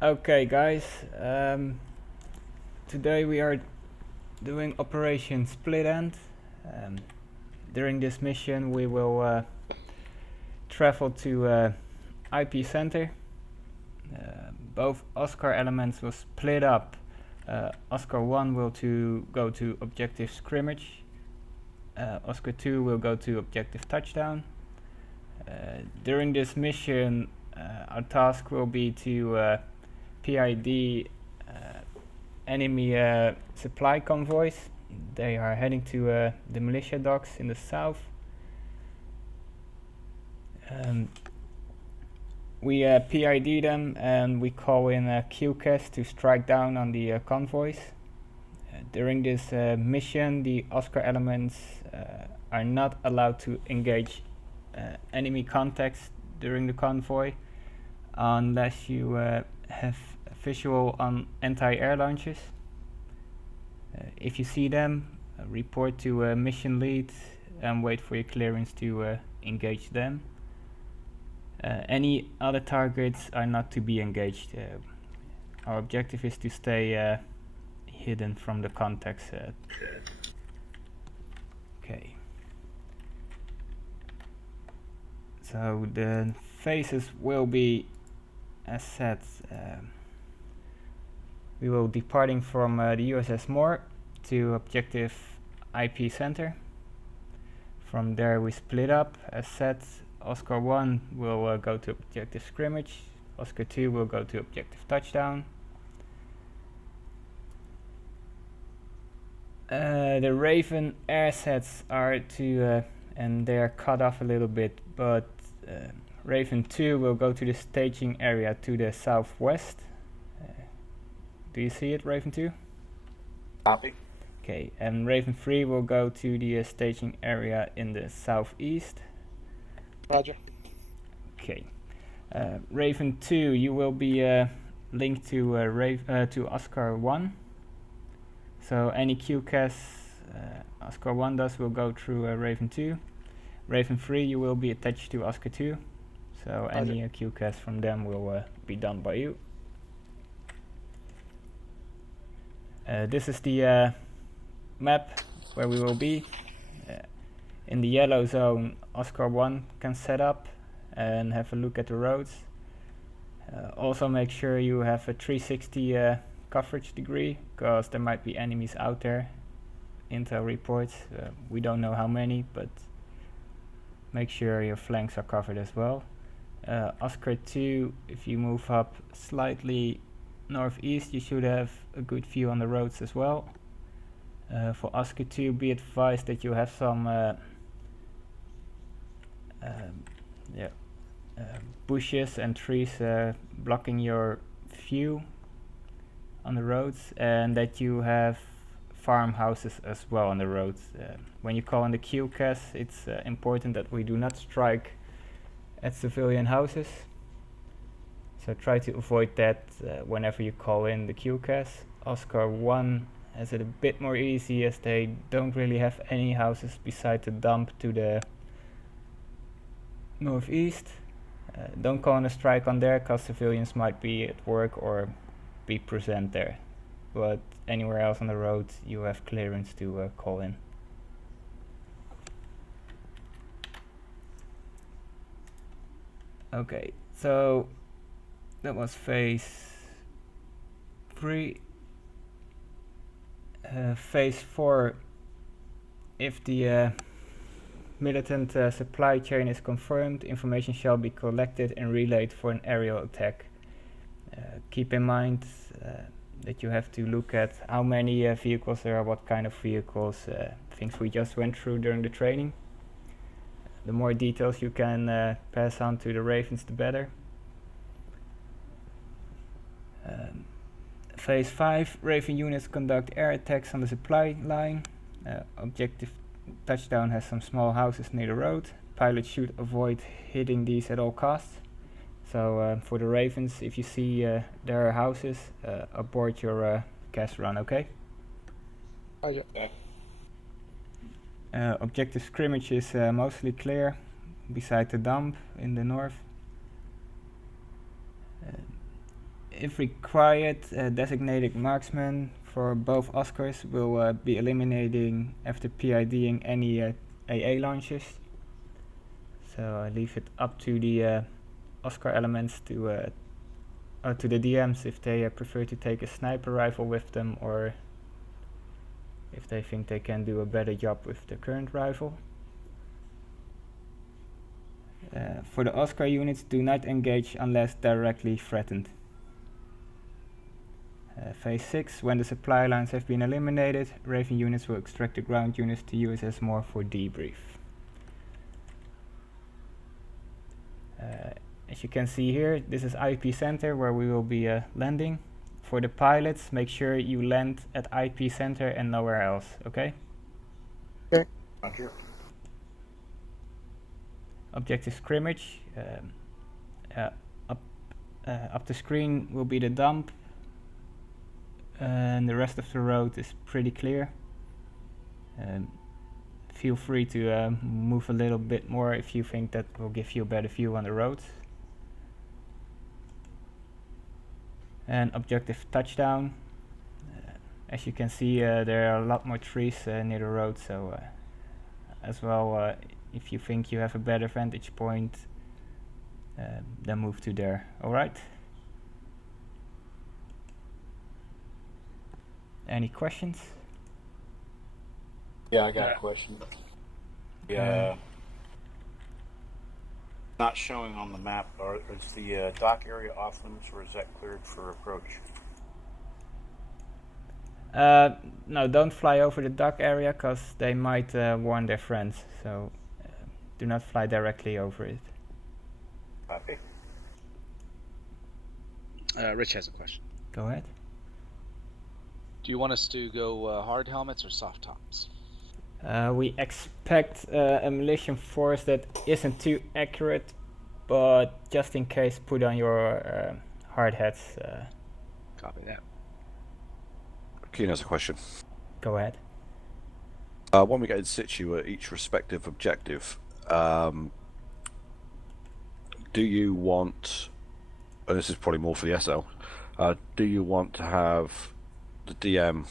Okay, guys. Today we are doing Operation Split End. During this mission, we will travel to IP center. Both Oscar elements will split up. Oscar 1 will go to objective scrimmage. Oscar 2 will go to objective touchdown. During this mission, our task will be to PID enemy supply convoys. They are heading to the Militia docks in the south. We PID them and we call in QCAS to strike down on the convoys. During this mission, the Oscar elements are not allowed to engage enemy contacts during the convoy unless you have visual on anti-air launches. If you see them, report to mission lead and wait for your clearance to engage them. Any other targets are not to be engaged. Our objective is to stay hidden from the contacts. Okay. So the phases will be as said. We will departing from the USS Moore to objective IP center. From there we split up. As said, Oscar 1 will go to objective scrimmage. Oscar 2 will go to objective touchdown. The Raven air sets are to and they are cut off a little bit, but Raven 2 will go to the staging area to the southwest. Do you see it, Raven 2? Copy. Okay, and Raven 3 will go to the staging area in the southeast. Roger. Okay. Raven 2, you will be linked to Oscar 1. So any QCAS Oscar 1 does will go through Raven 2. Raven 3, you will be attached to Oscar 2. So any QCAS from them will be done by you. This is the map where we will be. In the yellow zone, Oscar 1 can set up and have a look at the roads. Also make sure you have a 360 coverage degree, because there might be enemies out there. Intel reports, we don't know how many, but make sure your flanks are covered as well. Oscar 2, if you move up slightly northeast, you should have a good view on the roads as well. For Oscar 2, be advised that you have some bushes and trees blocking your view on the roads, and that you have farmhouses as well on the roads. When you call in the QCAS, it's important that we do not strike at civilian houses. So try to avoid that whenever you call in the QCAS. Oscar 1 has it a bit more easy, as they don't really have any houses beside the dump to the northeast. Don't call in a strike on there, because civilians might be at work or be present there. But anywhere else on the road, you have clearance to call in. Okay, so that was phase 3. Phase 4, if the militant supply chain is confirmed, information shall be collected and relayed for an aerial attack. Keep in mind that you have to look at how many vehicles there are, what kind of vehicles, things we just went through during the training. The more details you can pass on to the Ravens, the better. Phase 5, Raven units conduct air attacks on the supply line. Objective touchdown has some small houses near the road. Pilots should avoid hitting these at all costs. So for the Ravens, if you see there are houses, abort your gas run, okay? Roger. Objective scrimmage is mostly clear beside the dump in the north. if required, designated marksman for both Oscars will be eliminating after PIDing any AA launches. So I leave it up to the Oscar elements to the DMs if they prefer to take a sniper rifle with them, or if they think they can do a better job with the current rifle. For the Oscar units, do not engage unless directly threatened. Phase 6, when the supply lines have been eliminated, Raven units will extract the ground units to use as more for debrief. As you can see here, this is IP center where we will be landing. For the pilots, make sure you land at IP center and nowhere else, okay? Okay. Roger. Objective scrimmage. Up the screen will be the dump, and the rest of the road is pretty clear. Feel free to move a little bit more if you think that will give you a better view on the roads. And objective touchdown. As you can see, there are a lot more trees near the road, so as well, if you think you have a better vantage point, then move to there. Alright? Any questions? Yeah, I got a question. Yeah. Not showing on the map, is the dock area off limits, or is that cleared for approach? No, don't fly over the dock area, because they might warn their friends, so do not fly directly over it. Copy. Rich has a question. Go ahead. Do you want us to go hard helmets or soft tops? We expect a Militia force that isn't too accurate, but just in case, put on your hard hats. Copy that. Keen has a question. Go ahead. When we get in situ at each respective objective, do you want, and this is probably more for the SL, do you want to have the DM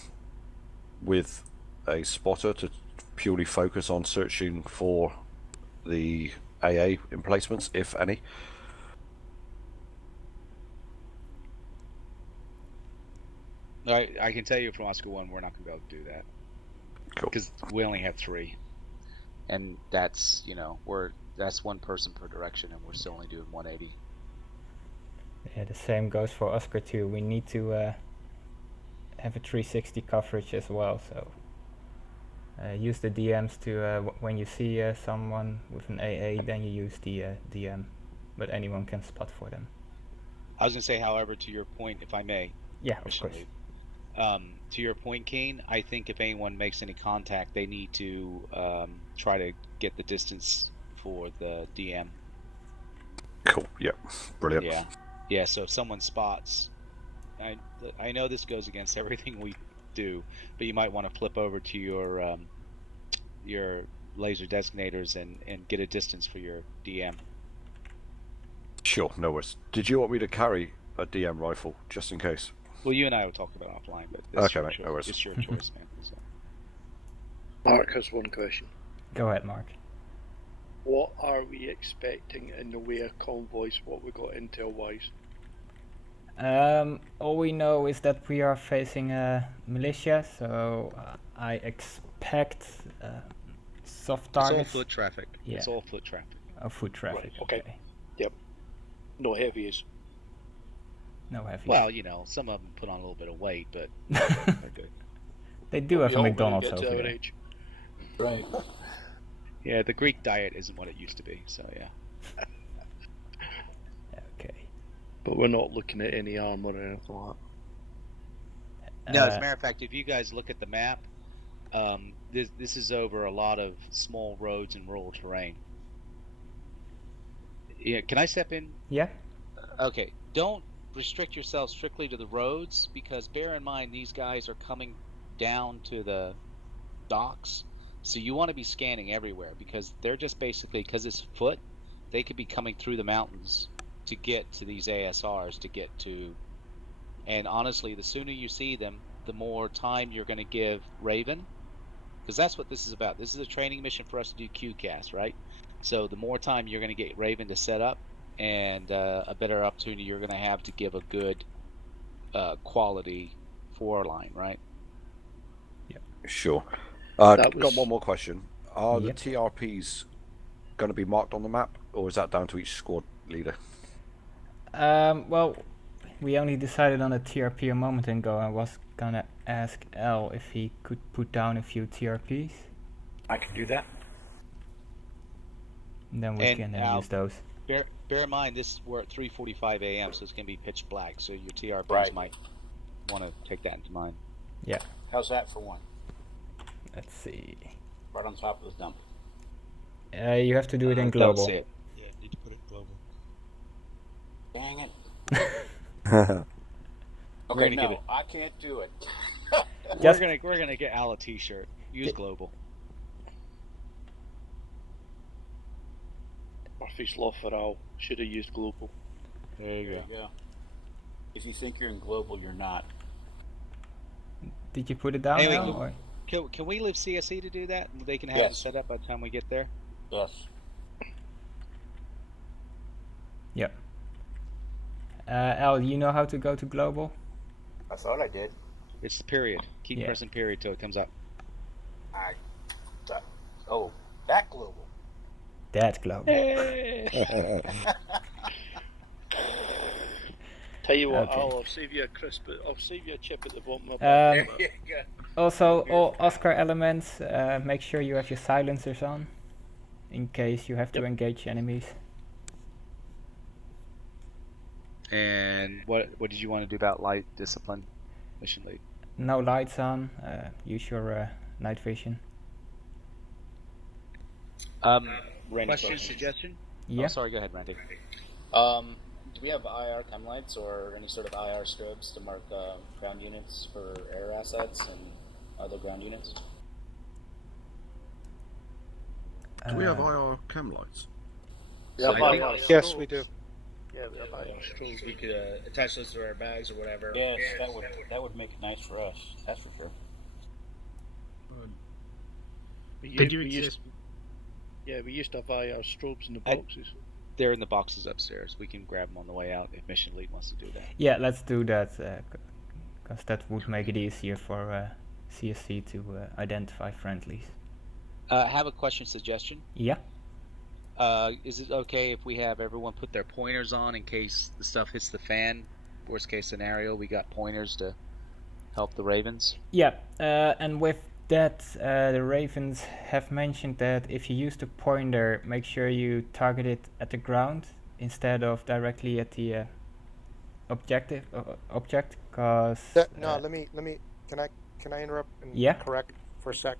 with a spotter to purely focus on searching for the AA emplacements, if any? I can tell you from Oscar 1, we're not going to be able to do that. Cool. Because we only have 3. And that's, that's one person per direction, and we're still only doing 180. Yeah, the same goes for Oscar 2. We need to have a 360 coverage as well, so use the DMs to, when you see someone with an AA, then you use the DM, but anyone can spot for them. I was going to say, however, to your point, if I may. Yeah, of course. To your point, Kane, I think if anyone makes any contact, they need to try to get the distance for the DM. Cool, yep, brilliant. Yeah, so if someone spots, I know this goes against everything we do, but you might want to flip over to your laser designators and get a distance for your DM. Sure, no worries. Did you want me to carry a DM rifle, just in case? Well, you and I will talk about it offline, but okay, mate, no worries. It's your choice, man. So. Mark has one question. Go ahead, Mark. What are we expecting in the way of convoys, what we got intel-wise? All we know is that we are facing a Militia, so I expect soft targets. It's all foot traffic. Yeah. It's all foot traffic. Oh, foot traffic. Right, okay. Yep. No heavies. No heavy. Well, some of them put on a little bit of weight, but they're good. They do have a McDonald's over there. Age. Right. Yeah, the Greek diet isn't what it used to be, so yeah. Okay. But we're not looking at any armor or anything like that. No, as a matter of fact, if you guys look at the map, this is over a lot of small roads and rural terrain. Yeah, can I step in? Yeah. Okay, don't restrict yourself strictly to the roads, because bear in mind these guys are coming down to the docks, so you want to be scanning everywhere, because they're just basically, because it's foot, they could be coming through the mountains to get to these ASRs to get to And honestly, the sooner you see them, the more time you're going to give Raven, because that's what this is about. This is a training mission for us to do QCAS, right? So the more time you're going to get Raven to set up, and a better opportunity you're going to have to give a good quality 4-line, right? Sure. That Got was- one more question. Are Yep. the TRPs going to be marked on the map, or is that down to each squad leader? Well, we only decided on a TRP a moment ago. I was gonna ask Al if he could put down a few TRPs. I can do that. And then we And can Al, use those. Bear in mind, we're at 3:45 a.m., so it's going to be pitch black. So your TRPs Right. might want to take that into mind. Yeah. How's that for one? Let's see. Right on top of the dump. You have to do it in Don't global. see it. Yeah, need to put it global. Dang it. We're Okay, gonna give no, it- I can't do it. Just- We're gonna get Al a T-shirt. Use global. Murphy's Law for all. Should have used global. There you There you go. If you think you're in global, you're not. Did you put it down Anyway, now? Or? Can we leave CSE to do that? They can have it Yes. set up by the time we get there. Yes. Yeah. Al, you know how to go to global? I thought I did. It's the period. Keep Yeah. pressing period till it comes up. Oh, that global. That's global. Tell you what, Okay. I'll save you a crisp. I'll save you a chip at the bottom of Um, it. you go. Also, all Oscar elements, make sure you have your silencers on, in case you have to engage enemies. And what did you want to do about light discipline, mission lead? No lights on. Use your night vision. Randy, Question, suggestion? Yeah. Oh, sorry, go ahead, Randy. Do we have IR chem lights or any sort of IR strobes to mark ground units for air assets and other ground units? Do we have IR chem lights? Yeah, Yes, we do. Yeah, we have IR strobes. We could attach those to our bags or whatever. Yes, that would make it nice for us. That's for sure. They do exist. Yeah, we used to have IR strobes in the boxes. They're in the boxes upstairs. We can grab them on the way out if mission lead wants to do that. Yeah, let's do that, because that would make it easier for CSC to identify friendlies. I have a question suggestion. Yeah. Is it okay if we have everyone put their pointers on in case the stuff hits the fan? Worst case scenario, we got pointers to help the Ravens. Yeah, and with that, the Ravens have mentioned that if you use the pointer, make sure you target it at the ground instead of directly at the object, because No, let me. Can I interrupt and Yeah. correct for a sec?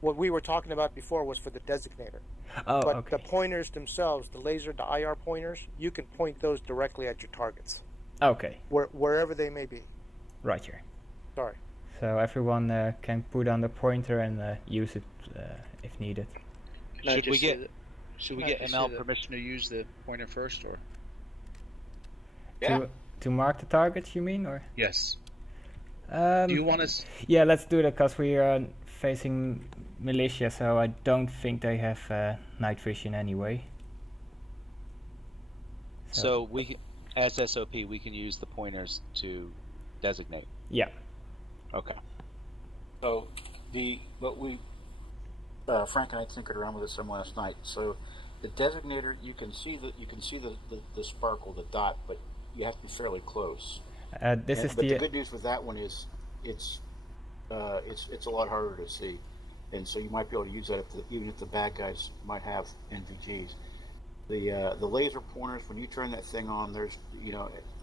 What we were talking about before was for the designator, oh, but okay, the pointers themselves, the IR pointers, you can point those directly at your targets, okay, wherever they may be. right here. Sorry. So everyone can put on the pointer and use it if needed. Can I Should we just say get that- Should we Can I get just ML say that- permission to use the pointer first, or? Yeah. To mark the targets, you mean, or? Yes. Do Do you want us? Yeah, let's do that because we are facing Militia, so I don't think they have night vision anyway. So we, as SOP, we can use the pointers to designate. Yeah. Okay. So Frank and I tinkered around with this some last night. So the designator, you can see the sparkle, the dot, but you have to be fairly close. This is But the the good news with that one is it's a lot harder to see, and so you might be able to use that even if the bad guys might have NVGs. The laser pointers, when you turn that thing on, there's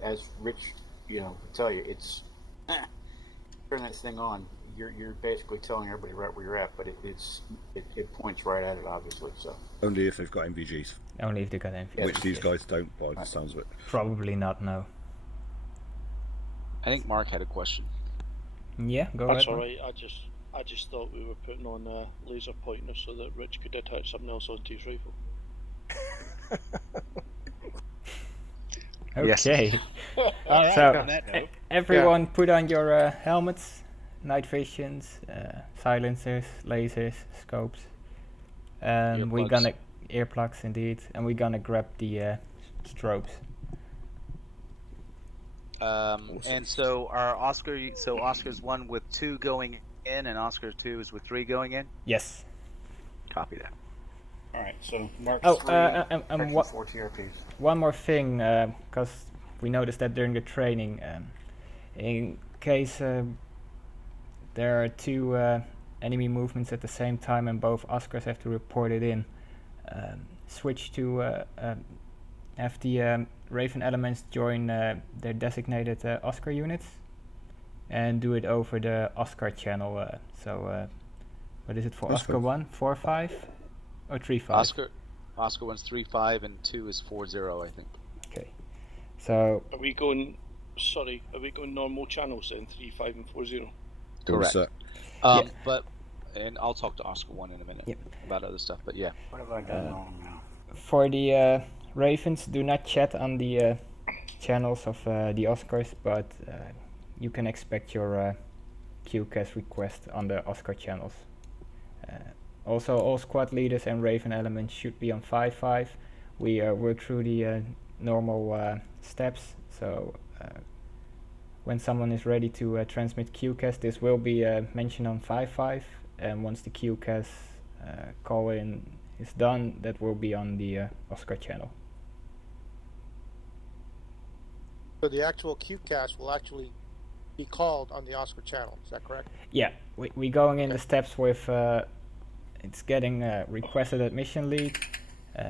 as Rich will tell you, it's turn that thing on, you're basically telling everybody right where you're at, but it points right at it, obviously. So Only if they've got MVGs, only if they got NVGs. which these guys don't, by the sounds of it. Probably not. No. I think Mark had a question. Yeah, go That's ahead. all Mark. right. I just thought we were putting on laser pointers so that Rich could attach something else onto his rifle. Yes. Okay. All right. So, On that note, everyone put on your helmets, night visions, silencers, lasers, scopes. And we're Earplugs. gonna... Earplugs, indeed. And we're gonna grab the strobes. and so our Oscar's 1 with 2 going in, and Oscar 2 is with 3 going in. Yes. Copy that. All right, so Mark Oh, 3, and section what... 4 TRPs. One more thing, because we noticed that during the training, in case there are 2 enemy movements at the same time and both Oscars have to report it in, switch to have the Raven elements join their designated Oscar units and do it over the Oscar channel. What is it for That's Oscar fine. 1? 4-5? Or 3-5? Oscar 1's 3-5 and 2 is 4-0, I think. Okay. So... Are we going normal channels then, 3, 5, and 4, 0? Correct. Set. And I'll talk to Oscar 1 in a minute Yep. about other stuff, but yeah. What have I done wrong now? For the Ravens, do not chat on the channels of the Oscars, but you can expect your QCAS request on the Oscar channels. Also, all squad leaders and Raven elements should be on 5-5. We work through the normal steps, so when someone is ready to transmit QCAS, this will be mentioned on 5-5, and once the QCAS call-in is done, that will be on the Oscar channel. So the actual QCAS will actually be called on the Oscar channel. Is that correct? Yeah, we going in the steps with it's getting requested at mission lead.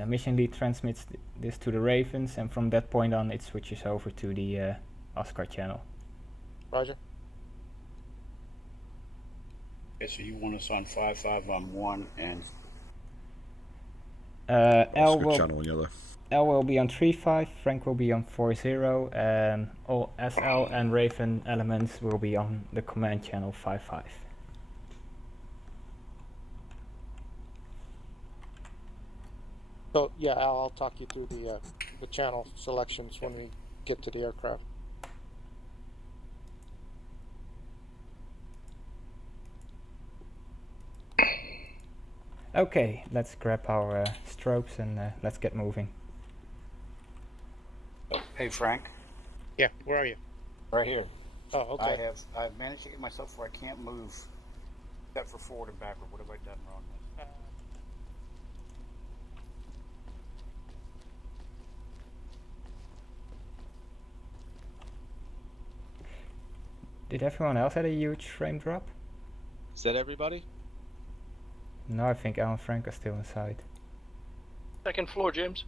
Mission lead transmits this to the Ravens, and from that point on, it switches over to the Oscar channel. Roger. Okay, so you want us on 5-5 on 1 and... L Channel on yellow. L will be on 3-5, Frank will be on 4-0, and all SL and Raven elements will be on the command channel 5-5. So yeah, I'll talk you through the channel selections when we get to the aircraft. Okay, let's grab our strobes and let's get moving. Oh, hey, Frank. Yeah, where are you? Right here. Oh, okay. I've managed to get myself where I can't move except for forward and backward. What have I done wrong? Did everyone else had a huge frame drop? Is that everybody? No, I think Al and Frank are still inside. Second floor, James.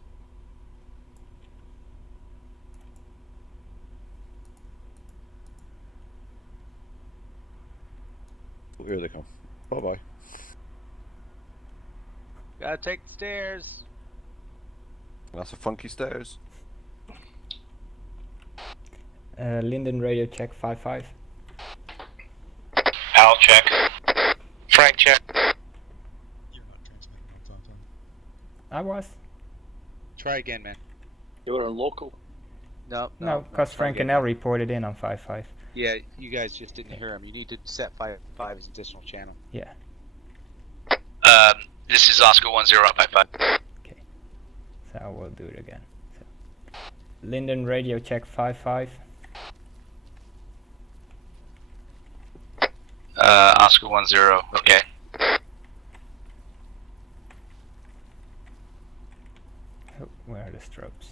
Oh, here they come. Bye bye. Gotta take the stairs. That's a funky stairs. Linden radio check 5-5. Al check. Frank check. You're not transmitting on 5-5. I was. Try again, man. You were on local. No, No, because try Frank again. and L reported in on 5-5. Yeah, you guys just didn't hear him. You need to set 5-5 as an additional channel. Yeah. This is Oscar 10 on 5-5. Okay. So I will do it again. So, Linden radio check 5-5. Oscar 10, okay. Oh, where are the strobes?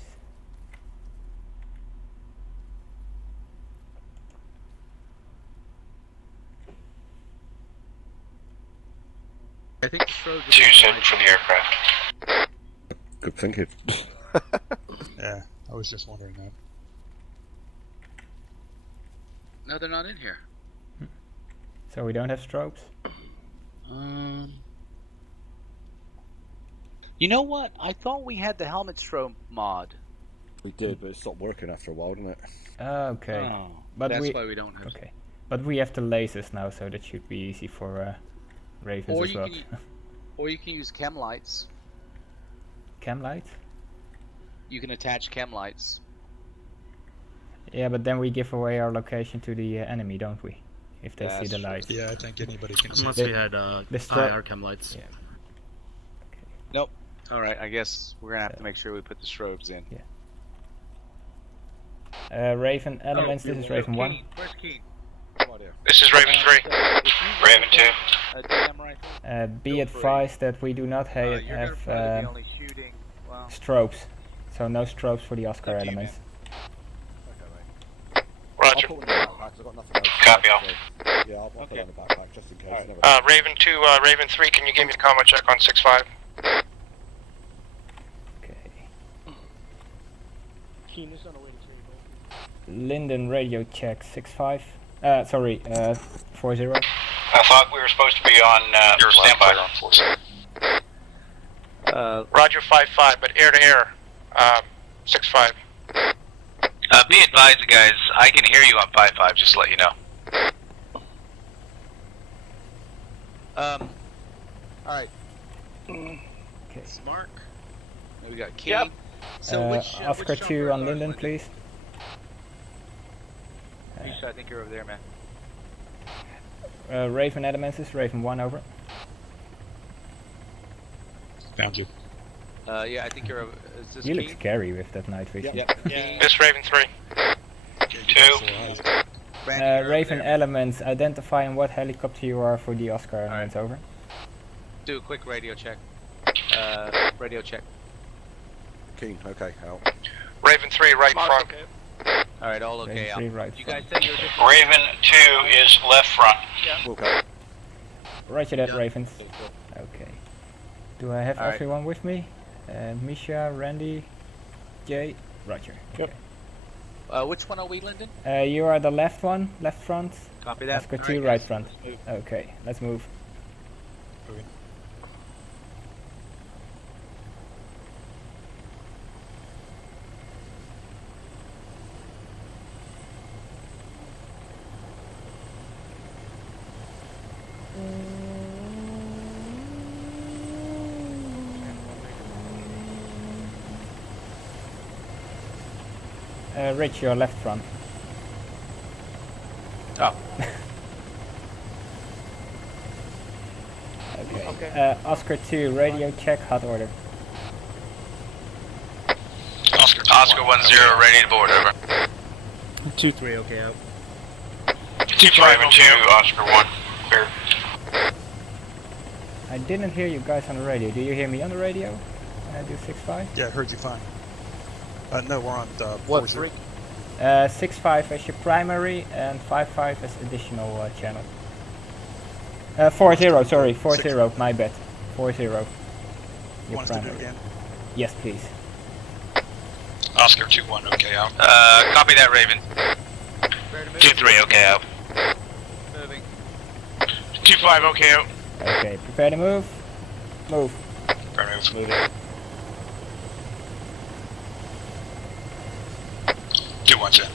I think the strobes are 2 being sent wide. for the aircraft. Good thinking. Yeah, I was just wondering that. No, they're not in here. So we don't have strobes? You know what? I thought we had the helmet strobe mod. We did, but it stopped working after a while, didn't it? Okay. Oh, But that's we- why we don't have. Okay. But we have the lasers now, so that should be easy for Ravens Or as you well. can, or you can use chem lights. Cam light? You can attach chem lights. Yeah, but then we give away our location to the enemy, don't we? If they see That's the true. light. Yeah, I think anybody can see. Unless The- we had the stro- IR chem lights. Yeah. Nope. All right. I guess we're gonna have to make sure we put the strobes in. Raven elements. This is Raven 1. Where's Keen? This is Raven 3. Raven 2. A DM rifle. Be Feel advised that we do not You're gonna have probably be only shooting. Well, strobes, so no strobes for the Oscar Up to you, elements. Roger. Copy all. Yeah, I'll Okay. put it on the backpack just in case. Never Raven 2, Raven 3, can you give me a combo check on 6-5? Okay. Keen is on the way to Linden radio check 6-5. Sorry, 4-0. I thought we were supposed to be on standby. Roger 5-5, but air to air, 6-5. Be advised, guys, I can hear you on 5-5, just to let you know. Alright. Okay. Smart. we got Keen. Yep. So which Oscar which 2 number on are Linden, those? please. Misha, I think you're over there, man. Raven elements is Raven 1 over. Found you. Yeah, I think you're over. Is this You look Keen? scary with that night vision. Yep. Yeah. This Raven 3. Okay, you 2. got four eyes. Brandon, you're over Raven there. elements, identifying what helicopter you are for the Oscar elements over. Do a quick radio check. Radio check. Keen, okay, out. Raven 3, right Smart, front. okay. All right, all okay. Raven 3 right You front. guys say you're different. Raven 2 is left front. Okay. Roger that, Yeah. Ravens. Okay, cool. Okay. Do I have Alright. everyone with me? Misha, Randy, Jay, Roger. Yep. Which one are we, Lyndon? You are the left one, left front. Copy that. Oscar All 2 right, right guys, front. let's move. Okay, let's move. Moving. Rich, your left front. Oh. Okay. Oscar 2, radio check, hot order. Oscar 1-0, ready to board, over. 2-3, okay, out. Raven 2, Oscar 1, clear. I didn't hear you guys on the radio. Do you hear me on the radio? When I do 6-5? Yeah, I heard you fine. No, we're on What, 4-0. 3? 6-5 as your primary and 5-5 as additional channel. 4-0, sorry, 4-0, my bad. 4-0. You Your want us to do it primary. again? Yes, please. Oscar 2-1, okay, out. Copy that, Raven. 2-3, okay, out. Moving. 2-5, okay, out. Okay, prepare to move. Move. Prepare to move. Moving. 2-1's in.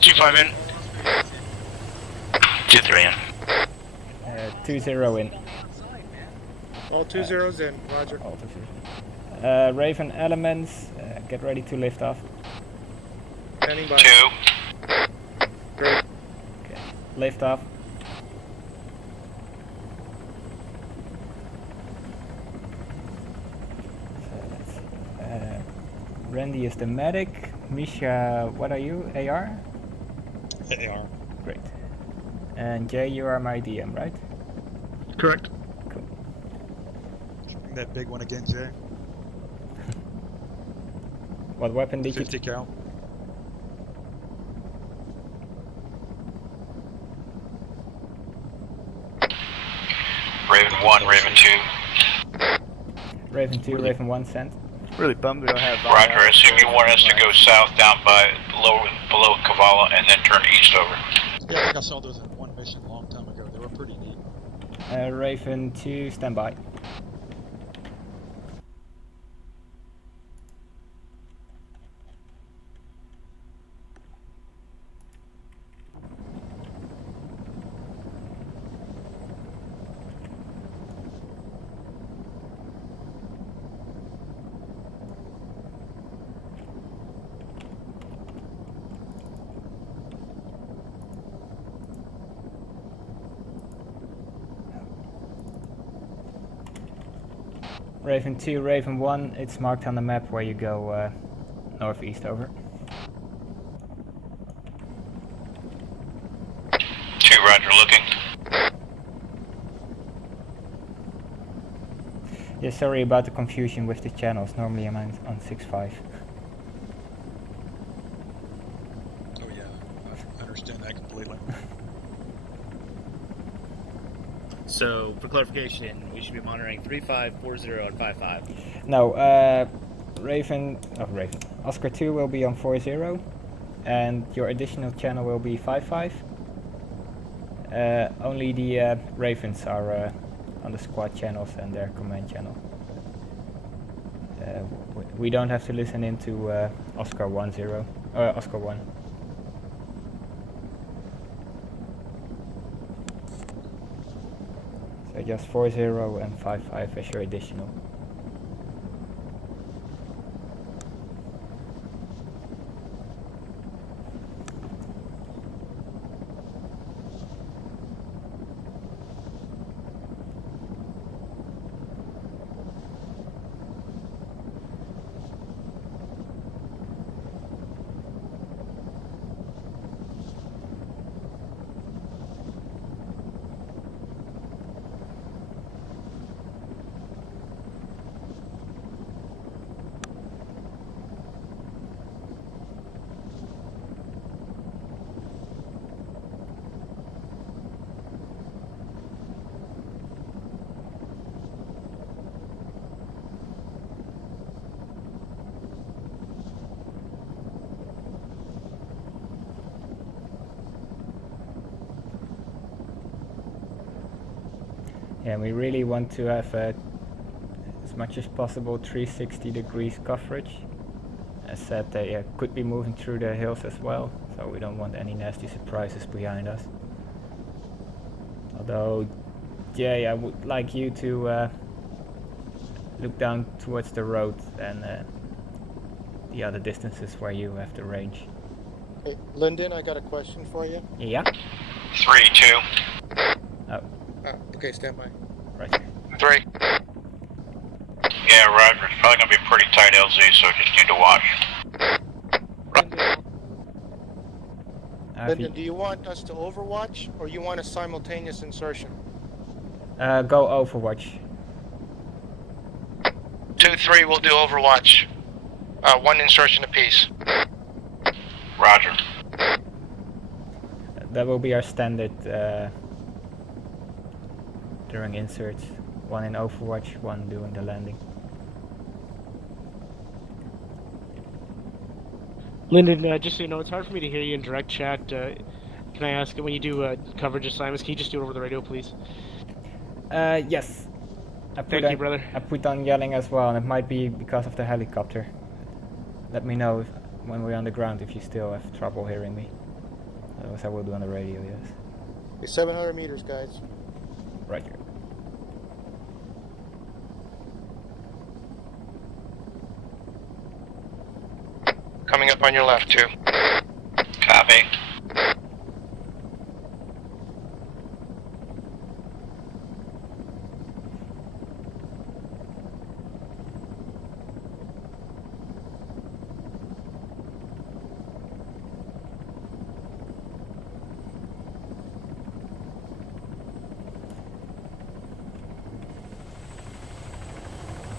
2-5 in. 2-3 in. 2-0 in. All 2 zeros in, Roger. All Raven elements, get ready to lift off. Standing by. 2. Great. Okay, lift off. So that's, Randy is the medic. Misha, what are you? AR? AR. Great. And Jay, you are my DM, right? Correct. Cool. Bring that big one again, Jay. What weapon did you 50 cal. Raven 1, Raven 2. Raven 2, Raven 1 sent. Really bummed we don't have. Roger, I assume you want us to go south down by below Kavala and then turn east over. Yeah, I think I saw those in one mission a long time ago. They were pretty neat. Raven 2, stand by. Raven 2, Raven 1, it's marked on the map where you go northeast, over. 2, roger, looking. Yeah, sorry about the confusion with the channels. Normally I'm on 6.5. Oh yeah, I understand that completely. So, for clarification, we should be monitoring 3540 and 55. No, Raven, Oscar 2 will be on 40, and your additional channel will be 55. Only the Ravens are on the squad channels and their command channel. We don't have to listen into Oscar 10, Oscar 1. So just 40 and 55 as your additional. Yeah, we really want to have as much as possible 360 degrees coverage. As said, they could be moving through the hills as well, so we don't want any nasty surprises behind us. Although, Jay, I would like you to look down towards the road and the other distances where you have the range. Hey, Lyndon, I got a question for you. Yeah? 3, 2. Oh, Okay, stand by. right. 3. Yeah, roger. It's probably going to be a pretty tight LZ, so just need to watch. Lyndon, do you want us to overwatch, or you want a simultaneous insertion? Go Overwatch. 2, 3, we'll do overwatch. 1 insertion apiece. Roger. That will be our standard during inserts. 1 in Overwatch, 1 doing the landing. Lyndon, just so you know, it's hard for me to hear you in direct chat. Can I ask, when you do coverage assignments, can you just do it over the radio, please? Yes. Thank you, brother. I put on yelling as well, and it might be because of the helicopter. Let me know when we're on the ground if you still have trouble hearing me. Otherwise I will do on the radio, yes. Okay, 700 meters, guys. Right here. Coming up on your left, 2. Copy.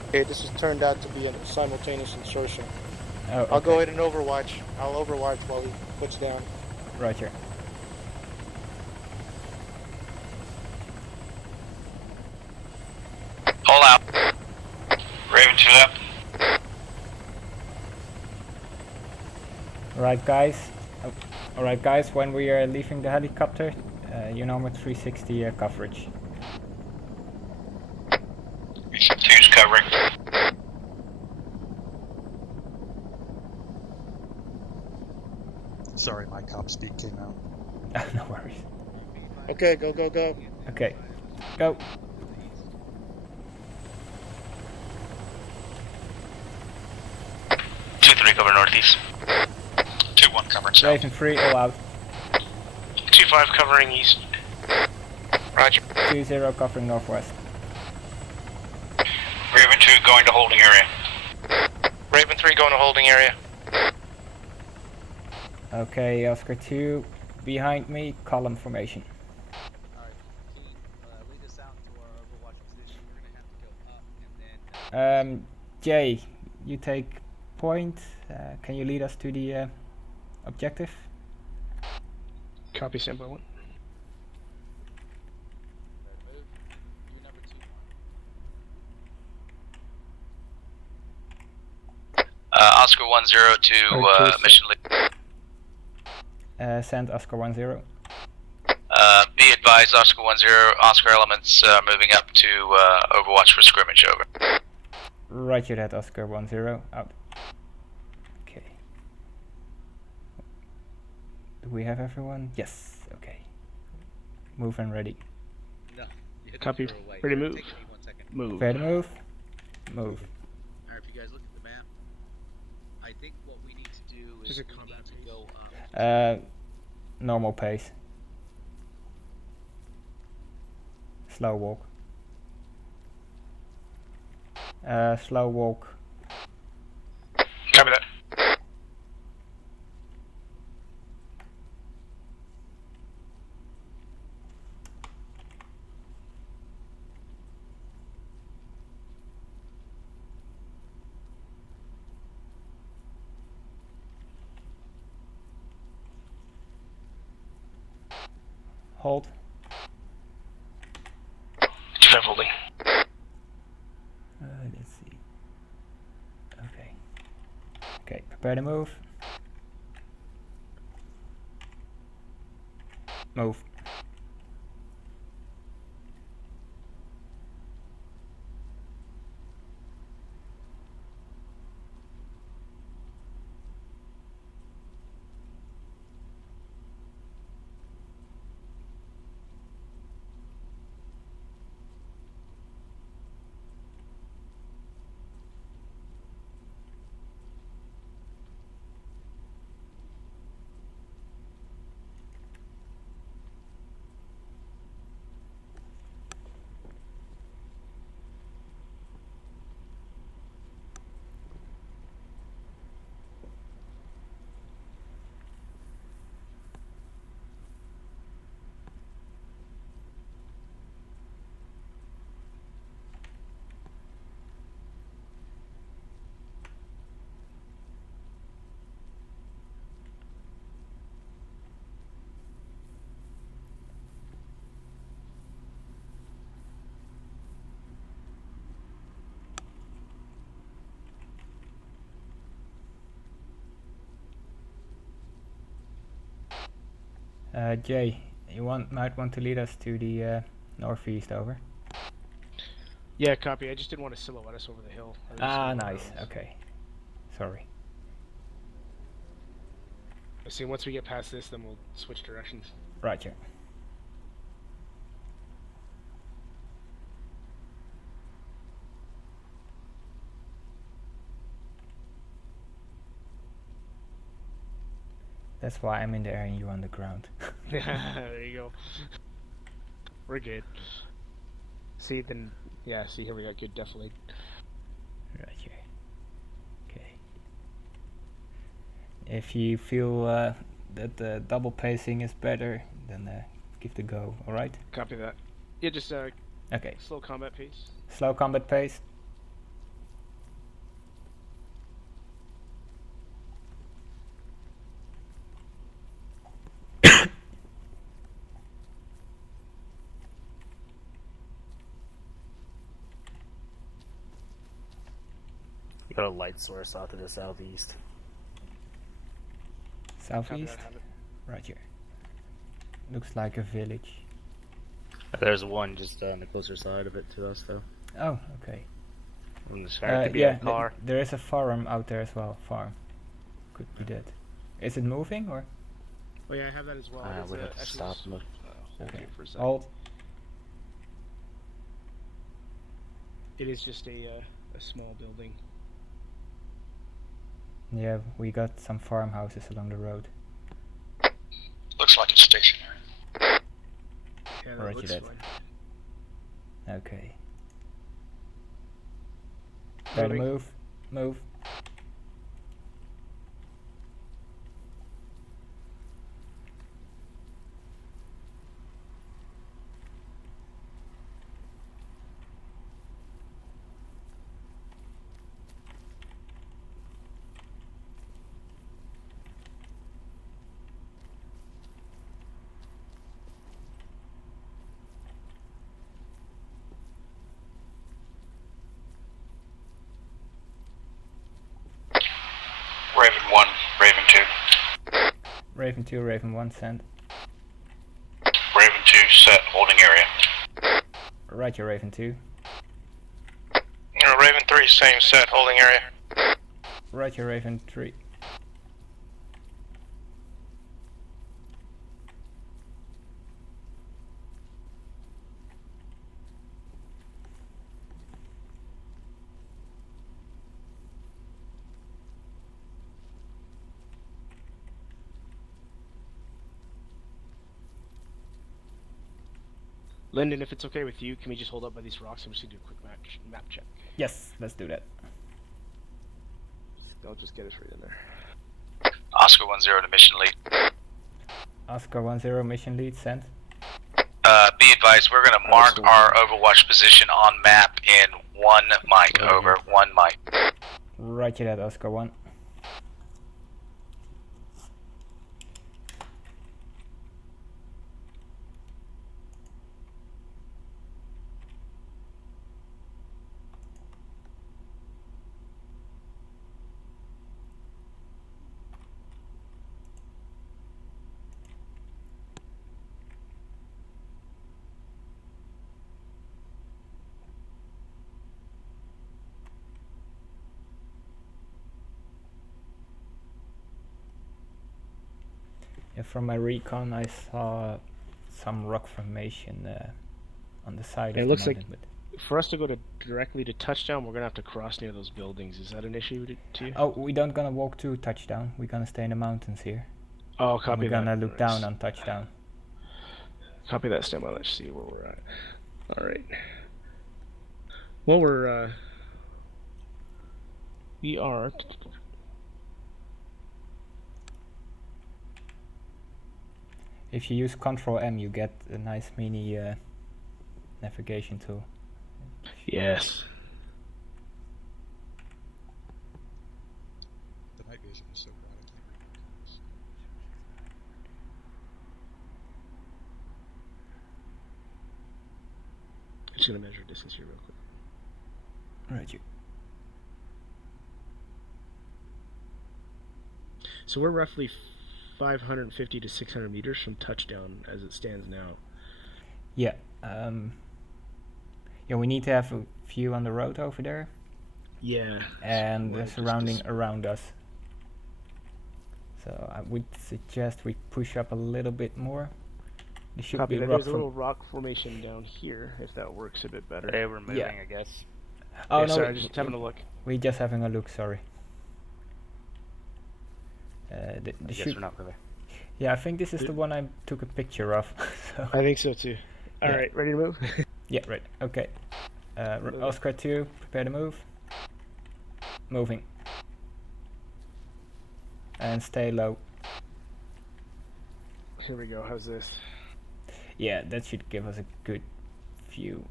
Okay, this has turned out to be a simultaneous insertion. Oh, okay. I'll go ahead and overwatch. I'll overwatch while he puts down. Right here. Hold out. Raven 2 up. Alright guys, when we are leaving the helicopter, you know, with 360 coverage. 2's covering. Sorry, my cop speak came out. No worries. Okay, go, go, go. Okay, go. Two, 3 cover northeast. 2, 1 cover south. Raven 3, all out. 2, 5 covering east. Roger. 2-0 covering northwest. Raven 2 going to holding area. Raven 3 going to holding area. Okay, Oscar 2, behind me, column formation. Alright, can you lead us out to our overwatch position? We're going to have to go up and then... Jay, you take point. Can you lead us to the objective? Copy, standby 1. Oscar 1-0 to mission lead. Send Oscar 1-0. Be advised, Oscar 1-0, Oscar elements moving up to Overwatch for scrimmage, over. Roger that, Oscar 1-0, out. Okay. Do we have everyone? Yes, okay. Move and ready. No. Copy. Ready to move. Move. Ready to move? Move. Alright, if you guys look at the map, I think what we need to do is we need to go up. Normal pace. Slow walk. Slow walk. Copy that. Hold. Holding. Let's see. Okay. Okay, prepare to move. Move. Jay, you might want to lead us to the northeast, over. Yeah, copy. I just didn't want to silhouette us over the hill. Ah, nice. Okay. Sorry. I see. Once we get past this, then we'll switch directions. Roger. That's why I'm in the air and you on the ground. There you go. We're good. See, then, yeah, see, here we got good, definitely. Right here. Okay. If you feel that the double pacing is better, then give the go, alright? Copy that. Yeah, just, okay. Slow combat pace. Slow combat pace. Got a light source out to the southeast. Southeast? Right here. Looks like a village. There's one just on the closer side of it to us, though. Oh, okay. Could be a car. There is a farm out there as well. Farm. Could be that. Is it moving or? Oh yeah, I have that as well. We have to stop them. Okay. For a second. Hold. It is just a small building. Yeah, we got some farmhouses along the road. Looks like it's stationary. Yeah, that looks fine. Okay. Prepare to Moving. move. Move. Raven 1, Raven 2. Raven 2, Raven 1, send. Raven 2, set, holding area. Roger, Raven 2. Raven 3, same set, holding area. Roger, Raven 3. Lyndon, if it's okay with you, can we just hold up by these rocks? I'm just gonna do a quick map check. Yes, let's do that. I'll just get us right in there. Oscar 1-0 to mission lead. Oscar 1-0, mission lead, send. Be advised, we're going to mark our overwatch position on map in 1 mic. Over, 1 mic. Roger that, Oscar 1. Yeah, from my recon, I saw some rock formation on the side. It of looks the like mountain, for us to go directly to touchdown, we're gonna have to cross near those buildings. Is that an issue to you? Oh, we don't gonna walk to touchdown. We're gonna stay in the mountains here. Oh, copy We're that. gonna look down on touchdown. Copy that, Stem. Let's see where we're at. All right. Well, we are. If you use Control M, you get a nice mini navigation tool. Yes. The night vision is so bright I can't read. I'm just gonna measure distance here real quick. Right, you. So we're roughly 550 to 600 meters from touchdown as it stands now. Yeah. Yeah, we need to have a view on the road over there. Yeah. And So the surrounding around us. So I would suggest we push up a little bit more. There should Copy be that. rock There's a little rock formation down here, if that works a bit better. Hey, we're moving, Yeah. I guess. Oh Yeah, no, sorry, just having a look. We're just having a look. Sorry. I guess we're not moving. Yeah, I think this is the one I took a picture of. So. I think so too. All right, ready to move? Yeah, right. Okay. Oscar 2, prepare to move. Moving. And stay low. Here we go. How's this? Yeah, that should give us a good view.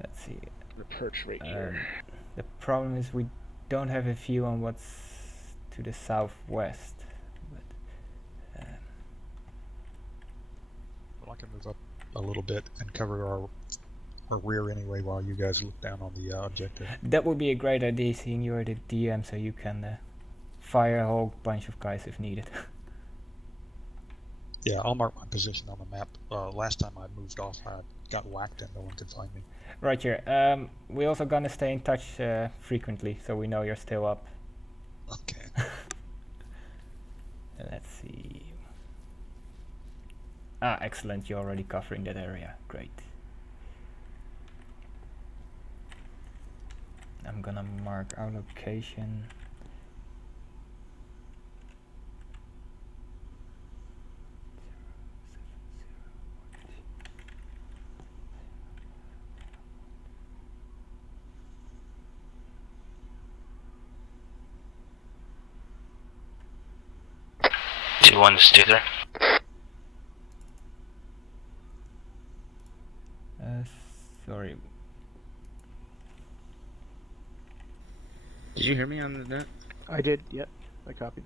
Let's see. The perch right here. The problem is we don't have a view on what's to the southwest. But, Well, I can move up a little bit and cover our rear anyway while you guys look down on the objective. that would be a great idea, seeing you're the DM, so you can fire a whole bunch of guys if needed. Yeah, I'll mark my position on the map. Last time I moved off, I got whacked and no one could find me. Right here. We're also gonna stay in touch frequently, so we know you're still up. Okay. Let's see. Ah, excellent. You're already covering that area. Great. I'm gonna mark our location. 2-1, this is 2-3. Sorry. Did you hear me on the net? I did, yep. I copied.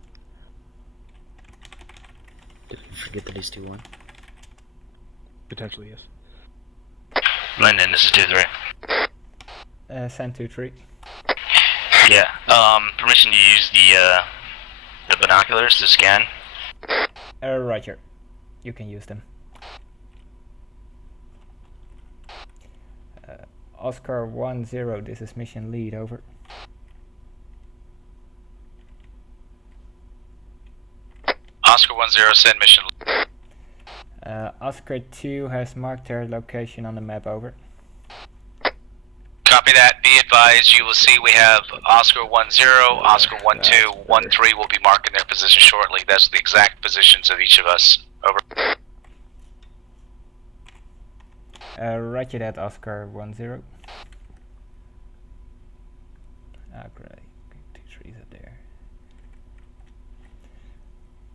Did I forget that he's 2-1? Potentially, yes. Lyndon, this is 2-3. Send 2-3. Yeah, permission to use the binoculars to scan. Roger. You can use them. Oscar 1-0, this is mission lead, over. Oscar 1-0, send mission. Oscar 2 has marked their location on the map, over. Copy that. Be advised, you will see we have Oscar 1-0, Oscar 1-2, 1-3 will be marking their position shortly. That's the exact positions of each of us. Over. Roger that, Oscar 1-0. Ah, great. 2-3s are there.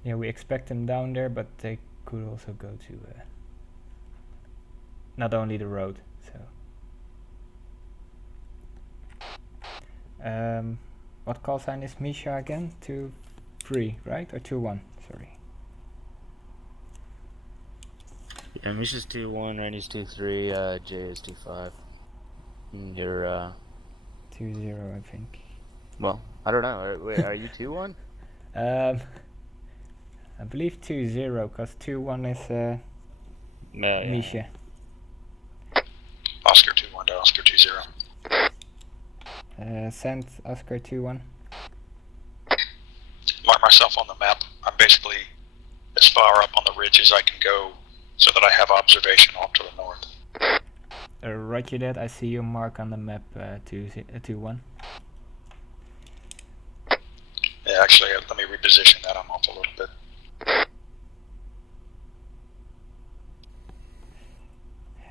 Yeah, we expect them down there, but they could also go to not only the road, so. What call sign is Misha again? 2-3, right? Or 2-1, sorry. Yeah, Misha's 2-1, Randy's 2-3, Jay is 2-5. And you're 2-0, I think. well, I don't know. Wait, are you 2-1? I believe 2-0, because 2-1 is Yeah. Misha. Oscar 2-1 to Oscar 2-0. Send Oscar 2-1. Mark myself on the map. I'm basically as far up on the ridge as I can go so that I have observation off to the north. Roger that, I see your mark on the map, 2-1. Yeah, actually, let me reposition that. I'm off a little bit.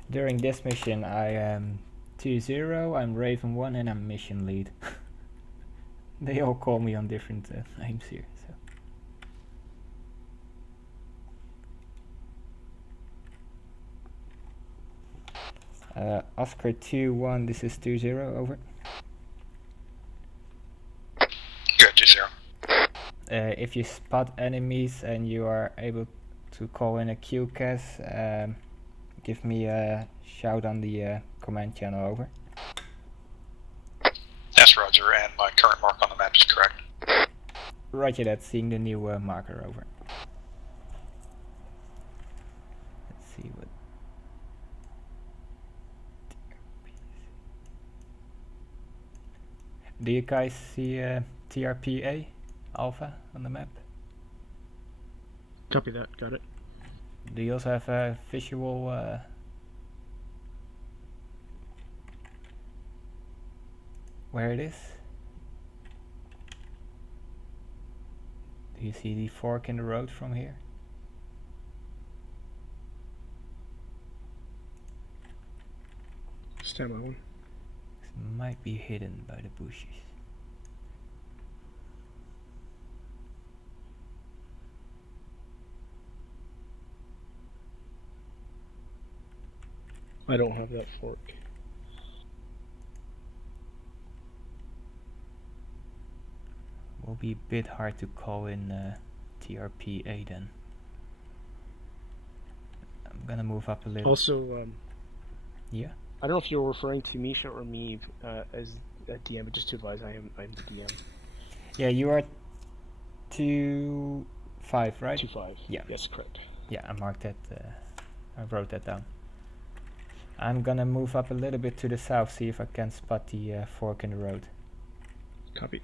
During this mission, I am 2-0, I'm Raven 1, and I'm mission lead. They all call me on different names here, so. Oscar 2-1, this is 2-0, over. Good, 2-0. If you spot enemies and you are able to call in a QCAS, give me a shout on the command channel, over. Yes, Roger, and my current mark on the map is correct. Roger that, seeing the new marker, over. Let's see what... Do you guys see TRPA Alpha on the map? Copy that, got it. Do you also have a visual where it is? Do you see the fork in the road from here? Stand by one. It might be hidden by the bushes. I don't have that fork. Will be a bit hard to call in TRPA then. I'm gonna move up a little. Also, yeah. I don't know if you're referring to Misha or me as a DM, but just to advise, I'm the DM. Yeah, you are 2-5, right? 2-5. Yeah. Yes, correct. Yeah, I marked that. I wrote that down. I'm gonna move up a little bit to the south, see if I can spot the fork in the road. Copy.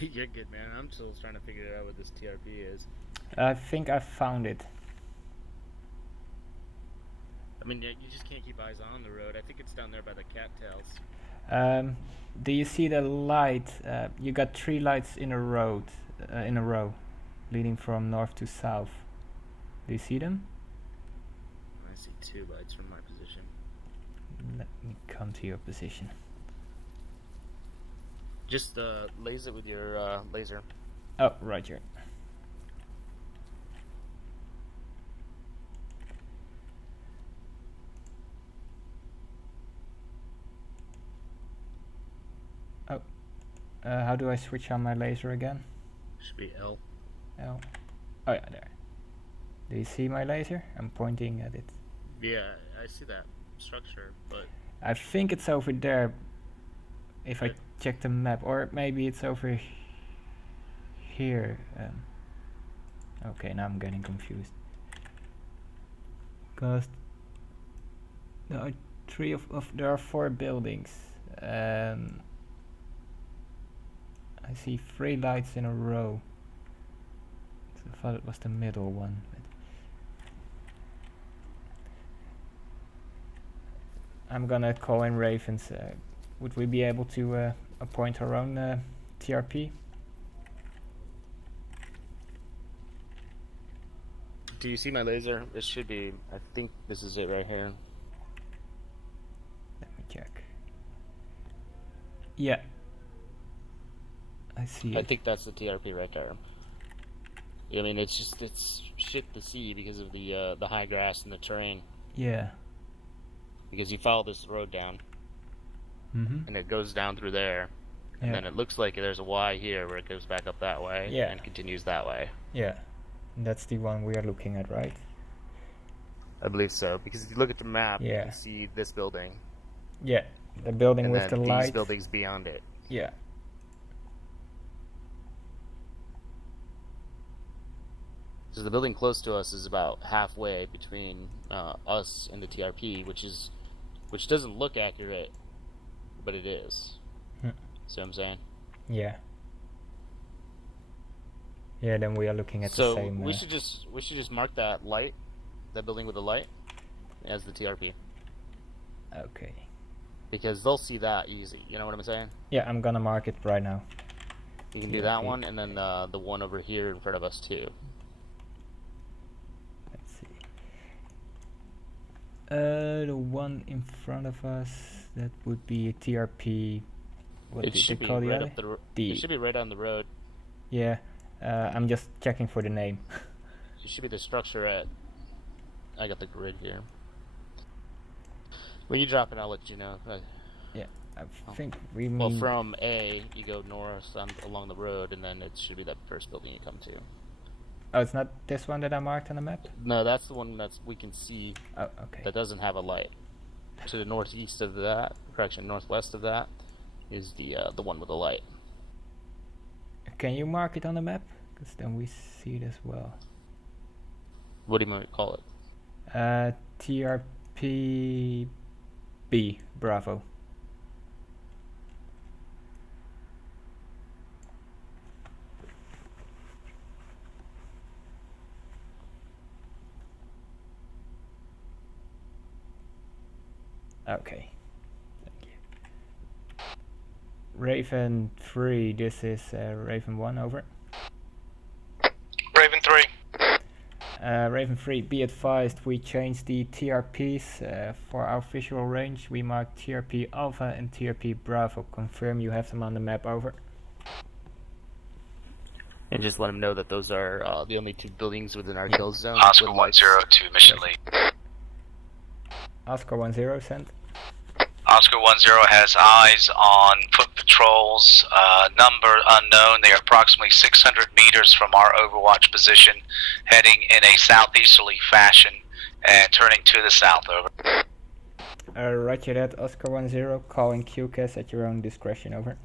You're good, man. I'm still trying to figure out what this TRP is. I think I found it. I mean, you just can't keep eyes on the road. I think it's down there by the cattails. Do you see the light? You got 3 lights in a row, leading from north to south. Do you see them? I see 2 lights from my position. Let me come to your position. Just laser with your laser. Oh, roger. Oh, how do I switch on my laser again? Should be L. L. Oh yeah, there. Do you see my laser? I'm pointing at it. Yeah, I see that structure, but I think it's over there. If I check the map, or maybe it's over here. Okay, now I'm getting confused. Because there are there are 4 buildings. I see 3 lights in a row. So I thought it was the middle one. But I'm gonna call in Ravens. Would we be able to appoint our own TRP? do you see my laser? It should be, I think this is it right here. Let me check. Yeah. I see I it. think that's the TRP right there. I mean, it's shit to see because of the high grass and the terrain. Yeah. Because you follow this road down, Mm-hmm. and it goes down through there, and Yeah. then it looks like there's a Y here where it goes back up that way, Yeah. and continues that way. Yeah. That's the one we are looking at, right? I believe so, because if you look at the map, you Yeah. can see this building, Yeah. The building and with then the these light. buildings beyond it. Yeah. So the building close to us is about halfway between us and the TRP, which doesn't look accurate, but it is. Hmm. See what I'm saying? Yeah. Yeah, then we are looking at So the same. we should just mark that light, that building with the light, as the TRP, Okay. because they'll see that easy. You know what I'm saying? Yeah, I'm gonna mark it right now. You can do that TRP. one, and then the one over here in front of us too. Let's see. The one in front of us, that would be a TRP. What It did should they be call the right other? up the. D. It should be right on the road. Yeah. I'm just checking for the name. It should be the structure at. I got the grid here. When you drop it, I'll let you know. Yeah, I think we Well, mean. from A, you go north along the road, and then it should be that first building you come to. Oh, it's not this one that I marked on the map? No, that's the one we can see. Oh, okay. That doesn't have a light. To the northeast of that, northwest of that, is the one with the light. Can you mark it on the map? Because then we see it as well. What do you want to call it? TRP B, Bravo. Okay. Thank you. Raven 3, this is Raven 1, over. Raven 3. Raven 3, be advised, we changed the TRPs for our visual range. We marked TRP Alpha and TRP Bravo. Confirm you have them on the map, over. And just let them know that those are the only 2 buildings within our kill zone. Oscar with 102, mission lead. Oscar 10 sent. Oscar 10 has eyes on foot patrols, number unknown. They are approximately 600 meters from our overwatch position, heading in a southeasterly fashion and turning to the south, over. Roger that, Oscar 10, calling QCAS at your own discretion, over.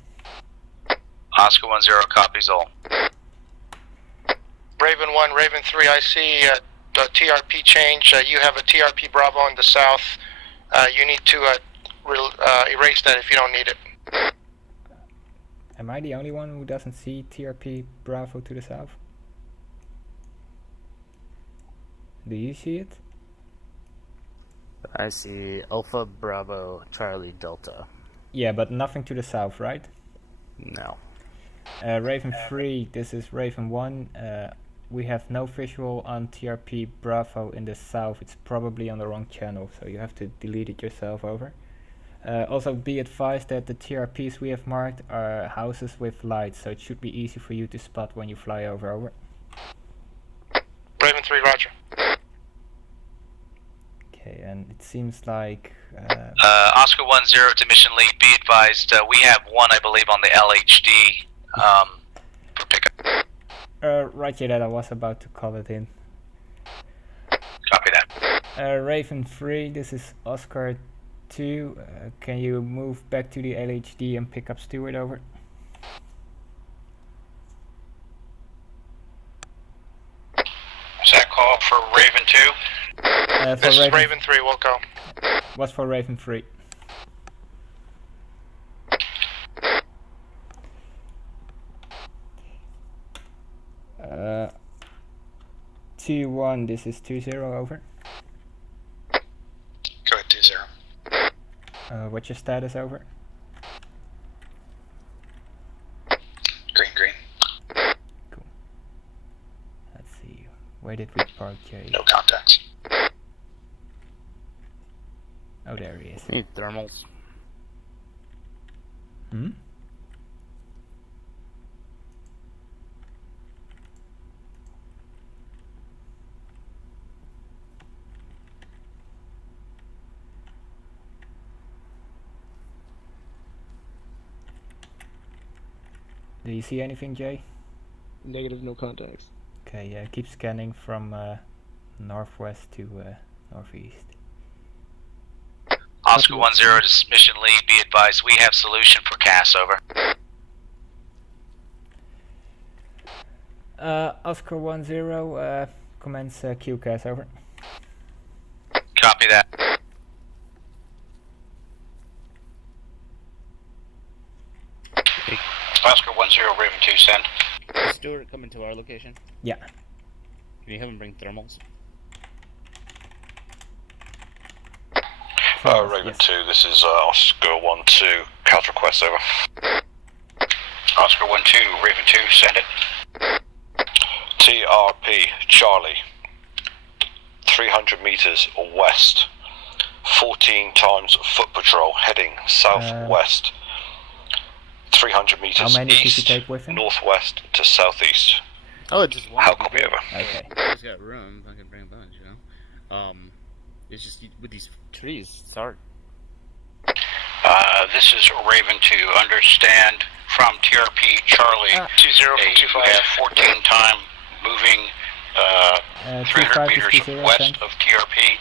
Oscar 10 copies all. Raven 1, Raven 3, I see the TRP change. You have a TRP Bravo on the south. You need to erase that if you don't need it. Am I the only one who doesn't see TRP Bravo to the south? Do you see it? I see Alpha Bravo Charlie Delta. Yeah, but nothing to the south, right? No. Raven 3, this is Raven 1. We have no visual on TRP Bravo in the south. It's probably on the wrong channel, so you have to delete it yourself over. Also be advised that the TRPs we have marked are houses with lights, so it should be easy for you to spot when you fly over. Raven 3, roger. Okay, and it seems like... Oscar 1-0 to mission lead, be advised, we have one, I believe, on the LHD for pickup. Roger that, I was about to call it in. Copy that. Raven 3, this is Oscar 2. Can you move back to the LHD and pick up Stewart over? Is that call for Raven 2? This is Raven 3, we'll go. What's for Raven 3? T1, this is 2-0, over. Go ahead, 2-0. What's your status, over? Green. Cool. Let's see, where did we park Jay? No contacts. Oh, there he is. Need thermals. Hmm? Do you see anything, Jay? Negative, no contacts. Okay, yeah, keep scanning from northwest to northeast. Oscar 1-0 to mission lead, be advised, we have solution for CAS, over. Oscar 1-0, commence QCAS, over. Copy that. Oscar 1-0, Raven 2, send. Is Stewart coming to our location? Yeah. Can you have him bring thermals? Raven yes. 2, this is Oscar 1-2, CAS request, over. Oscar 1-2, Raven 2, send it. TRP Charlie, 300 meters west, 14 times foot patrol, heading southwest, 300 meters How many did you east, take with him? northwest to southeast. Oh, just one. How copy, over. Okay. He's got room. I can bring a bunch, you know. It's just with these trees. It's hard. This is Raven 2, understand from TRP Charlie. 2-0 from 2-5. We have 14 time moving 300 meters west of TRP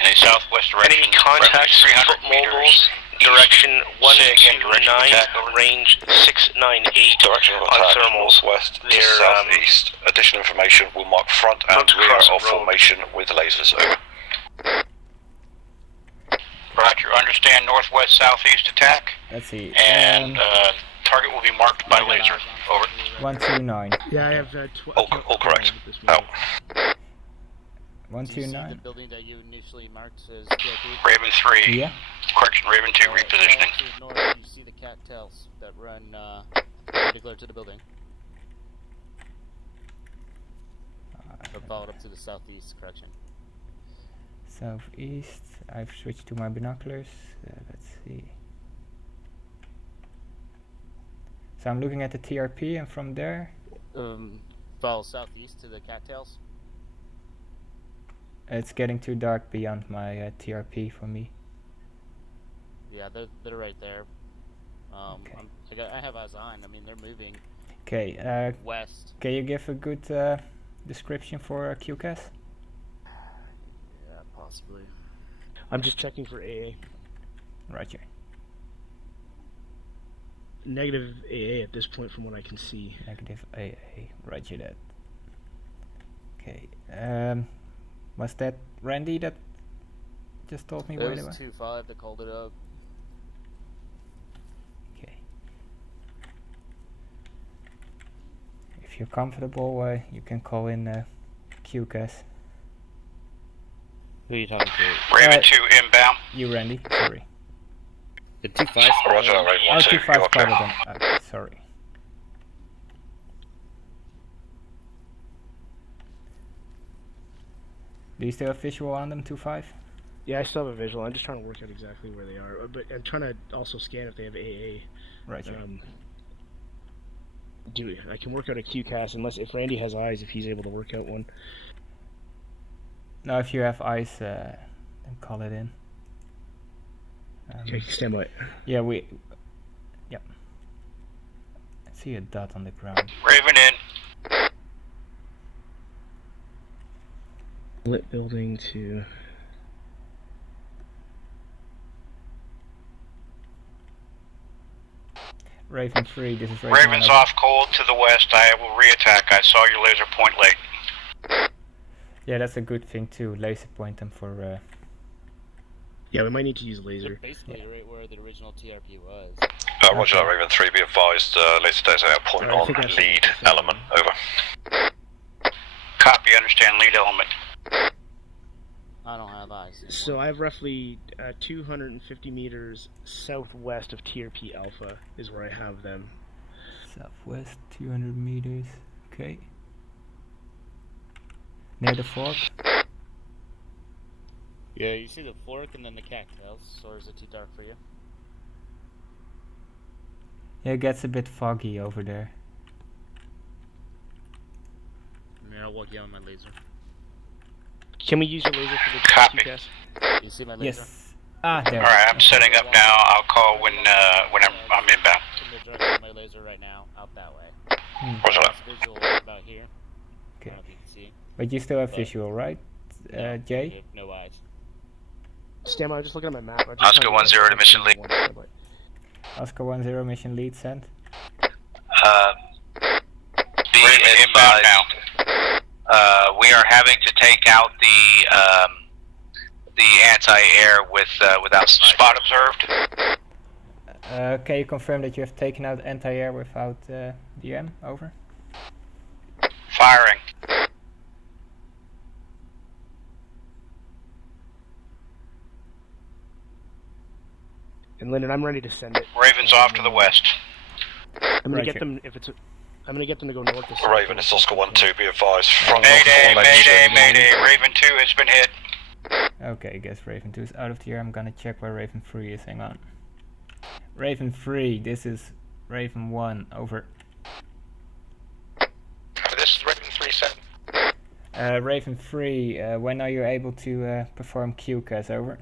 in a southwest direction. Any contacts, 300 foot mobiles, meters. direction Again, direction of 129, attack, over. range 698 Direction of on attack, thermals. northwest to They're, southeast. Additional information will mark front and Front rear crossing of road. formation with lasers, over. Roger, understand northwest southeast attack, Let's see. and target will be marked by laser. Over. 129. Yeah, I have All correct. Out. 129. The building that you initially marked as TRP? Raven 3, Yeah. correction, Raven 2, repositioning. To the north, you see the cattails that run perpendicular to the building. But followed up to the southeast, correction. Southeast. I've switched to my binoculars. Let's see. So I'm looking at the TRP, and from there, Follow southeast to the cattails. it's getting too dark beyond my TRP for me. Yeah, they're right there. Okay. I have eyes on. I mean, they're moving Okay. west. Can you give a good description for QCAS? Yeah, possibly. I'm just checking for AA. Roger. Negative AA at this point from what I can see. Negative AA. Roger that. Okay. Was that Randy that just told me It where was they were? 2-5 that called it up. Okay. you're comfortable, you can call in QCAS. Who are you talking to? Raven 2 inbound. You, Randy. Sorry. The 2-5. Roger, Raven 1 2. 2-5 spotted them. Sorry. Do you still have visual on them, 2-5? Yeah, I still have a visual. I'm just trying to work out exactly where they are. But I'm trying to also scan if they have AA. Right. Dude, I can work out a QCAS unless if Randy has eyes, if he's able to work out one. No, if you have eyes, then call it in. Okay, stand by. Yeah, Yep. I see a dot on the ground. Raven in. Lit building to... Raven 3, this is Raven. Raven's off cold to the west. I will reattack. I saw your laser point late. Yeah, that's a good thing too. Laser point them for. Yeah, we might need to use laser. They're basically right where the original TRP was. Roger that, Raven 3. Be advised, laser data outpoint on lead element. Over. Copy. Understand. Lead element. I don't have eyes anymore. So I have roughly 250 meters southwest of TRP Alpha is where I have them. Southwest, 200 meters. Okay. Near the fork. Yeah, you see the fork and then the cattails, or is it too dark for you? Yeah, it gets a bit foggy over there. Yeah, I'll walk you on my laser. Can we use your laser for the Copy. QCAS? You see my laser? Yes. Ah, there. Alright, I'm setting up now. I'll call when I'm inbound. In the direction of my laser right now, out that way. Roger that. Visual about here. Okay. I don't know if you can see. But you still have visual, right, Jay? No eyes. Stam, I was just looking at my map. Oscar 1-0 to mission lead. Oscar 1-0 mission lead sent. Be advised, we are having to take out the anti-air without Spot observed. Can you confirm that you have taken out anti-air without DM? Over. Firing. And Lyndon, I'm ready to send it. Raven's off to the west. I'm gonna get them if it's. I'm gonna get them to go north to south. Raven, it's Oscar 1-2. Be advised. Front Mayday, mayday. Raven 2 has been hit. Okay, I guess Raven 2 is out of the air. I'm gonna check where Raven 3 is. Hang on. Raven 3, this is Raven 1. Over. This is Raven 3 7. Raven 3, when are you able to perform QCAS? Over.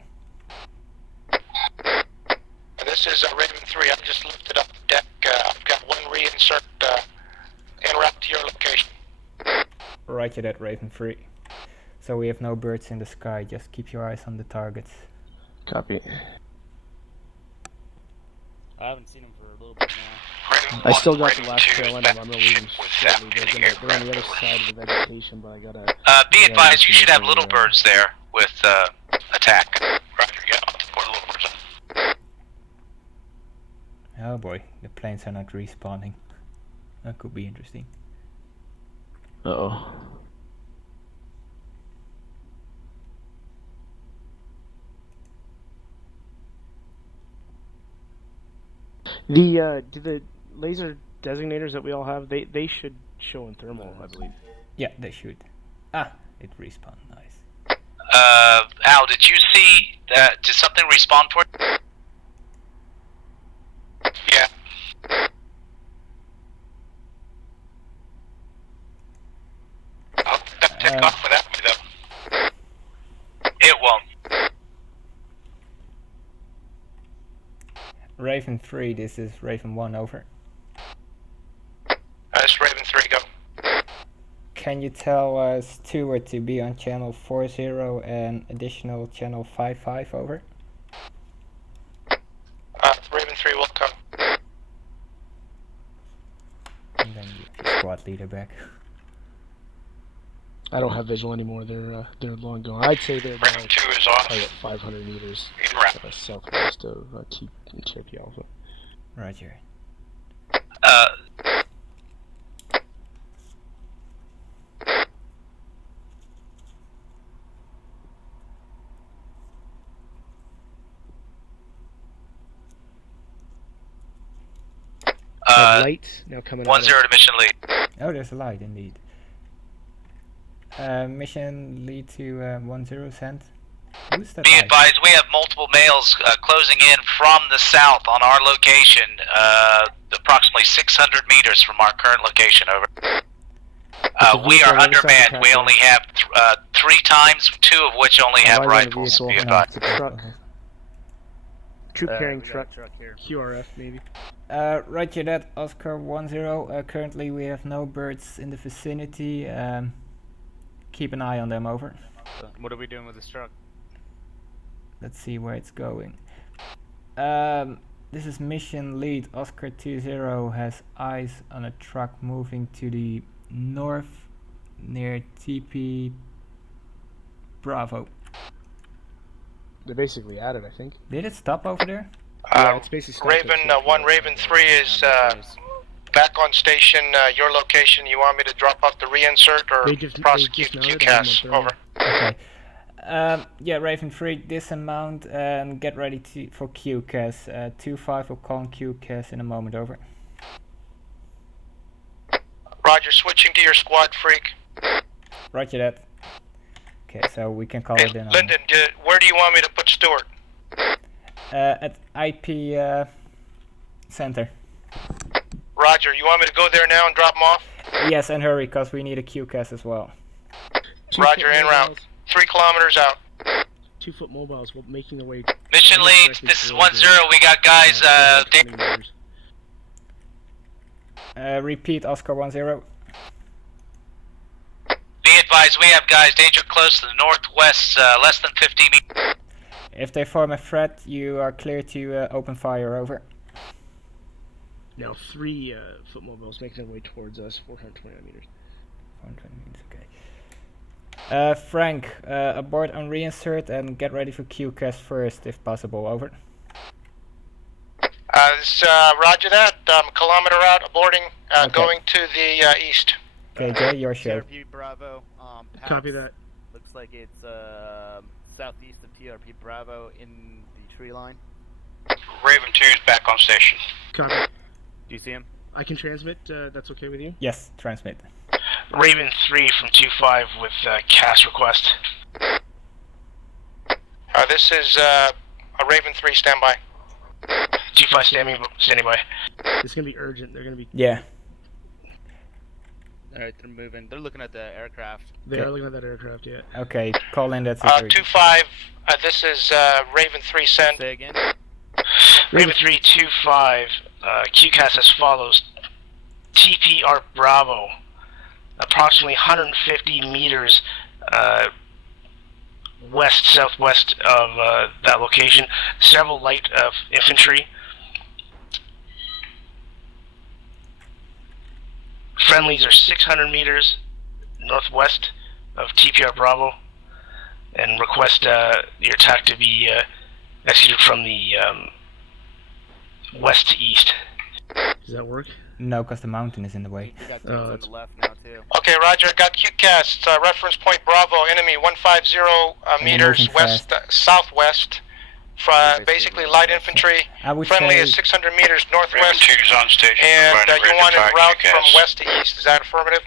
This is Raven 3. I've just lifted up the deck. I've got one reinsert en route to your location. Roger that, Raven 3. So we have no birds in the sky, just keep your eyes on the targets. Copy. I haven't seen them for a little bit now. I still got the last tail end of them. I'm gonna leave them shortly. They're on the other side of the vegetation, but I gotta... be advised, you should have little birds there with attack. Roger, yeah, I'll put little birds on. Oh boy, the planes are not respawning. That could be interesting. Uh-oh. The laser designators that we all have, they should show in thermal, I believe. Yeah, they should. Ah, it respawned. Nice. Al, did you see did something respawn for it? Yeah. I'll take off without me though. It won't. Raven 3, this is Raven 1, over. It's Raven 3, go. Can you tell Stewart to be on channel 40 and additional channel 55, over? Raven 3 will come. And then your squad leader back. I don't have visual anymore. They're long gone. I'd say they're Raven 2 is off. probably at 500 meters southwest of TRP Alpha. Roger. light now coming 1-0 to mission lead. Oh, there's a light indeed. Mission lead to 1-0 sent. Who's that? Be light? advised, we have multiple males closing in from the south on our location, approximately 600 meters from our current location. Over. We are undermanned. We only have 3 times, 2 of which only have rifles. Be advised. Troop carrying truck here. QRF maybe. Roger that, Oscar 1-0. Currently we have no birds in the vicinity. Keep an eye on them, over. What are we doing with this truck? Let's see where it's going. This is mission lead. Oscar 2-0 has eyes on a truck moving to the north near TP Bravo. They're basically at it, I think. Did it stop over there? Yeah, it's basically Raven 1, Raven 3 is back on station. Your location. You want me to drop off the reinsert or prosecute QCAS? Over. Okay. Yeah, Raven 3, dismount and get ready for QCAS. 2-5 will call on QCAS in a moment, over. Roger, switching to your squad, Freak. Roger that. Okay, so we can call it in. Lyndon, where do you want me to put Stuart? At IP center. Roger, you want me to go there now and drop him off? Yes, and hurry, because we need a QCAS as well. Roger, en route. 3 kilometers out. 2-foot mobiles making their way. Mission lead, this is 1-0. We got guys. Repeat, Oscar 1-0. Be advised, we have guys danger close to the northwest, less than 50 meters. If they form a threat, you are clear to open fire, over. Now 3 foot mobiles making their way towards us, 429 meters. 420 meters, okay. Frank, abort on reinsert and get ready for QCAS first, if possible, over. Roger that. Kilometer out, aborting, okay. Going to the east. Okay, Jay, your show. TRP Bravo. Copy that. Looks like it's southeast of TRP Bravo in the tree line. Raven 2 is back on station. Copy. Do you see him? I can transmit. That's okay with you? Yes, transmit. Raven 3 from 2-5 with CAS request. This is a Raven 3 standby. 2-5 standing by. It's gonna be urgent. They're gonna be. Yeah. Alright, they're moving. They're looking at the aircraft. They are looking at that aircraft, yeah. Okay, call in that situation. 2-5, this is Raven 3 send. Say again? Raven 3, 2-5, QCAS as follows. TPR Bravo, approximately 150 meters west-southwest of that location. Several light infantry. Friendlies are 600 meters northwest of TPR Bravo, and request your attack to be executed from the west to east. Does that work? No, because the mountain is in the way. We got things on the left now too. Okay, Roger. Got QCAS. Reference point Bravo. Enemy 150 meters west, southwest. Basically light infantry. Friendly is 600 meters northwest. Raven 2's on station. And you want to route from west to east. Is that affirmative?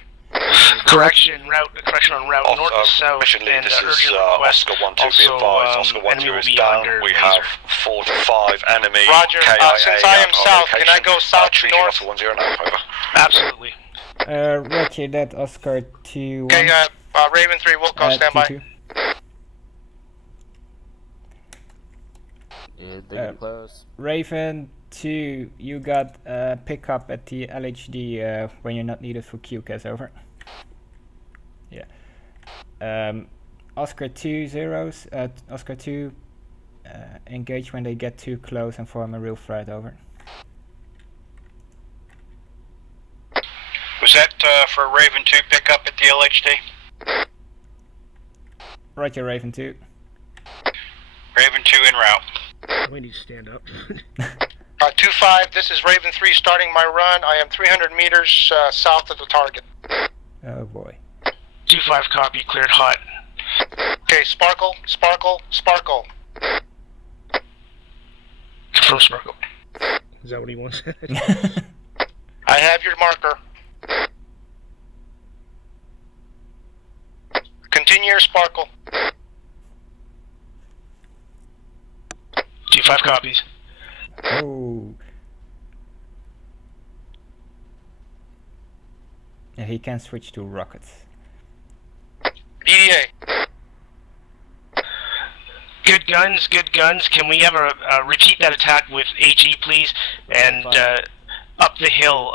Correction on route north to south. Mission lead, and this is urgent Oscar 1-2, be also, advised. Oscar 1-2 is down. We have 4 to 5 enemy. Roger. KIA Since I am south, can I go south to north? Oscar 1-0 now, over. Absolutely. Roger that, Oscar 2-1. Okay, Raven 3, we'll go standby. 2-2. Yeah, they're close. Raven 2, you got pickup at the LHD when you're not needed for QCAS, over. Yeah. Oscar 2 zeros, Oscar 2 engage when they get too close and form a real threat, over. Was that for Raven 2 pickup at the LHD? Roger, Raven 2. Raven 2 en route. We need to stand up. 2-5, this is Raven 3 starting my run. I am 300 meters south of the target. Oh boy. 2-5 copy, cleared hot. Okay, sparkle. Confirm sparkle. Is that what he wants? I have your marker. Continue your sparkle. 2-5 copies. Oh. Yeah, he can switch to rockets. EDA. Good guns, good guns. Can we have a repeat that attack with HE, please? And up the hill,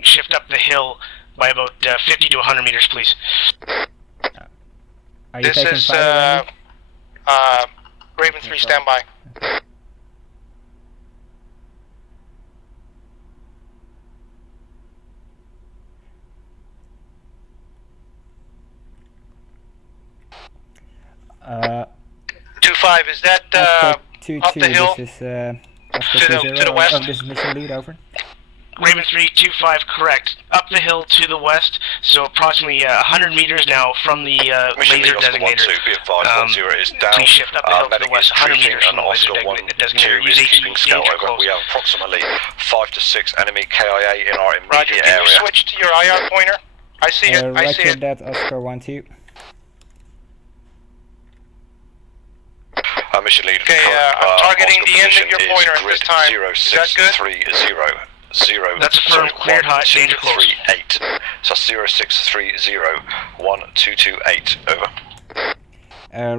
shift up the hill by about 50 to 100 meters, please. Are you This is Raven 3, standby. Uh, 2-5, is that up the hill? This is to the west? Oh, this is mission lead, over. Raven 3, 2-5, correct. Up the hill to the west, so approximately 100 meters now from the laser designator. Be advised, 10 is down. Please shift up the hill to the west, 100 meters from and the laser Oscar 1 designator. 2 is keeping scout over. We have approximately 5 to 6 enemy KIA in our immediate Roger, can area. you switch to your IR pointer? I see it, I see it. that, Oscar 1-2. Mission lead. Okay, I'm targeting the end of your pointer at this time. Is that good? 0630. That's affirmed, cleared hot, danger close. 38. So 0630-1228, over.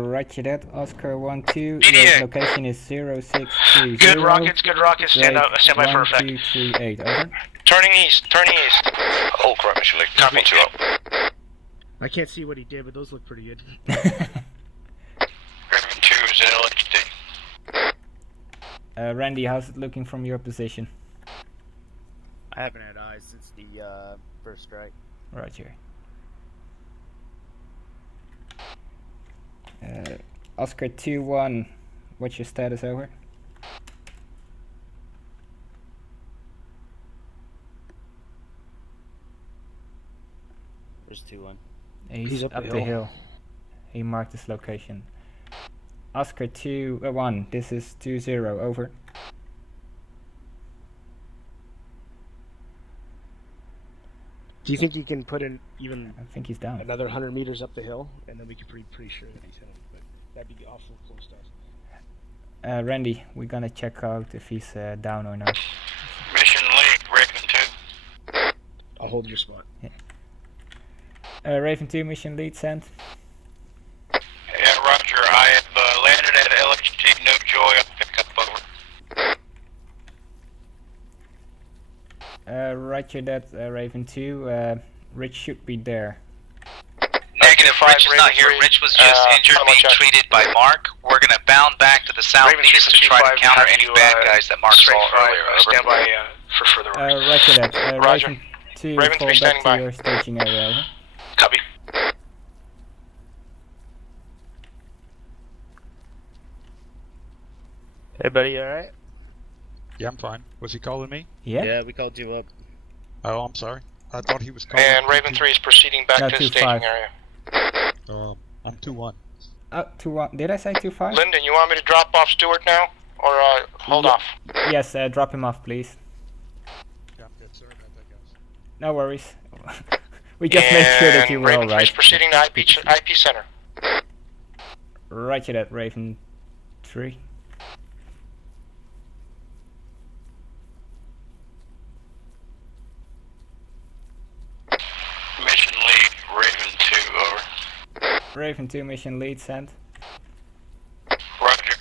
Roger that, Oscar 1-2. EDA. Your location is 0630. Good rockets, stand by for effect. 1238, over. Turning east. All correct, mission lead. Copy. 1-2 up. I can't see what he did, but those look pretty good. Raven 2 is at LXD. Randy, how's it looking from your position? I haven't had eyes since the first strike. Roger. Oscar 2-1, what's your status, over? There's 2-1. He's up the hill. He marked his location. Oscar 2-1, this is 2-0, over. Do you think you can put in even I think he's down. another 100 meters up the hill, and then we can be pretty sure that he's hit him, but that'd be awful close to us. Randy, we're gonna check out if he's down or not. Mission lead, Raven 2. I'll hold your spot. Yeah. Raven 2, mission lead, sent. Yeah, roger. I have landed at LXG, no joy. I'll pick up, over. Roger that, Raven 2. Rich should be there. Negative, Rich is not here. Rich was just injured, being treated by Mark. We're going to bound back to the southeast to try to counter any bad guys that Mark saw earlier. Stand by for further orders. Roger that. Roger. Raven 2, Raven 3 fall standing back by. to your staging area, over. Copy. Hey, buddy, you alright? Yeah, I'm fine. Was he calling me? Yeah? Yeah, we called you up. Oh, I'm sorry. I thought he was calling. And Raven 3 is proceeding back No, to the 2-5. staging area. I'm 2-1. 2-1. Did I say 2-5? Lyndon, you want me to drop off Stewart now? Or hold off? Yes, drop him off, please. Yeah, I'm good. Sorry about that, guys. No worries. We just made sure that you were Raven 3 is alright. proceeding to IP center. Roger that, Raven 3. Mission lead, Raven 2, over. Raven 2, mission lead, sent. Roger.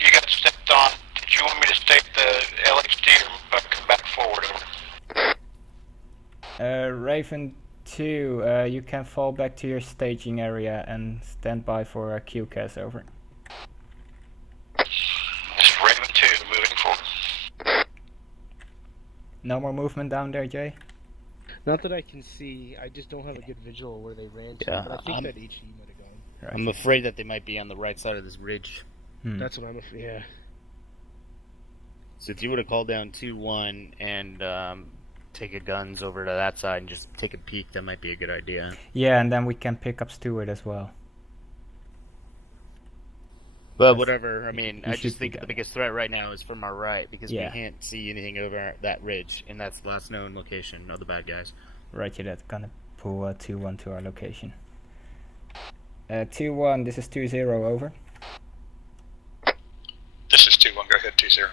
You got stepped on. Did you want me to stay at the LXD or come back forward, over? Raven 2, you can fall back to your staging area and stand by for a QCAS, over. This is Raven 2, moving forward. No more movement down there, Jay? Not that I can see, I just don't have a good visual where they ran to, Yeah, but I think that HE might have gone. Right. I'm afraid that they might be on the right side of this ridge. That's what I'm afraid, yeah. So if you would have called down 2-1 and take your guns over to that side and just take a peek, that might be a good idea. Yeah, and then we can pick up Stewart as well. But whatever. I mean, I just think the biggest threat right now is from our right because we can't see anything over that ridge, and that's the last known location of the bad guys. Roger that. Gonna pull 2-1 to our location. 2-1. This is 2-0. Over. This is 2-1. Go ahead. 2-0.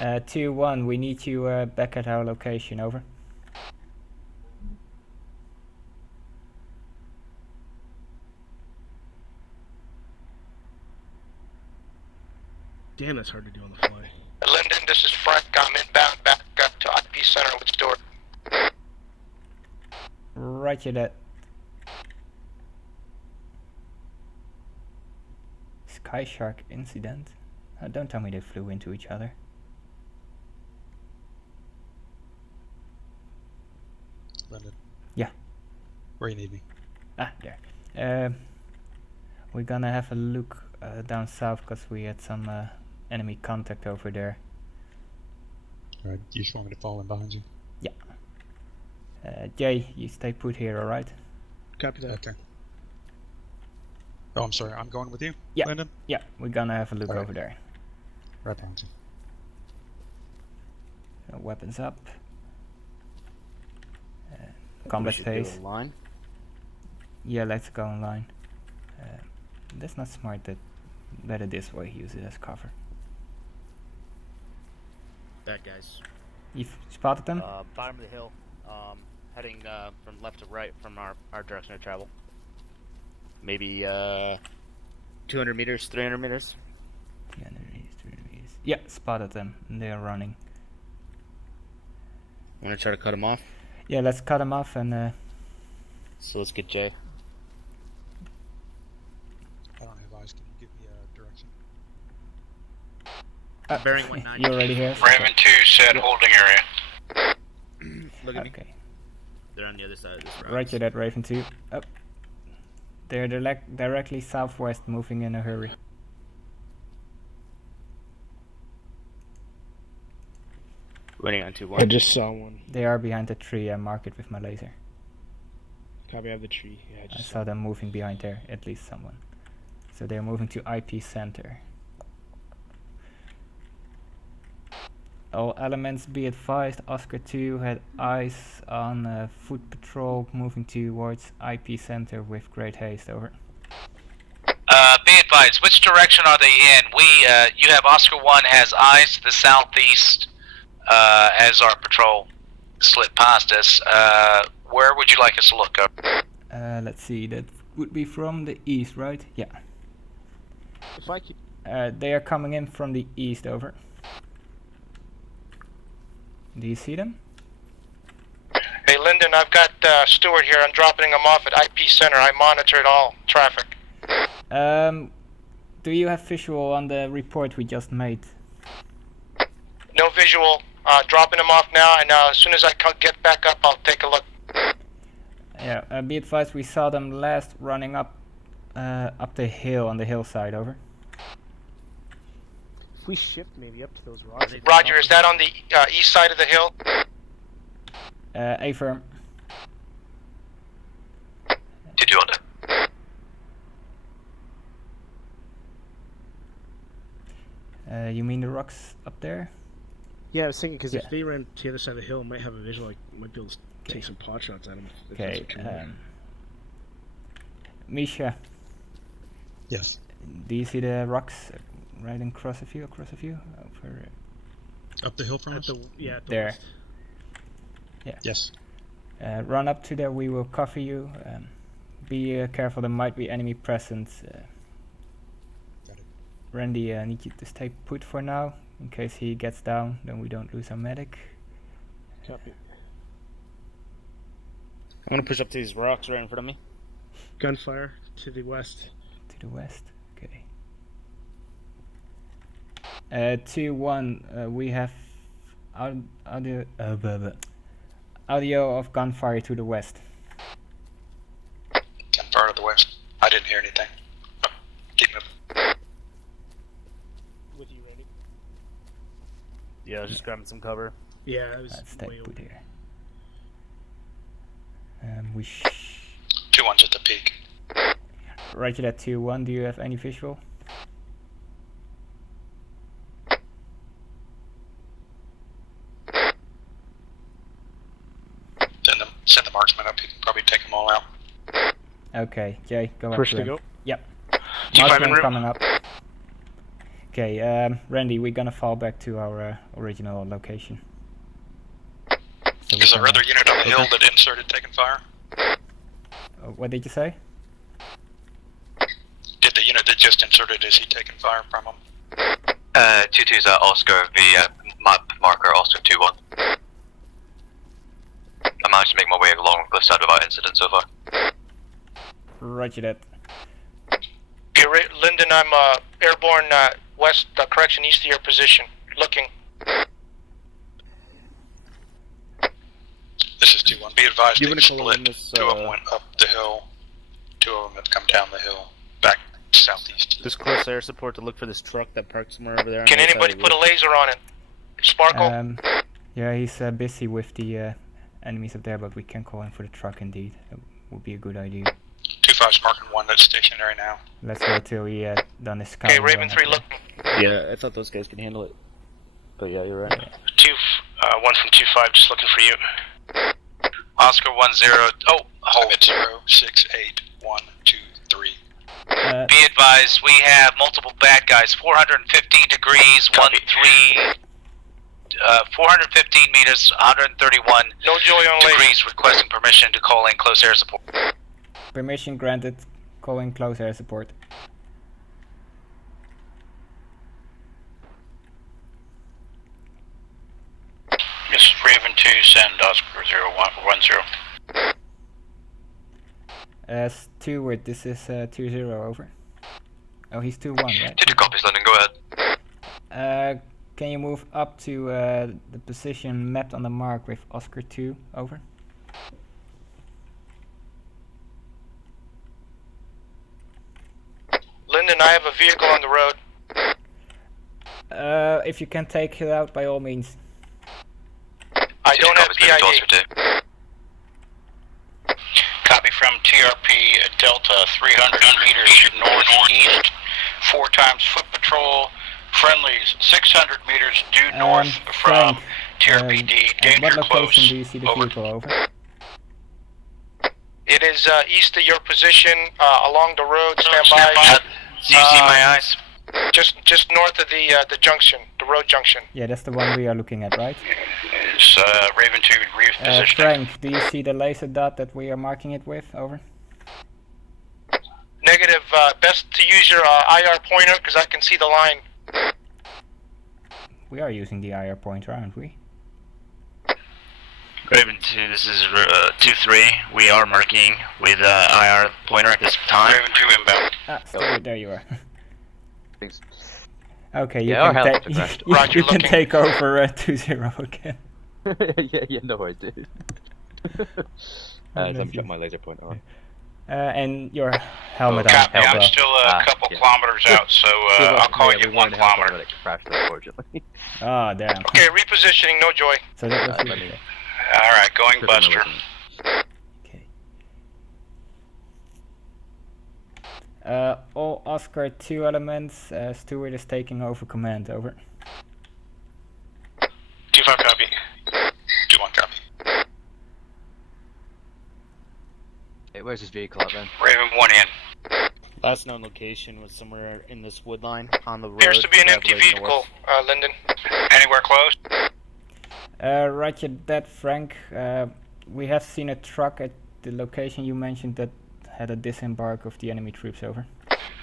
2-1. We need you back at our location. Over. Damn, that's hard to do on the fly. Linden, this is Frank. I'm inbound back up to IP Center with Stewart. Roger that. Sky Shark incident? Don't tell me they flew into each other. London. Yeah. Where you need me? Ah, there. We're gonna have a look down south because we had some enemy contact over there. Alright, you just want me to fall in behind you? Yeah. Jay, you stay put here, alright? Copy that. Okay. Oh, I'm sorry, I'm going with you, yeah. Landon? Yeah, we're gonna have a look over there. Right behind you. Weapons up. Combat phase. Line. Yeah, let's go online. That's not smart. That better this way. Use it as cover. Bad guys. You've spotted them? Bottom of the hill. Heading from left to right from our direction of travel. Maybe 200 meters, 300 meters. 300 meters, 300 meters. Yeah, spotted them. They are running. Want to try to cut them off? Yeah, let's cut them off and. So let's get Jay. I don't have eyes. Can you give me a direction? Bearing 190. You already here? Raven 2 said holding area. Look at me. Okay. They're on the other side of this rock. Roger that, Raven 2. Up. They're directly southwest, moving in a hurry. Running on 2-1. I just saw one. They are behind the tree. I mark it with my laser. Copy of the tree. Yeah, I saw them moving behind there, at least someone. So they're moving to IP center. All elements be advised, Oscar 2 had eyes on foot patrol moving towards IP center with great haste. Over. Be advised, which direction are they in? You have Oscar 1 has eyes to the southeast as our patrol slid past us. Where would you like us to look up? Let's see, that would be from the east, right? Yeah. If I keep... they are coming in from the east. Over. Do you see them? Hey, Lyndon, I've got Stewart here. I'm dropping him off at IP Center. I monitored all traffic. Do you have visual on the report we just made? No visual. Dropping him off now, and as soon as I get back up, I'll take a look. Yeah, be advised, we saw them last running up the hill, on the hillside. Over. If we shift maybe up to those rocks... Roger, is that on the east side of the hill? A-firm. Did you want to? You mean the rocks up there? Yeah, I was thinking because if they ran to the other side of the hill, I might have a visual. Like, might be able to take some pot shots at them. Okay. Misha. Yes. Do you see the rocks right across of you? Over, up the hill from us? Yeah, at the there. west. Yeah. Yes. Run up to there. We will cover you. Be careful. There might be enemy present. Got it. Randy, I need you to stay put for now. In case he gets down, then we don't lose our medic. Copy. I'm gonna push up to these rocks right in front of me. Gunfire to the west. To the west. Okay. 2-1. We have audio of gunfire to the west. Gunfire to the west. I didn't hear anything. Keep moving. With you, Randy. Yeah, I was just grabbing some cover. Yeah, I was Let's stay way put over. here. We 2-1's at the peak. Roger that. 2-1. Do you have any visual? probably take them all out. Okay, Jay, go ahead. First we go. Yep. T5 en Marking route. coming up. Okay, Randy, we're gonna fall back to our original location. So Is there other unit on the hill that inserted taking fire? What did you say? Did the unit that just inserted, is he taking fire from them? 2-2's Oscar, the map marker Oscar 2-1. I managed to make my way along the side without incident so far. Roger that. Okay, Lyndon, I'm airborne west, correction, east of your position. Looking. This is 2-1. Be advised You they wanna call in split. this, 2 of them went up the hill. 2 of them have come down the hill, back southeast. This close air support to look for this truck that parked somewhere over there. Can anybody put a laser on it? Sparkle? Yeah, he's busy with the enemies up there, but we can call in for the truck indeed. It would be a good idea. 2-5's marking 1 that's stationary now. Let's wait till he done his scout. Okay, Raven 3 looking. Yeah, I thought those guys could handle it. But yeah, you're right. 1 from 2-5, just looking for you. Oscar 1-0. Oh, hold. 0, 6, 8, 1, 2, 3. Be advised, we have multiple bad guys. 415 degrees, 415 meters, 131 No joy on degrees. Requesting permission to call in close air support. Permission granted. Call in close air support. This is Raven 2, send Oscar 0-1-1-0. Stewart, this is 2-0, over. Oh, he's 2-1, right? 2 copies, London, go ahead. Can you move up to the position mapped on the mark with Oscar 2, over? Lyndon, I have a vehicle on the road. If you can take it out, by all means. I don't have PID. Copy from TRP Delta, 300 meters northeast, 4 times foot patrol. Friendlies, 600 meters due north from TRPD. At Danger what close. location do you see the vehicle, over? It is east of your position, along the road. Stand by. Do you see my eyes? Just north of the junction, the road junction. Yeah, that's the one we are looking at, right? It's Raven 2 repositioning. Frank, do you see the laser dot that we are marking it with, over? Negative. Best to use your IR pointer because I can see the line. We are using the IR pointer, aren't we? Raven 2, this is 2-3. We are marking with IR pointer at this time. Raven 2 inbound. Stewart, there you are. Thanks. Okay, you Yeah, can, you can take over 2-0 again. yeah, no, I do. Let me check my laser pointer on. And your helmet Copy, on. I'm still a couple kilometers out, so I'll call you 1 kilometer. Crashed, unfortunately. Oh, damn. Okay, repositioning, no joy. So that was Alright, going Buster. All Oscar 2 elements, Stewart is taking over command, over. 2-5 copy. 2-1 copy. Hey, where's his vehicle at then? Raven 1 in. Last known location was somewhere in this wood line on the road. Appears to be an empty traveling vehicle, north. Lyndon. Anywhere close? Roger that, Frank. We have seen a truck at the location you mentioned that had a disembark of the enemy troops, over.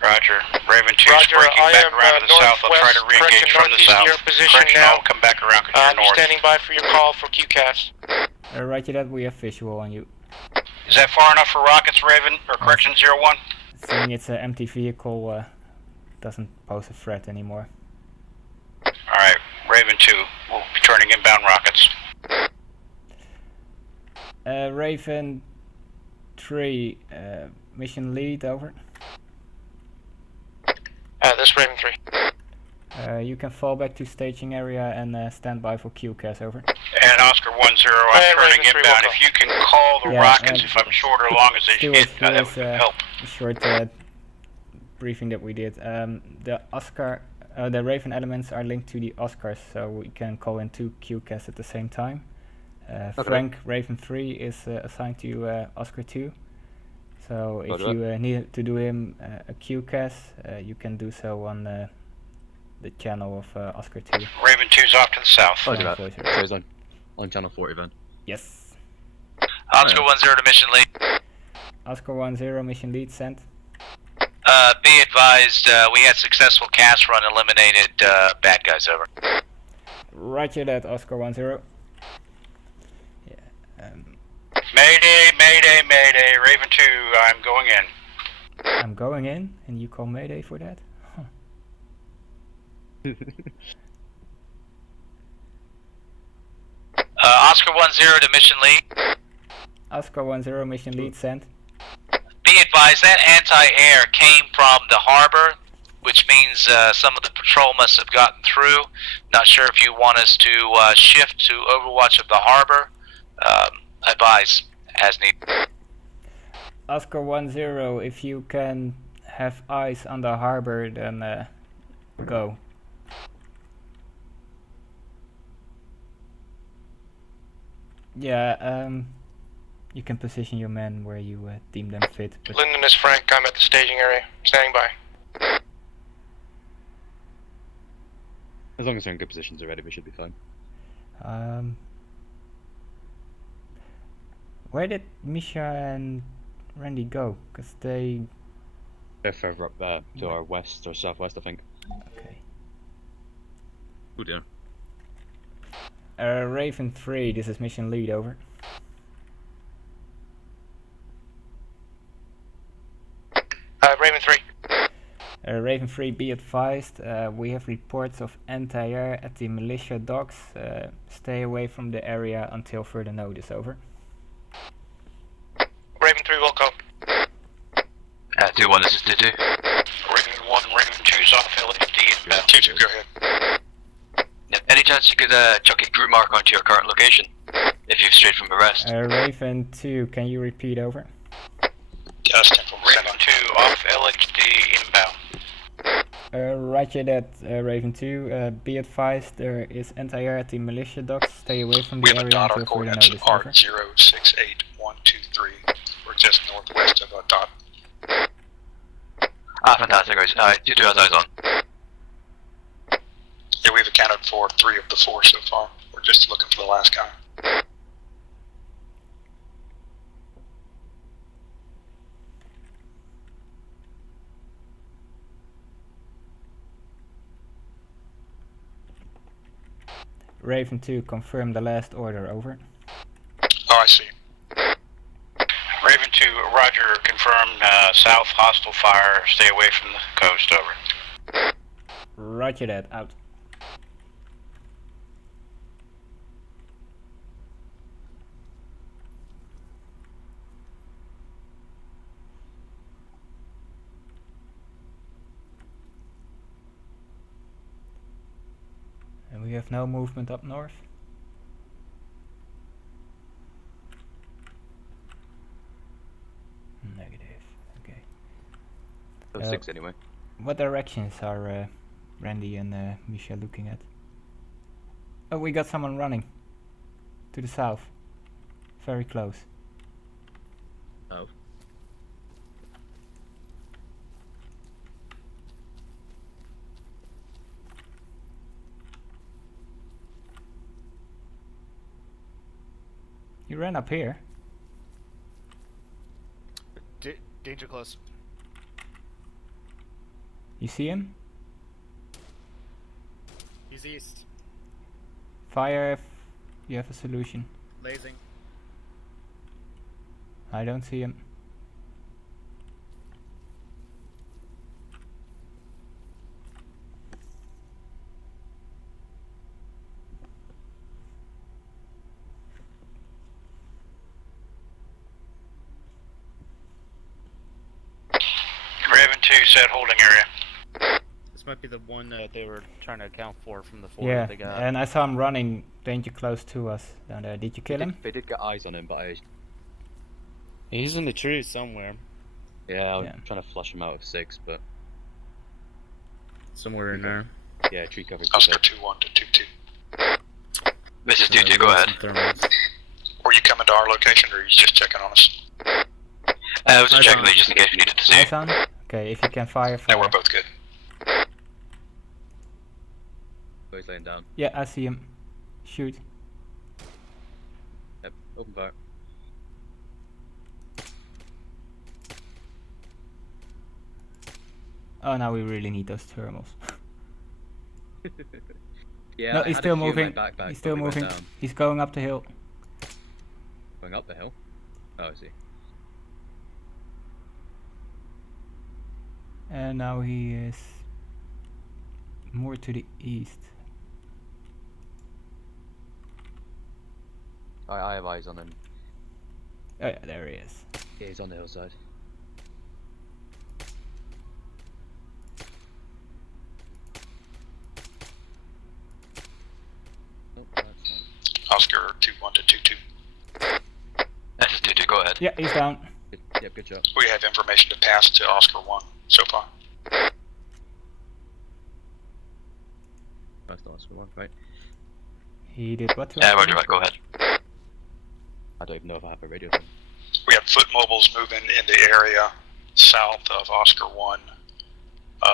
Roger. Raven 2 Roger, breaking I back am around to the south. I'll try to re-engage from the south. Your position Correction, now. I'll come back around because I'm you're north. standing by for your call for QCAS. Roger that, we have visual on you. Is that far enough for rockets, Raven? Or correction, 0-1? Seeing it's an empty vehicle doesn't pose a threat anymore. Alright, Raven 2, we'll be turning inbound rockets. Raven 3, mission lead, over. This Raven 3. You can fall back to staging area and stand by for QCAS, over. And Oscar 1-0, I'm turning Raven 3, inbound. If you can call the rockets, if I'm short or long as they Stewart, hit, that would help. A short briefing that we did. The Raven elements are linked to the Oscars, so we can call in 2 QCAS at the same time. Frank Raven 3 is assigned to Oscar 2. So if you need to do him a QCAS, you can do so on the channel of Oscar 2. Raven 2's off to the south. Oh, do that. So he's on channel 40 then. Yes. Oscar 1-0 to mission lead. Oscar 1-0, mission lead sent. Be advised, we had successful cast run, eliminated bad guys, over. Roger that, Oscar 1-0. Yeah. Mayday, mayday, mayday. Raven 2, I'm going in. I'm going in, and you call Mayday for that? Oscar 1-0 to mission lead. Oscar 1-0, mission lead sent. Be advised that anti-air came from the harbor, which means some of the patrol must have gotten through. Not sure if you want us to shift to overwatch of the harbor. Advise as needed. Oscar 1-0, if you can have eyes on the harbor, then go. Yeah, you can position your men where you deem them fit. But Linden is Frank. I'm at the staging area. Standing by. As long as they're in good positions already, we should be fine. Where did Misha and Randy go? Because they're further up there, to our west or southwest, I think. Okay. Oh dear. Raven 3, this is mission lead, over. Raven 3. Raven 3, be advised, we have reports of anti-air at the Militia docks. Stay away from the area until further notice, over. Raven 3 will go. 2-1, this is 2-2. Raven 1, Raven 2's off LFD inbound. 2-2, go ahead. Any chance you could chuck a group mark onto your current location, if you've strayed from arrest? Raven 2, can you repeat, over? Raven 2 off LHD inbound. Roger that, Raven 2. Be advised, there is anti-air at the Militia docks. Stay away from the area until further notice, over. R068123. We're just northwest of a dot. Fantastic, guys. Alright, 2-2 has eyes on. Yeah, we've accounted for 3 of the 4 so far. We're just looking for the last guy. Raven 2, confirm the last order, over. Oh, I see. Raven 2, roger, confirm south hostile fire, stay away from the coast, over. Roger that, out. And we have no movement up north. Negative, okay. 6 anyway. What directions are Randy and Misha looking at? Oh, we got someone running. To the south. Very close. Oh. He ran up here. Danger close. You see him? He's east. Fire if you have a solution. Lasing. I don't see him. Raven 2 said holding area. This might be the one that they were trying to account for from the 4 Yeah, that they got. and I saw him running danger close to us down there. Did you kill him? They did get eyes on him, but He's in the trees somewhere. yeah, I'm trying to flush him out of 6, but Somewhere in there. yeah, tree cover. Oscar 2-1 to 2-2. This is 2-2, go ahead. Were you coming to our location, or are you just checking on us? I was just checking just in case you needed to see. Nice on. Okay, if you can fire. Yeah, we're both good. Oh, he's laying down. Yeah, I see him. Shoot. Yep, open fire. Oh, now we really need those thermals. Yeah, no, I he's had still a few in my moving. backpack, He's still but we went moving. down. He's going up the hill. Going up the hill? Oh, I see. And now he is more to the east. I have eyes on him. Oh yeah, there he is. Yeah, he's on the hillside. Oh, that's not... Oscar 2-1 to 2-2. That's just 2-2, go ahead. Yeah, he's down. Yep, good job. We have information to pass to Oscar 1 so far. That's not Oscar 1, right? He did what? Yeah, roger that, go ahead. I don't even know if I have a radio thing. We have foot mobiles moving in the area south of Oscar 1.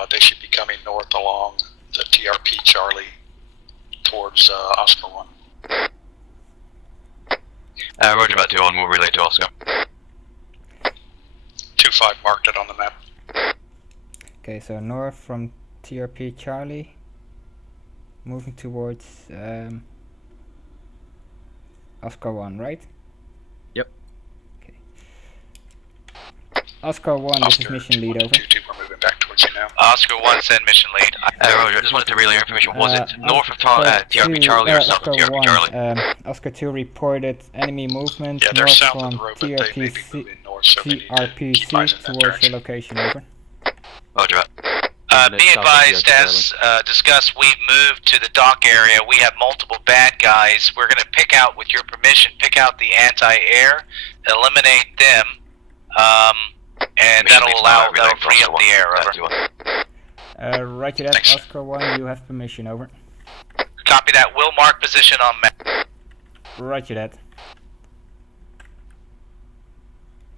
They should be coming north along the TRP Charlie towards Oscar 1. Roger that, 2-1, we'll relay to Oscar. 2-5 marked it on the map. Okay, so north from TRP Charlie, moving towards Oscar 1, right? Yep. Okay. Oscar 1, this is mission lead, over. 2-2, we're moving back towards you now. Oscar 1, send mission lead. Roger, I just wanted to relay your information. Was it north of TRP Charlie or south of TRP Charlie? Oscar 2 reported enemy movement Yeah, they're north south from of the road, but they may be TRPC moving north, so we need to keep eyes in that towards your direction. location, over. Roger that. Be advised, as discussed, we've moved to the dock area. We have multiple bad guys. We're going to pick out, with your permission, pick out the anti-air, eliminate them, and that'll free up the air, over. Roger that, Thanks. Oscar 1, you have permission, over. Copy that. We'll mark position on map. Roger that.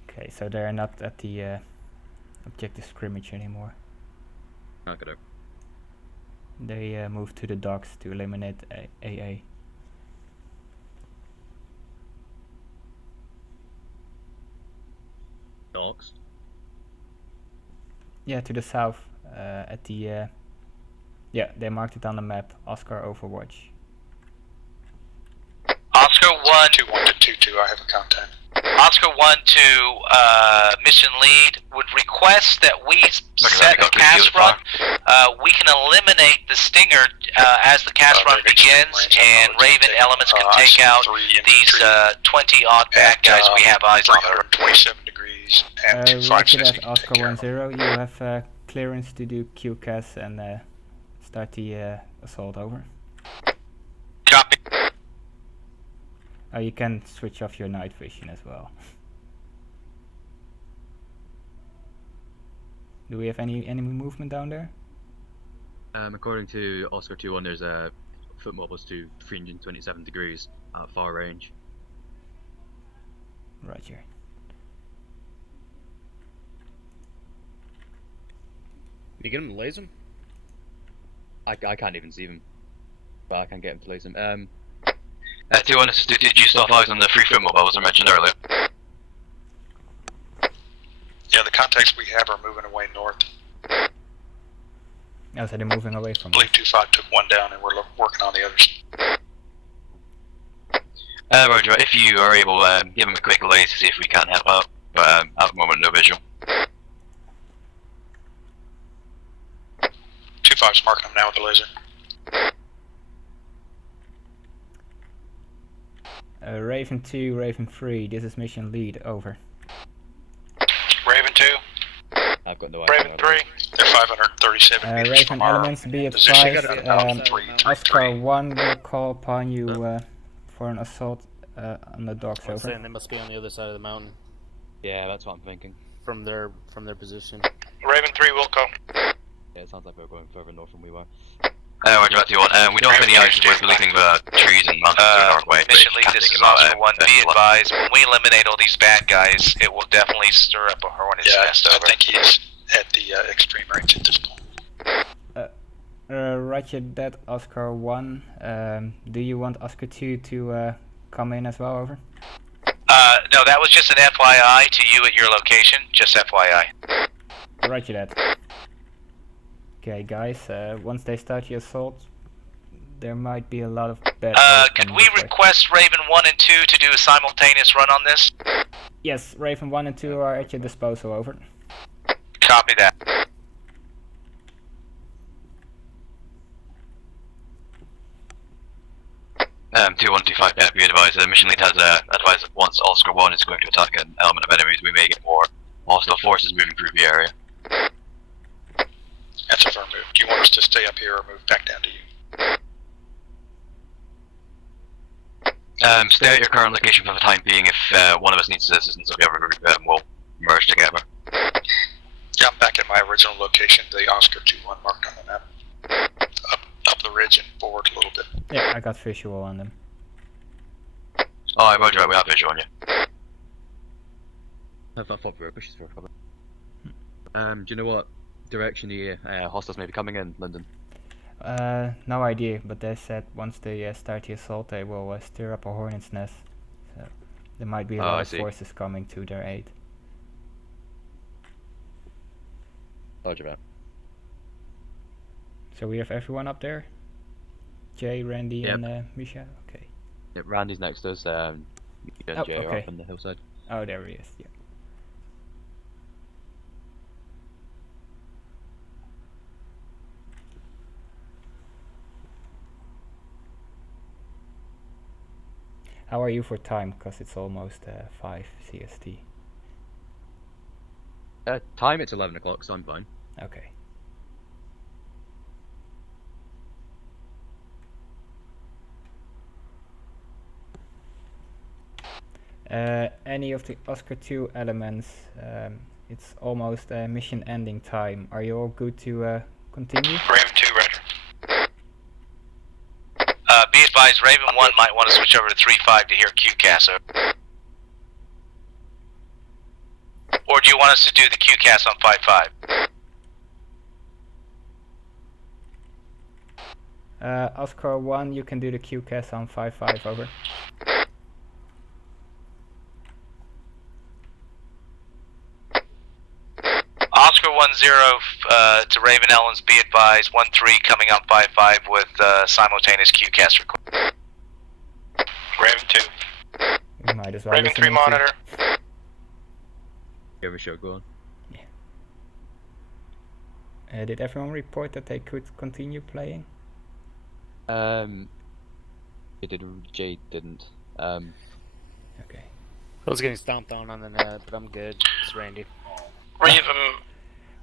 Okay, so they're not at the objective scrimmage anymore. Okay. They moved to the docks to eliminate AA. Docks? Yeah, to the south, at the yeah, they marked it on the map. Oscar Overwatch. Oscar 1 2-1 to 2-2, I have a contact. Oscar 1 to mission lead would request that we set a cast run. We can eliminate the Stinger as the cast run begins, and Raven elements can take out these 20-odd bad guys we have eyes on. 27 degrees and 2-5 Roger says that, Oscar 1-0. You have clearance to do QCAS and start the assault, over. Copy. Oh, you can switch off your night vision as well. Do we have any enemy movement down there? According to Oscar 2-1, there's a foot mobiles to 327 degrees at far range. Roger. You get him to laser him? I can't even see them, but I can get him to laser them. 2-1, this is 2-2. Did you still have eyes on the free foot mobiles I mentioned earlier? Yeah, the contacts we have are moving away north. Oh, so they're moving away from I believe 2-5 took one down and we're working on the others. Roger, if you are able, give him a quick laser to see if we can help out. But at the moment, no visual. 2-5's marking them now with the laser. Raven 2, Raven 3, this is mission lead, over. Raven 2. I've got no Raven 3. They're 537 meters Raven from our elements, be position. advised, Oscar 1 will call upon you for an assault on the docks, I'm over. saying they must be on the other side of the mountain. Yeah, that's what I'm thinking. From their position. Raven 3 will go. Yeah, it sounds like we're going further north than we were. Roger that, 2-1. We don't have any eyes worth leaving trees and mountains to the northway. Mission lead, this is Oscar 1. Be advised, when we eliminate all these bad guys, it will definitely stir up a hornet's nest over. I think he's at the extreme range at this point. Roger that, Oscar 1. Do you want Oscar 2 to come in as well, over? No, that was just an FYI to you at your location, just FYI. Roger that. Okay, guys, once they start the assault, there might be a lot of bad could we request Raven 1 and 2 to do a simultaneous run on this? Yes, Raven 1 and 2 are at your disposal, over. Copy that. 2-1-2-5, be advised, the mission lead has advised that once Oscar 1 is going to attack an element of enemies, we may get more hostile forces moving through the area. That's a firm move. Do you want us to stay up here or move back down to you? Stay at your current location for the time being. If one of us needs assistance of the other group, we'll merge together. Yeah, I'm back at my original location, the Oscar 2-1 marked on the map. Up the ridge and forward a little bit. Yeah, I got visual on them. Oh, roger that, we have visual on you. I've thought for bushes for cover. Do you know what direction the hostiles may be coming in, Lyndon? No idea, but they said once they start the assault, they will stir up a hornet's nest. So there might be a lot of forces coming to their aid. Roger that. So we have everyone up there? Jay, Randy, and Misha? Okay. Yep, Randy's next to us. Jay are up on the hillside. Oh, there he is, yeah. How are you for time? Because it's almost 5 CST. Time, it's 11 o'clock, so I'm fine. Okay. Any of the Oscar 2 elements, it's almost mission ending time. Are you all good to continue? Raven 2, roger. Be advised, Raven 1 might want to switch over to 3-5 to hear QCAS. Or do you want us to do the QCAS on 5-5? Oscar 1, you can do the QCAS on 5-5, over. Oscar 1-0 to Raven Ellens, be advised, 1-3 coming on 5-5 with simultaneous QCAS request. Raven 2. You might as well Raven 3 monitor. You have a show going? Yeah. Did everyone report that they could continue playing? Jay didn't. Okay. I was getting stomped on the net, but I'm good. It's Randy. Raven.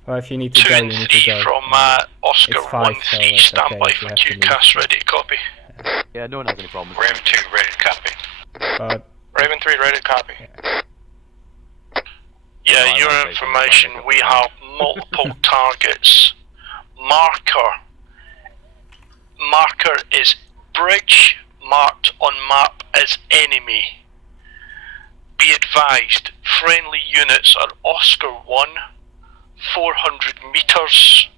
Well, if you need to go, you need to go. From Oscar 1-3, stand by for QCAS, ready to copy. Yeah, no one has any problems. Raven 2, ready to copy. But Raven 3, ready to copy. Yeah, your information, we have multiple targets. Marker is bridge, marked on map as enemy. Be advised, friendly units are Oscar 1, 400 meters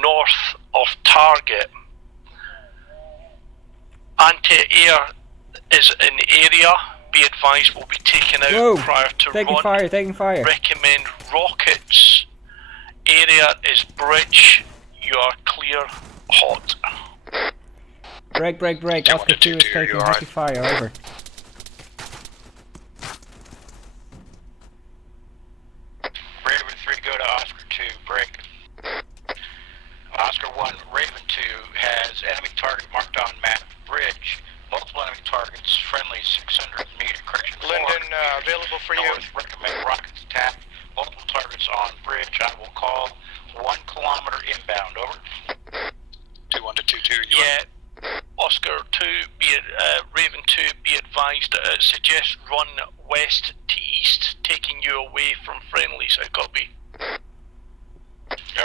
north of target. Anti-air is an area, be advised, will be taken out prior to taking run. Fire, taking fire. Recommend rockets. Area is bridge, you are clear, hot. Break. Oscar 2 is taking heavy fire, over. Raven 3, go to Oscar 2, break. Oscar 1, Raven 2 has enemy target marked on map, bridge, multiple enemy targets, friendly 600 meter, correction. Linden, available for you. Recommend rockets attack, multiple targets on bridge, I will call 1 kilometer inbound, over. 2-1 to 2-2, yeah. Oscar 2, Raven 2, be advised, suggest run west to east, taking you away from friendlies, I copy.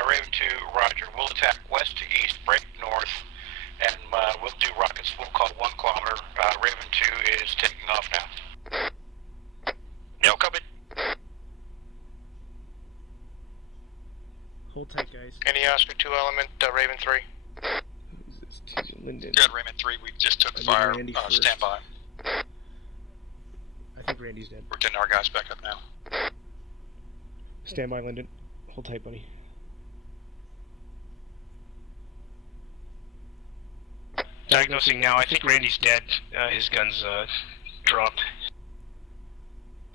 Raven 2, roger. We'll attack west to east, break north, and we'll do rockets. We'll call 1 kilometer. Raven 2 is taking off now. No, copy. Hold tight, guys. Any Oscar 2 element, Raven 3. Linden. Good, Raymond 3, we just took fire. Stand by. I think Randy's dead. We're getting our guys back up now. Stand by, Linden. Hold tight, buddy. Diagnosing now. I think Randy's dead. His gun's dropped.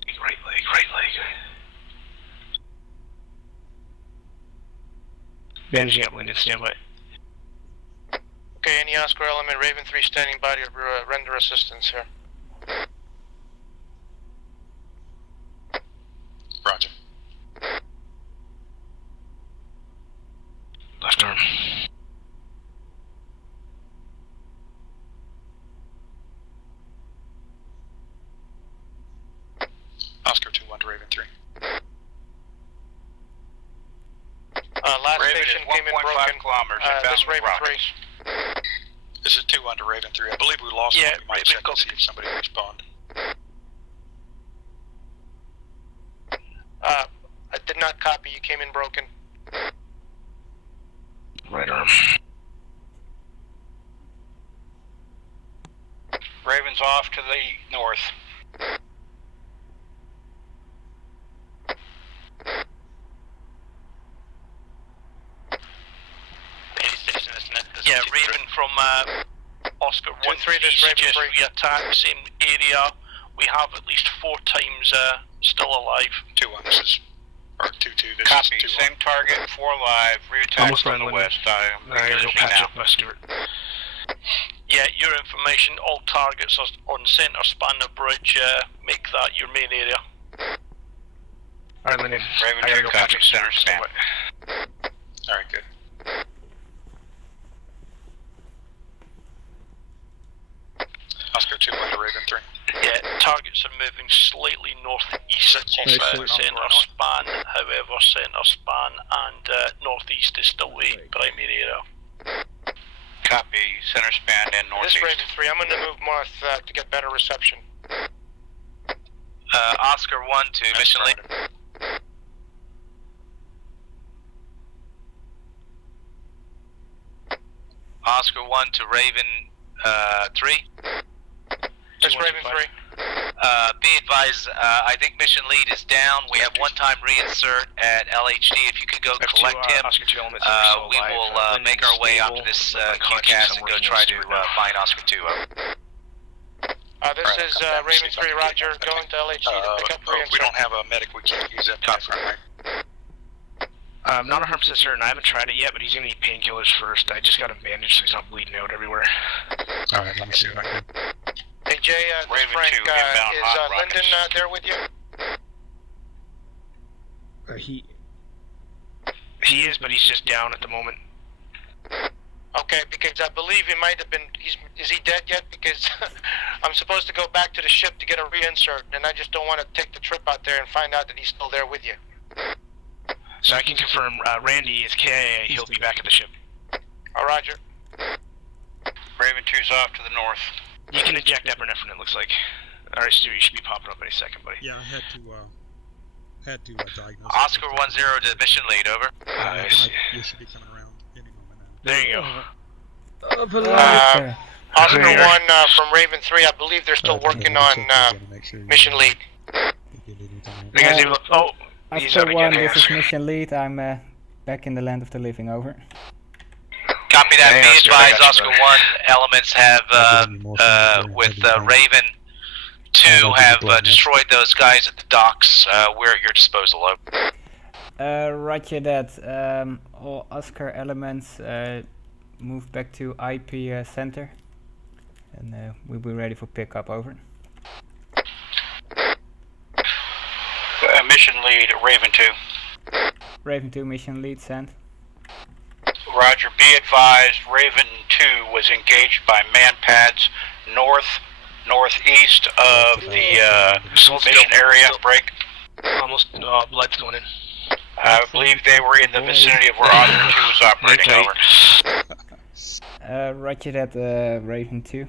Right leg, right leg. Bandaging up, Linden. Stand by. Okay, any Oscar element, Raven 3 standing by to render assistance here. Roger. Left arm. Oscar 2-1 to Raven 3. Last Raven station is came in 1.5 broken. kilometers This inbound Raven rockets. 3. This is 2-1 to Raven 3. I believe we lost one. We might Raven, check to see if somebody responded. I did not copy, you came in broken. Right arm. Raven's off to the north. Yeah, Raven from Oscar 1 3, this Raven 3. we attack the same area. We have at least 4 times still alive. 2-1, this is... Or 2-2, this Copy, is 2-1. same target, 4 live, re-attack from the west. I am repositioning patch now. up, Stuart. Yeah, your information, all targets are on centre span of bridge, make that your main area. Alright, Linden. Raven 2, copy, center span. Alright, good. Oscar 2-1 to Raven 3. Yeah, targets are moving slightly northeast of centre span, however, centre span and northeast is still the primary area. Copy, center span and northeast. This Raven 3, I'm going to move north to get better reception. Oscar 1 to mission lead. Oscar 1 to Raven 3. This Raven 3. Be advised, I think mission lead is down. We have one-time reinsert at LHD. If you could go collect him, we will make our way out to this QCAS and go try to find Oscar 2. This is Raven 3, roger. Going to LHD to pick up reinsert. If we don't have a medic, we can't use that copy, right? I'm not 100% certain. I haven't tried it yet, but he's going to need painkillers first. I just got him bandaged so he's not bleeding out everywhere. Alright, let me see if I can. Hey Jay, this Raven Frank, 2, inbound is hot Lyndon rockets. there with you? He is, but he's just down at the moment. Okay, because I believe he might have been, is he dead yet? Because I'm supposed to go back to the ship to get a reinsert, and I just don't want to take the trip out there and find out that he's still there with you. So I can confirm Randy is KIA. He'll be back at the ship. Roger. Raven 2's off to the north. You can inject epinephrine, it looks like. Alright, Stu, you should be popping up any second, buddy. Yeah, I had to diagnose. Oscar 1-0 to mission lead, over. You should be coming around any moment now. There you go. Oscar 1 from Raven 3, I believe they're still working on mission lead. Oscar 1, this is mission lead. I'm back in the land of the living, over. Copy that. Be advised, Oscar 1 elements have, with Raven 2, have destroyed those guys at the docks. We're at your disposal, over. Roger that. All Oscar elements move back to IP center. And we'll be ready for pickup, over. Mission lead, Raven 2. Raven 2, mission lead, sent. Roger, be advised, Raven 2 was engaged by manpads northeast of the mission area. Break. Almost, blood's going in. I believe they were in the vicinity of where Oscar 2 was operating. Over. Roger that, Raven 2.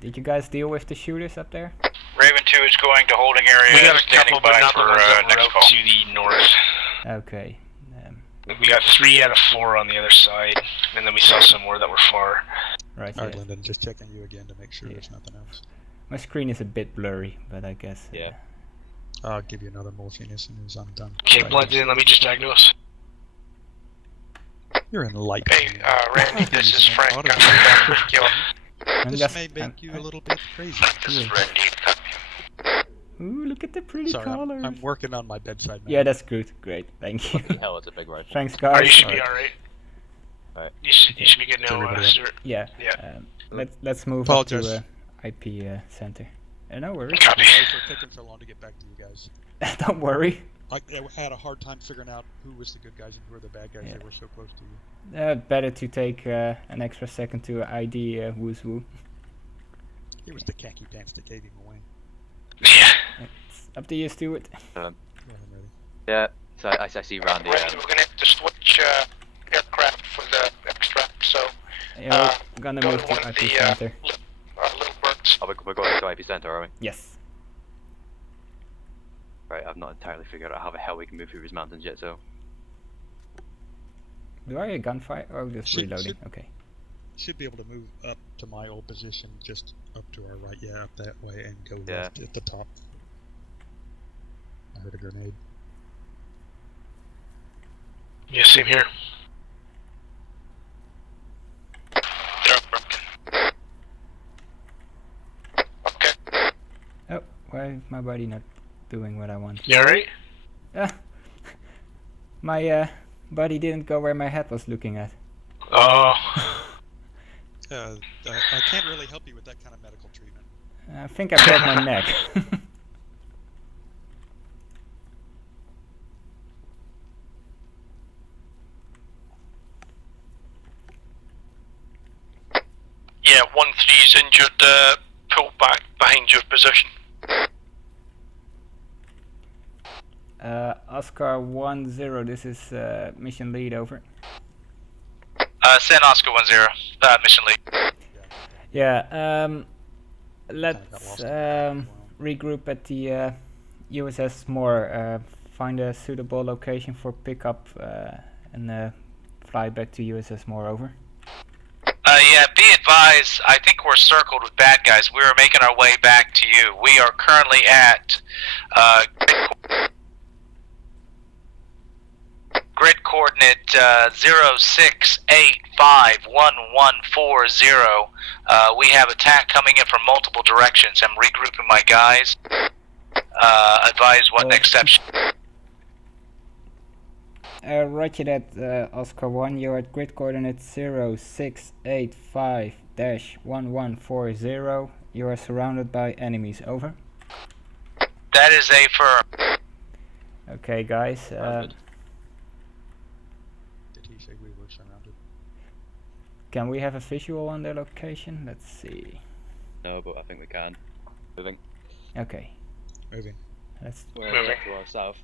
Did you guys deal with the shooters up there? Raven 2 is going to holding area. We got a standing couple, but by not the for ones that were next out call. to the north. Okay. We got 3 out of 4 on the other side, and then we saw some more that were far. Right. Alright, Lyndon, just checking you again to make sure there's nothing else. My screen is a bit blurry, but I guess. Yeah. I'll give you another morphine as soon as I'm done. Okay, blend in, let me just diagnose. You're in light. Hey, Randy, this is Frank. I'm back for kill. This may make you a little bit crazy. This is Randy. Ooh, look at the pretty Sorry, colors. I'm working on my bedside manner. Yeah, that's good. Great, thank you. What the hell, it's a big rifle. Thanks, guys. Oh, you should be alright. Alright. You should be good now, Stuart. Yeah. Yeah. Let's move Apologize. up to IP center. No worries. Copy. Sorry for taking so long to get back to you guys. Don't worry. I had a hard time figuring out who was the good guys and who were the bad guys. Yeah. They were so close to you. Better to take an extra second to ID who's who. It was the khaki pants that gave him away. Yeah. It's up to you, Stuart. Yeah, I'm ready. Yeah, so I see Randy. Randy, we're going to have to switch aircraft for the extract, so Yeah, we're gonna go move to to one of IP the center. little birds. Oh, we're going to epicenter, are we? Yes. Right, I've not entirely figured out how the hell we can move through these mountains yet, so... Do I hear gunfire? Oh, just reloading. Should- Okay. Should be able to move up to my old position, just up to our right, yeah, up that way, and go Yeah. left at the top. I heard a grenade. Yeah, same here. Oh, why is my body not doing what I want? You alright? My body didn't go where my head was looking at. Oh. I can't really help you with that kind of medical treatment. I think I broke my neck. Yeah, 1-3's injured. Pull back behind your position. Oscar 1-0, this is mission lead, over. Send Oscar 1-0, mission lead. Yeah, let's regroup at the USS Moore, find a suitable location for pickup and fly back to USS Moore, over. Yeah, be advised, I think we're circled with bad guys. We are making our way back to you. We are currently at grid coordinate 06851140. We have attack coming in from multiple directions. I'm regrouping my guys. Advise what next steps. Roger that, Oscar 1, you're at grid coordinate 0685-1140. You are surrounded by enemies, over. That is a firm. Okay, guys. Did he say we were surrounded? Can we have a visual on their location? Let's see. No, but I think we can. Moving. Okay. Moving. Let's We're to our south.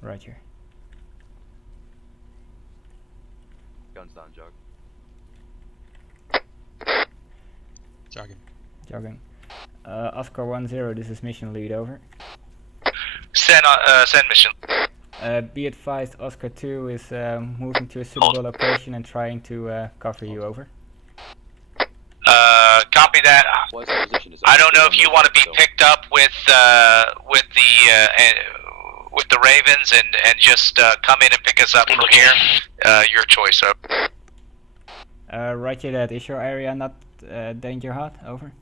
Roger. Guns down, jog. Jogging. Jogging. Oscar 1-0, this is mission lead, over. Send mission. Be advised, Oscar 2 is moving to a suitable location and trying to cover you, over. Copy that. What is the position? I don't know if you want to be picked up with the Ravens and just come in and pick us up from here. Your choice. Roger that. Is your area not danger hot? Over.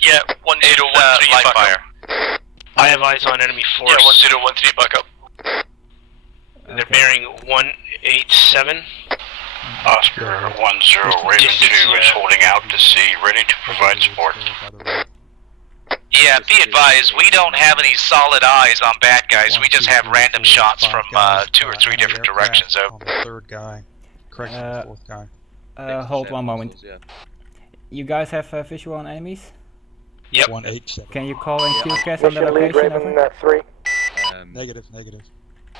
Yeah, 1013 live back fire. up. I have eyes on enemy force. Yeah, 1013 back up. They're bearing 187. Oscar 10, Raven 2 is holding out to sea, ready to provide support. Yeah, be advised, we don't have any solid eyes on bad guys. We just have random shots from 2 or 3 different directions. On the third guy. Correction, the fourth guy. Hold one moment. You guys have visual on enemies? Yep. 187. Can you call in QCAS on the location, over? 3. Negative.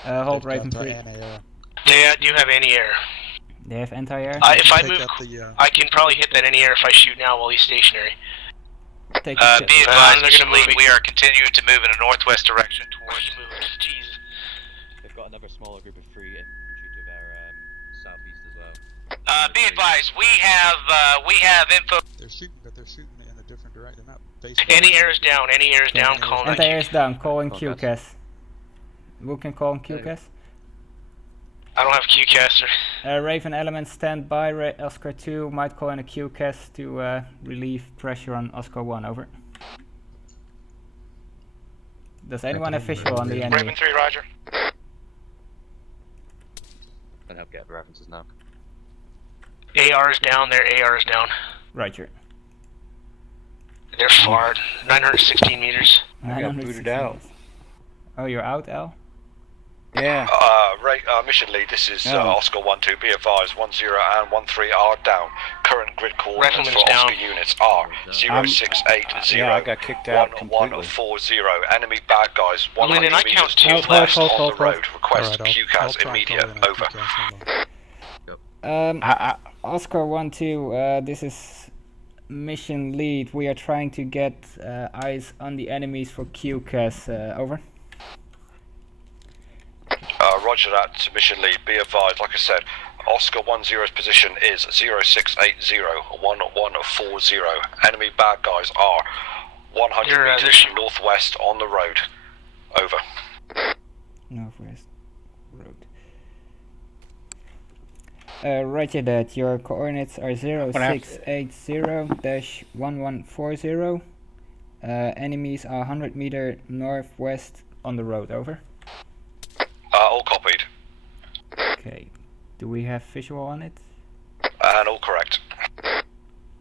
Hold They've Raven got, 3. anti-air. They do have anti-air. They have anti-air? If I Take move, out the, I can probably hit that anti-air if I shoot now while he's stationary. Take Be advised, they're gonna move we are continuing to move in a northwest direction towards. He moved. Jeez. They've got another smaller group of 3 infantry to their southeast as well. Be advised, we have info. They're shooting in a different direction. They're not facing. Anti-air is down. Anti-air is down. Call Anti-air is down. Calling QCAS. Who can call QCAS? I don't have QCAS, sir. Raven Element, stand by. Oscar 2 might call in a QCAS to relieve pressure on Oscar 1, over. Does anyone have visual on the enemy? Raven 3, roger. I'll help get the references now. AR is down. Their AR is down. Roger. They're far. 916 meters. I got booted out. Oh, you're out, Al? Yeah. Mission lead, this is Oscar 1-2. Be advised, 10 and 13 are down. Current grid coordinates Rifleman's for down. Oscar units are 068 Yeah, I got kicked out completely. 1140. Enemy bad guys, 100 Lyndon, I count meters two. northwest Hold. on the road. Request Alright, QCAS immediate. Over. Oscar 1-2, this is mission lead. We are trying to get eyes on the enemies for QCAS, over. Roger that, mission lead. Be advised, like I said, Oscar 10's position is 0680 1140. Enemy bad guys are 100 meters northwest on the road. Over. Northwest road. Roger that. Your coordinates are 0680-1140. Enemies are 100 meter northwest on the road. Over. All copied. Okay. Do we have visual on it? And all correct.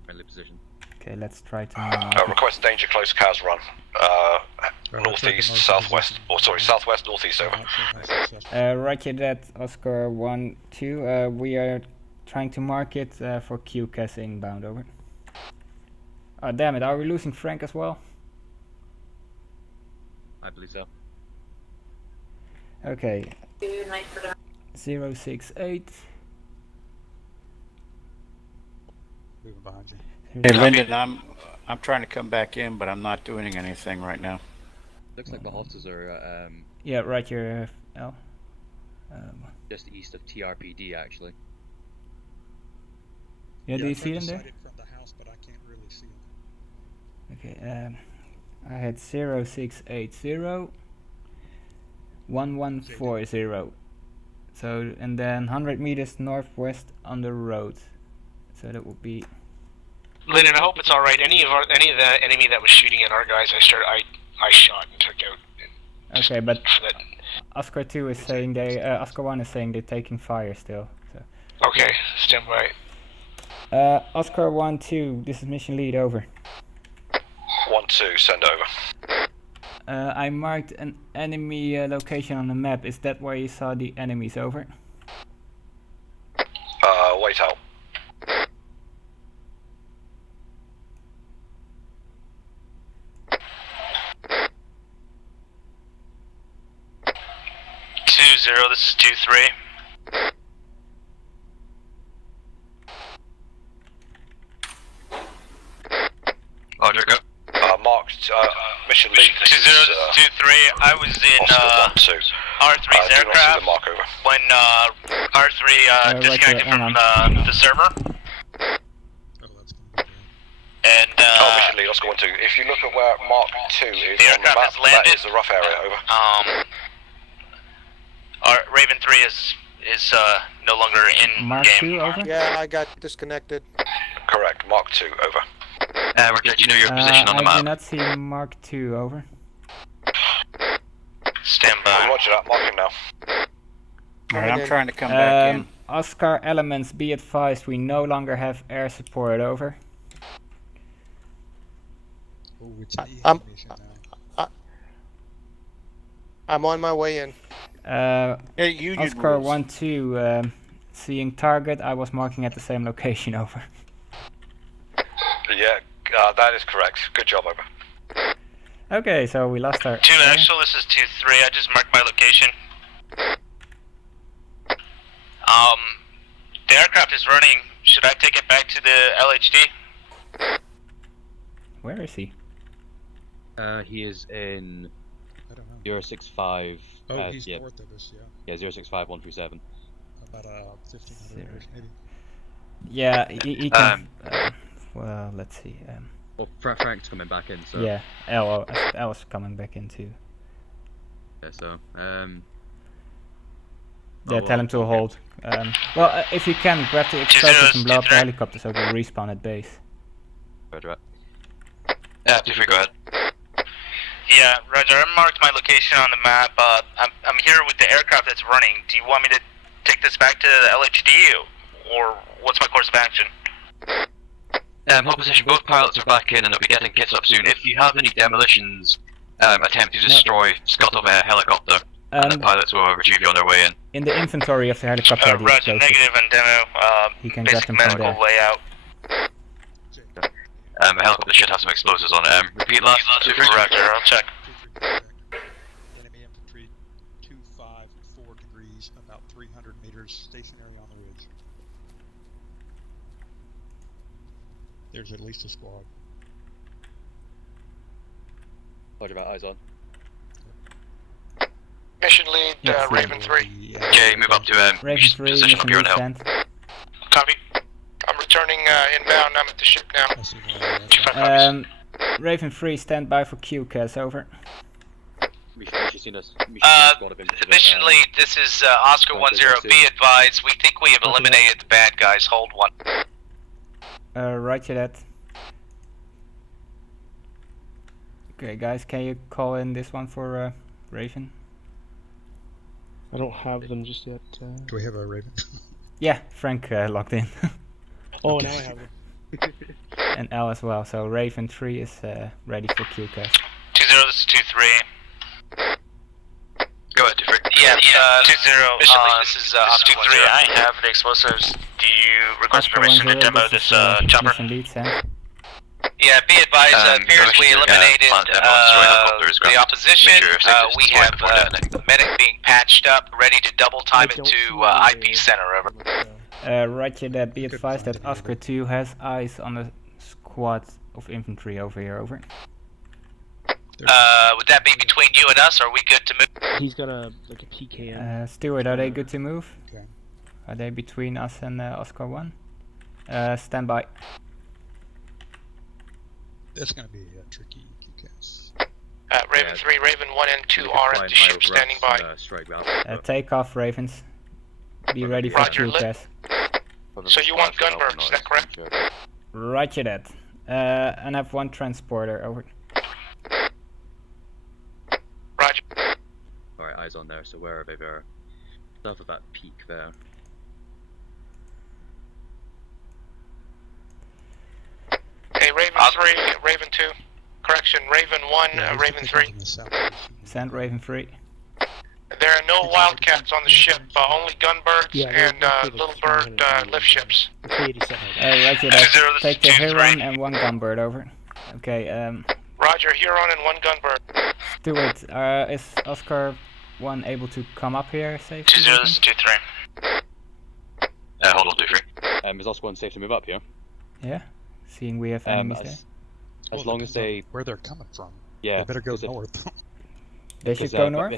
Friendly position. Okay, let's try to. Request danger close CAS run. Northeast, southwest, southwest, northeast, over. Roger that, Oscar 1-2. We are trying to mark it for QCAS inbound, over. Oh, damn it, are we losing Frank as well? I believe so. Okay. 068. Moving behind you. Hey, Lyndon, I'm trying to come back in, but I'm not doing anything right now. Looks like the hostiles are Yeah, right here, Al. just east of TRPD, actually. Yeah, do you see them there? From the house, but I can't really see them. Okay, I had 0680 1140. So, and then 100 meters northwest on the road. So that would be. Lyndon, I hope it's all right. Any of the enemy that was shooting at our guys, I shot and took out. Okay, but Oscar 2 is saying Oscar 1 is saying they're taking fire still. So. Okay, stand by. Oscar 1-2, this is mission lead, over. 1-2, send over. I marked an enemy location on the map. Is that where you saw the enemies, over? Wait out. This is 2-3. Roger, go. Marked mission lead. 2-0, 2-3. I was in R3's aircraft when R3 disconnected from the server. And mission lead, Oscar 1-2. If you look at where Mark 2 is the on the aircraft map, has landed. that is the rough area, over. Raven 3 is no longer in Mark game. 2, over? Yeah, I got disconnected. Correct, Mark 2, over. We're going to let you know your position on the I map. do not see Mark 2, over. Stand by. Roger that, marking now. Alright, I'm trying to come back in. Oscar Elements, be advised, we no longer have air support, over. I'm on my way in. Oscar 1-2, seeing target, I was marking at the same location, over. Yeah, that is correct. Good job, over. Okay, so we lost our... 2 actual, this is 2-3. I just marked my location. The aircraft is running. Should I take it back to the LHD? Where is he? He is in 065. Oh, he's yeah. north of us, yeah. Yeah, 065 137. About 1,500 meters, maybe. Yeah, he can... well, let's see. Well, Frank's coming back in, so... Yeah, L's coming back in too. Yeah, so, Yeah, tell him to hold. Well, if you can, grab the explosives and blow up the helicopter so we'll respawn at base. Roger. Yeah, 2-3, go ahead. Yeah, Roger. I marked my location on the map. I'm here with the aircraft that's running. Do you want me to take this back to the LHD, or what's my course of action? Opposition, both pilots are back in and they'll be getting kits up soon. If you have any demolitions, attempt to destroy scuttle of a helicopter, the pilots will retrieve you on their way in. In the inventory of the helicopter. Roger, negative and demo. He can grab Basic them from medical there. layout. A helicopter should have some explosives on it. Repeat last 2-3. Roger, I'll check. Enemy infantry 254 degrees, about 300 meters, stationary on the ridge. There's at least a squad. Roger, about eyes on. Mission lead, Raven 3. Okay, move up to Raven 3, position up here on the hill. stand. Copy. I'm returning inbound. I'm at the ship now. Raven 3, stand by for QCAS, over. Mission lead, this is Oscar 10. Be advised, we think we have eliminated the bad guys. Hold one. Roger that. Okay, guys, can you call in this one for Raven? I don't have them just yet. Do we have a Raven? Yeah, Frank logged in. Oh, Okay. now I have them. And L as well, so Raven 3 is ready for QCAS. 20, this is 23. Go ahead, different. Yeah, 20. Mission lead, this is Oscar 23. I have the explosives. Do you request permission to demo this chopper? Mission lead, send. Yeah, be advised, appears we eliminated the opposition. We have medic being patched up, ready to double time it to IP center, over. Roger that, be advised that Oscar 2 has eyes on a squad of infantry over here, over. Would that be between you and us, or are we good to move? He's got a PKM. Stewart, are they good to move? Okay. Are they between us and Oscar 1? Stand by. That's going to be a tricky QCAS. Raven 3, Raven 1 and 2 are at the ship standing by. Take off, Ravens. Be ready for Roger, QCAS. So you want gunbirds, is that correct? Roger that. And I have one transporter, over. Roger. Alright, eyes on there, so where are they there? South of that peak there. Okay, Raven 3, Raven 2. Correction, Raven 1, Raven 3. Send Raven 3. There are no wildcats on the ship, only gunbirds and little bird lift ships. Roger that. Take the Huron and one gunbird, over. Okay, Roger, Huron and one gunbird. Stewart, is Oscar 1 able to come up here safely? 20, this is 23. Hold on, 2-3. Is Oscar 1 safe to move up here? Yeah, seeing we have enemies there. As long as they... Where they're coming from. Yeah. They better go north. They should go north?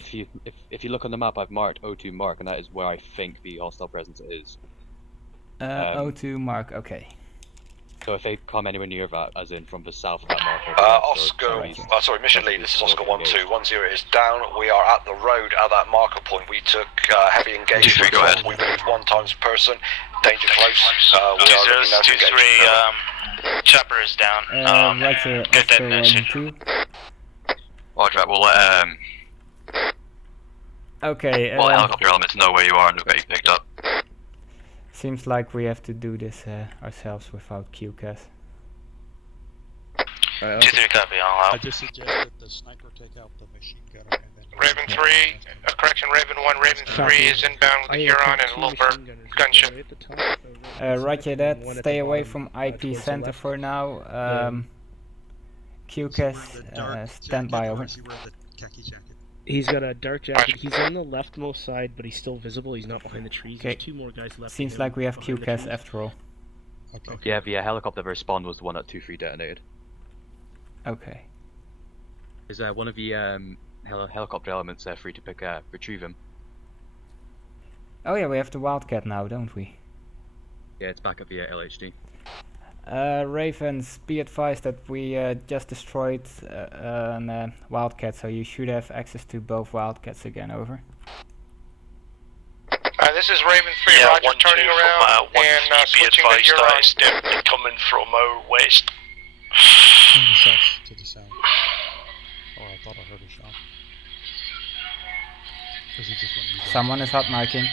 If you look on the map, I've marked O2 mark, and that is where I think the hostile presence is. O2 mark, okay. So if they come anywhere near that, as in from the south of that marker... Oscar, mission lead, this is Oscar 1-2. 1-0 is down. We are at the road at that marker point. We took heavy engagement. Go ahead. We moved 1 times person. Danger close. We are 20, looking now to this is engage. 23. Chopper is down. Roger, Good Oscar 1 detonation. 2. Roger, we'll let Okay, well, helicopter elements know where you are and they'll get you picked up. seems like we have to do this ourselves without QCAS. 2-3, copy, all out. I just suggest that the sniper take out the machine gunner and then... Raven 3, correction, Raven 1, Raven 3 is inbound with a Huron and a little bird gunship. Roger that, stay away from IP center for now. QCAS, stand by, over. Is he wearing the khaki jacket? He's got a dark jacket. He's on the leftmost side, but he's still visible. He's not behind the trees. Okay. There's 2 more guys left. Seems like we have QCAS after all. Okay. Yeah, the helicopter that responded was the one that 2-3 detonated. Okay. Is one of the helicopter elements free to retrieve him? Oh yeah, we have the Wildcat now, don't we? Yeah, it's back at the LHD. Ravens, be advised that we just destroyed a Wildcat, so you should have access to both Wildcats again, over. This is Raven 3, Roger, turning around and switching to Huron. Definitely coming from our west. To the south. Oh, I thought I heard a shot. Is it just one you Someone is hot micing.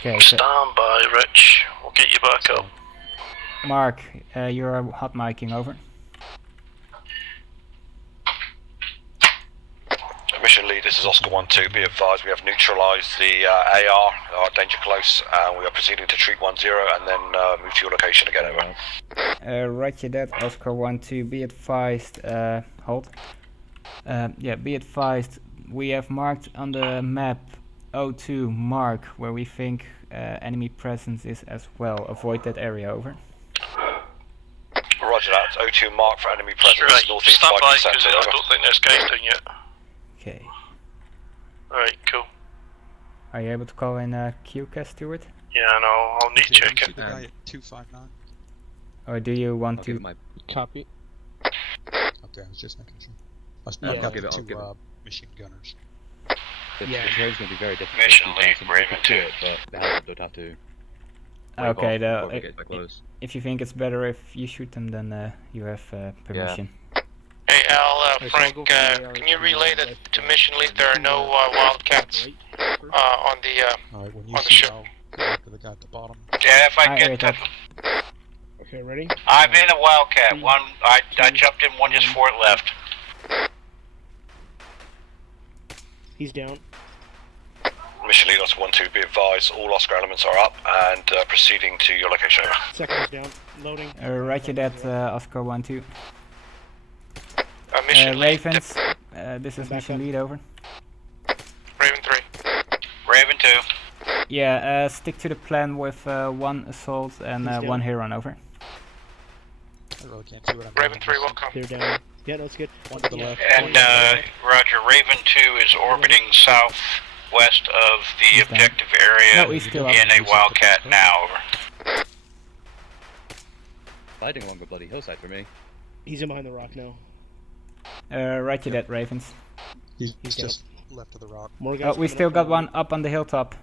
Okay. Stand by, Rich. We'll get you back up. Mark, you're hot micing, over. Mission lead, this is Oscar 1-2. Be advised, we have neutralised the AR, our danger close, and we are proceeding to treat 1-0 and then move to your location again, over. Roger that, Oscar 1-2. Be advised, hold. Yeah, be advised, we have marked on the map O2 mark where we think enemy presence is as well. Avoid that area, over. Roger that, O2 mark for enemy presence, Right, northeast stand by, 5%, because I don't think this guy's down yet. Okay. Alright, cool. Are you able to call in QCAS, Stewart? Yeah, no, I'll need to check it. the guy at 259? Or do you want to... Copy. Okay, I was just making sure. I'll give it to machine gunners. The trail's going to be very difficult. Mission lead, Raven 2. But the helicopter would have to... Okay, if you think it's better if you shoot them, then you have permission. Hey Al, Frank, can you relay that to mission lead there are no Wildcats on the ship? To the guy at the bottom. Yeah, if I get to... Okay, ready? I'm in a Wildcat. One, I jumped in, one just before it left. He's down. Mission lead, Oscar 1-2. Be advised, all Oscar elements are up and proceeding to your location, over. Second is down. Loading. Roger that, Oscar 1-2. Mission Ravens, this is mission lead, over. Raven 3. Raven 2. Yeah, stick to the plan with 1 assault and 1 Huron, over. I really can't see what I'm Raven 3, welcome. They're down. Yeah, no, it's good. One to the left. And Roger, Raven 2 is orbiting southwest of the objective area in a Wildcat now, over. Sliding along the bloody hillside for me. He's in behind the rock now. Roger that, Ravens. He's just left of the rock. More guys we still got one up on the hilltop.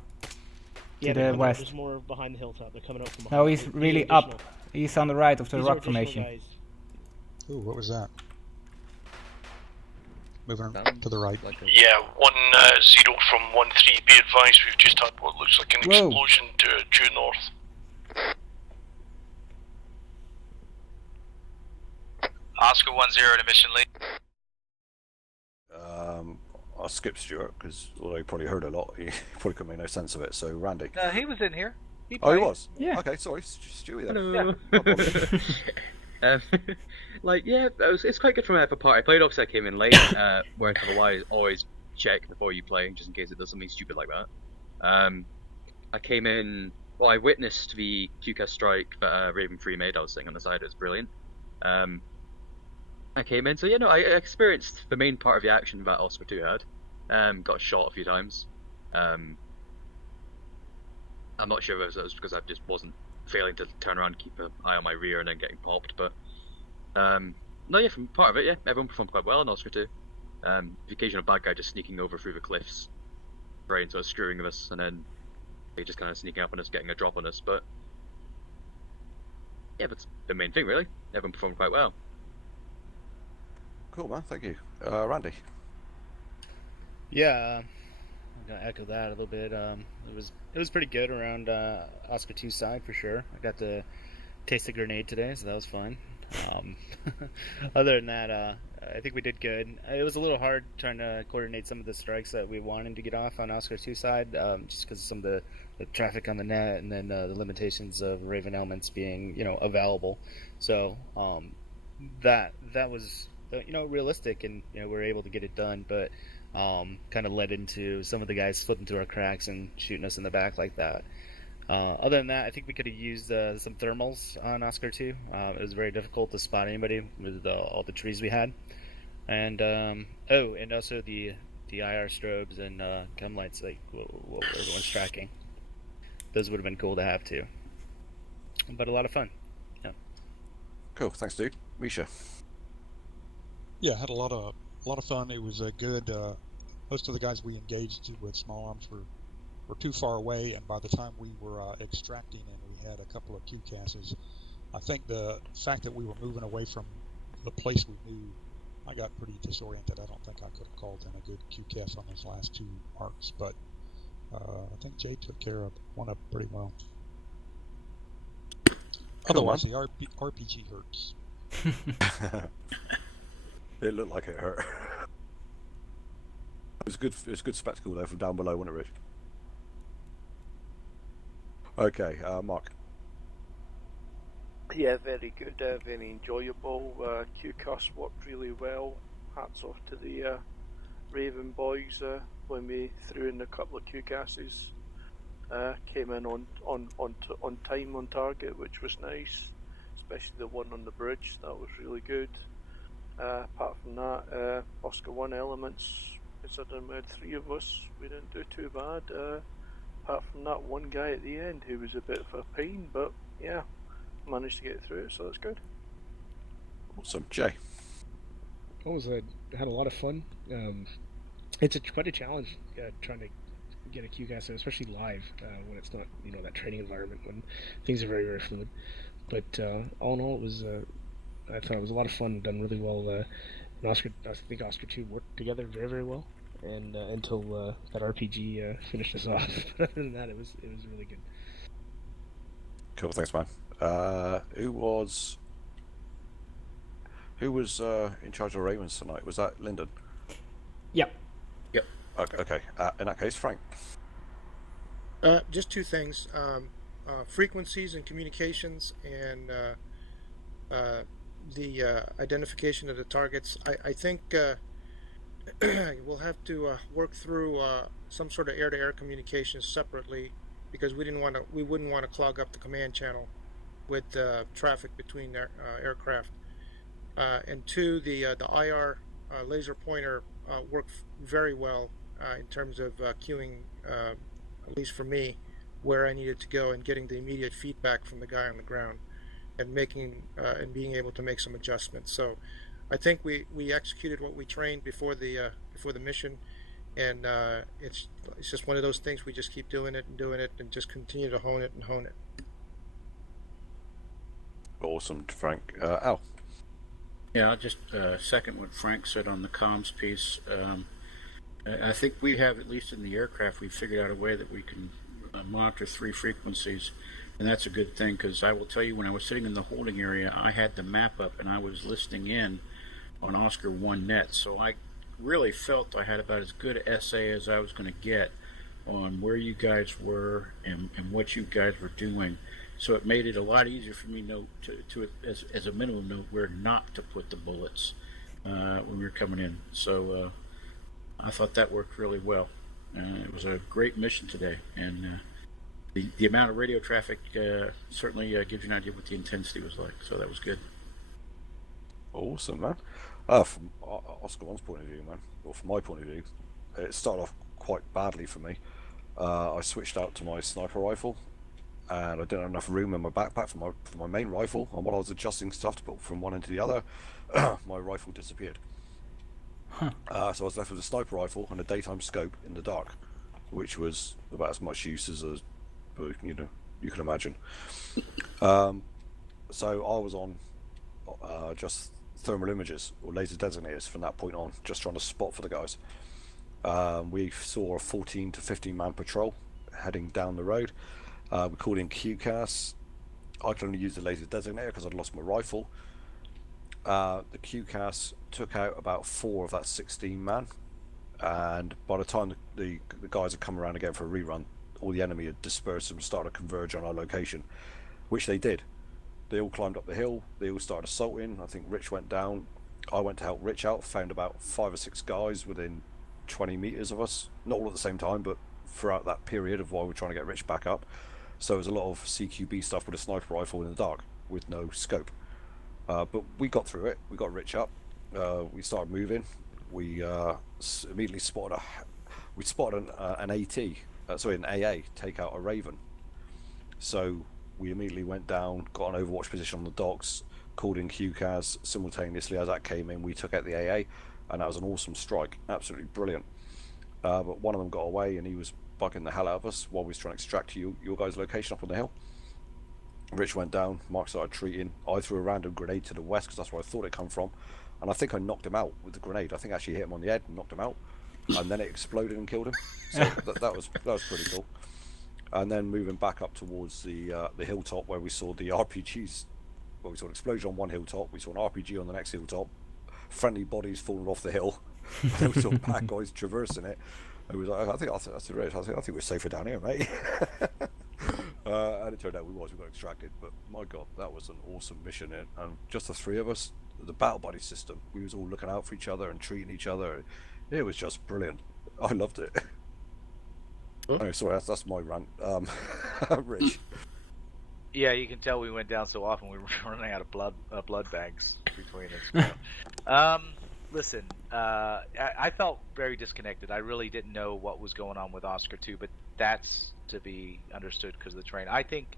Yeah, to the west. There's more behind the hilltop. They're coming up from behind. No, he's really up. He's on the right of the rock formation. Guys. Ooh, what was that? Moving to the right. Yeah, 1-0 from 1-3. Be advised, we've just had what looks like an explosion to due north. Oscar 1-0 to mission lead. I'll skip Stuart because although he probably heard a lot, he probably couldn't make no sense of it. So Randy. No, he was in here. He was. Yeah. Okay, sorry, Stewie then. Hello. It's quite good from a party. I played, obviously I came in late, where always check before you play, just in case it does something stupid like that. I came in, well, I witnessed the QCAS strike that Raven 3 made. I was sitting on the side, it was brilliant. I came in, so yeah, no, I experienced the main part of the action that Oscar 2 had. Got shot a few times. I'm not sure if it was because I just wasn't failing to turn around and keep an eye on my rear and then getting popped, but no, yeah, from part of it, yeah, everyone performed quite well in Oscar 2. The occasional bad guy just sneaking over through the cliffs, right into us, screwing with us, and then they just kind of sneaking up on us, getting a drop on us, but yeah, that's the main thing really. Everyone performed quite well. Cool, man, thank you. Randy? Yeah, I'm gonna echo that a little bit. It was pretty good around Oscar 2's side for sure. I got to taste the grenade today, so that was fun. Other than that, I think we did good. It was a little hard trying to coordinate some of the strikes that we wanted to get off on Oscar 2's side, just because of some of the traffic on the net, and then the limitations of Raven elements being available. So that was realistic, and we were able to get it done, but kind of led into some of the guys slipping through our cracks and shooting us in the back like that. Other than that, I think we could have used some thermals on Oscar 2. It was very difficult to spot anybody with all the trees we had. And and also the IR strobes and chem lights, like what everyone's tracking. Those would have been cool to have too. But a lot of fun. Yeah. Cool. Thanks, dude. Misha. Yeah, had a lot of fun. It was a good. Most of the guys we engaged with small arms were too far away, and by the time we were extracting and we had a couple of QCASs, I think the fact that we were moving away from the place we knew, I got pretty disoriented. I don't think I could have called in a good QCAS on those last two marks, but I think Jay took care of one up pretty well. Otherwise, the RPG hurts. It looked like it hurt. It was good. It was good spectacle though from down below, wasn't it, Rich? Okay, Mark. Yeah, very good, very enjoyable. QCAS worked really well. Hats off to the Raven boys when we threw in a couple of QCASs. Came in on time, on target, which was nice. Especially the one on the bridge, that was really good. Apart from that, Oscar 1 elements, considering we had 3 of us, we didn't do too bad. Apart from that one guy at the end who was a bit of a pain, but yeah, managed to get through it, so that's good. Awesome. Jay. Had a lot of fun. It's quite a challenge trying to get a QCAS, especially live when it's not that training environment, when things are very, very fluid. But all in all, it was I thought it was a lot of fun, done really well. I think Oscar 2 worked together very, very well, and until that RPG finished us off. But other than that, it was really good. Cool, thanks, man. Who was in charge of Ravens tonight? Was that Lyndon? Yep. Yep. Okay. In that case, Frank. Just 2 things: frequencies and communications, and the identification of the targets. I think we'll have to work through some sort of air-to-air communications separately, because we wouldn't want to clog up the command channel with traffic between their aircraft. And 2, the IR laser pointer worked very well in terms of cueing, at least for me, where I needed to go and getting the immediate feedback from the guy on the ground, and making and being able to make some adjustments. So I think we executed what we trained before the mission, and it's just one of those things. We just keep doing it and just continue to hone it. Awesome, Frank. Al. Yeah, I'll just second what Frank said on the comms piece. I think we have, at least in the aircraft, we've figured out a way that we can monitor 3 frequencies, and that's a good thing, because I will tell you, when I was sitting in the holding area, I had the map up and I was listening in on Oscar 1 net, so I really felt I had about as good an essay as I was going to get on where you guys were and what you guys were doing. So it made it a lot easier for me to as a minimum note where not to put the bullets when we were coming in. So I thought that worked really well. It was a great mission today, and the amount of radio traffic certainly gives you an idea what the intensity was like. So that was good. Awesome, man. From Oscar 1's point of view, man, or from my point of view, it started off quite badly for me. I switched out to my sniper rifle, and I didn't have enough room in my backpack for my main rifle, and while I was adjusting stuff to put from one end to the other, my rifle disappeared. So I was left with a sniper rifle and a daytime scope in the dark, which was about as much use as you can imagine. So I was on just thermal images or laser designators from that point on, just trying to spot for the guys. We saw a 14 to 15 man patrol heading down the road. We called in QCAS. I could only use the laser designator because I'd lost my rifle. The QCAS took out about 4 of that 16 man, and by the time the guys had come around again for a rerun, all the enemy had dispersed and started to converge on our location, which they did. They all climbed up the hill. They all started assaulting. I think Rich went down. I went to help Rich out. Found about 5 or 6 guys within 20 meters of us. Not all at the same time, but throughout that period of while we were trying to get Rich back up. So it was a lot of CQB stuff with a sniper rifle in the dark with no scope. But we got through it. We got Rich up. We started moving. We immediately spotted an AA take out a Raven. So we immediately went down, got an overwatch position on the docks, called in QCAS. Simultaneously as that came in, we took out the AA, and that was an awesome strike, absolutely brilliant. But one of them got away, and he was bugging the hell out of us while we was trying to extract your guys' location up on the hill. Rich went down, Mark started treating. I threw a random grenade to the west because that's where I thought it come from, and I think I knocked him out with the grenade. I think I actually hit him on the head and knocked him out, and then it exploded and killed him. So that was pretty cool. And then moving back up towards the hilltop where we saw the RPGs. Well, we saw an explosion on one hilltop. We saw an RPG on the next hilltop. Friendly bodies falling off the hill. Then we saw bad guys traversing it. It was like, I think we're safer down here, mate. And it turned out we got extracted. But my God, that was an awesome mission. And just the 3 of us, the battle buddy system, we was all looking out for each other and treating each other. It was just brilliant. I loved it. Oh, sorry, that's my rant. Rich. Yeah, you can tell we went down so often we were running out of blood bags between us. Listen, I felt very disconnected. I really didn't know what was going on with Oscar 2, but that's to be understood because of the train. I think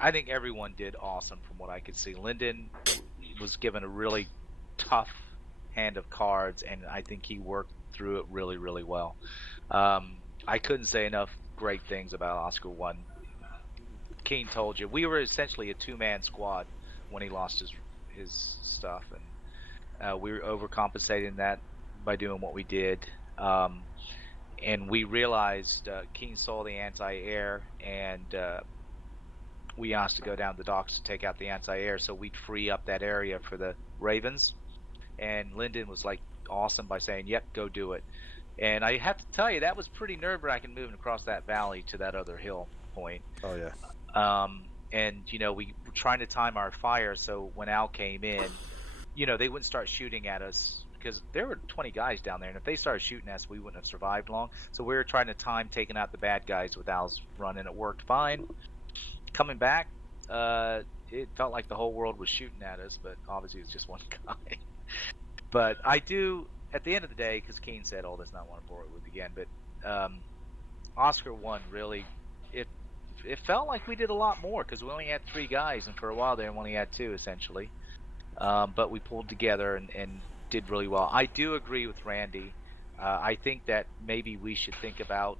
everyone did awesome from what I could see. Lyndon was given a really tough hand of cards, and I think he worked through it really, really well. I couldn't say enough great things about Oscar 1. Keen told you. We were essentially a 2-man squad when he lost his stuff, and we were overcompensating that by doing what we did. And we realized Keen saw the anti-air, and we asked to go down the docks to take out the anti-air so we'd free up that area for the Ravens. And Lyndon was like awesome by saying, yep, go do it. And I have to tell you, that was pretty nerve-wracking moving across that valley to that other hill point. Oh, yeah. And, we were trying to time our fire so when Al came in, they wouldn't start shooting at us because there were 20 guys down there, and if they started shooting at us, we wouldn't have survived long. So we were trying to time taking out the bad guys with Al's run, and it worked fine. Coming back, it felt like the whole world was shooting at us, but obviously it's just one guy. But I do... At the end of the day, because Keen said, "Oh, that's not want to bore it with again," but Oscar 1 really, it felt like we did a lot more because we only had 3 guys, and for a while there we only had 2 essentially. But we pulled together and did really well. I do agree with Randy. I think that maybe we should think about,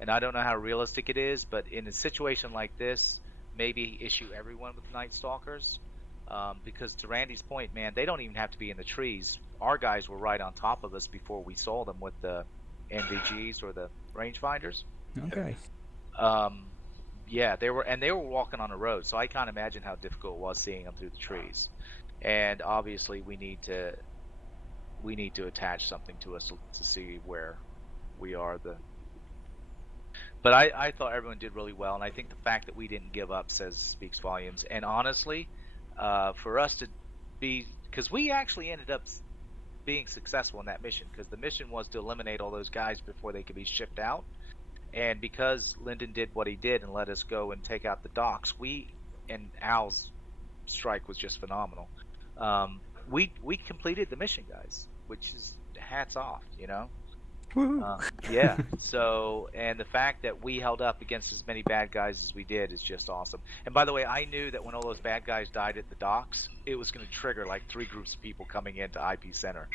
and I don't know how realistic it is, but in a situation like this, maybe issue everyone with Night Stalkers. Because to Randy's point, man, they don't even have to be in the trees. Our guys were right on top of us before we saw them with the NVGs or the rangefinders. Okay. Yeah, they were walking on a road, so I can't imagine how difficult it was seeing them through the trees. And obviously, we need to attach something to us to see where we are. But I thought everyone did really well, and I think the fact that we didn't give up speaks volumes. And honestly, for us to be, because we actually ended up being successful in that mission, because the mission was to eliminate all those guys before they could be shipped out. And because Lyndon did what he did and let us go and take out the docks, and Al's strike was just phenomenal. We completed the mission, guys, which is hats off, Yeah. So, and the fact that we held up against as many bad guys as we did is just awesome. And by the way, I knew that when all those bad guys died at the docks, it was going to trigger like 3 groups of people coming into IP Center,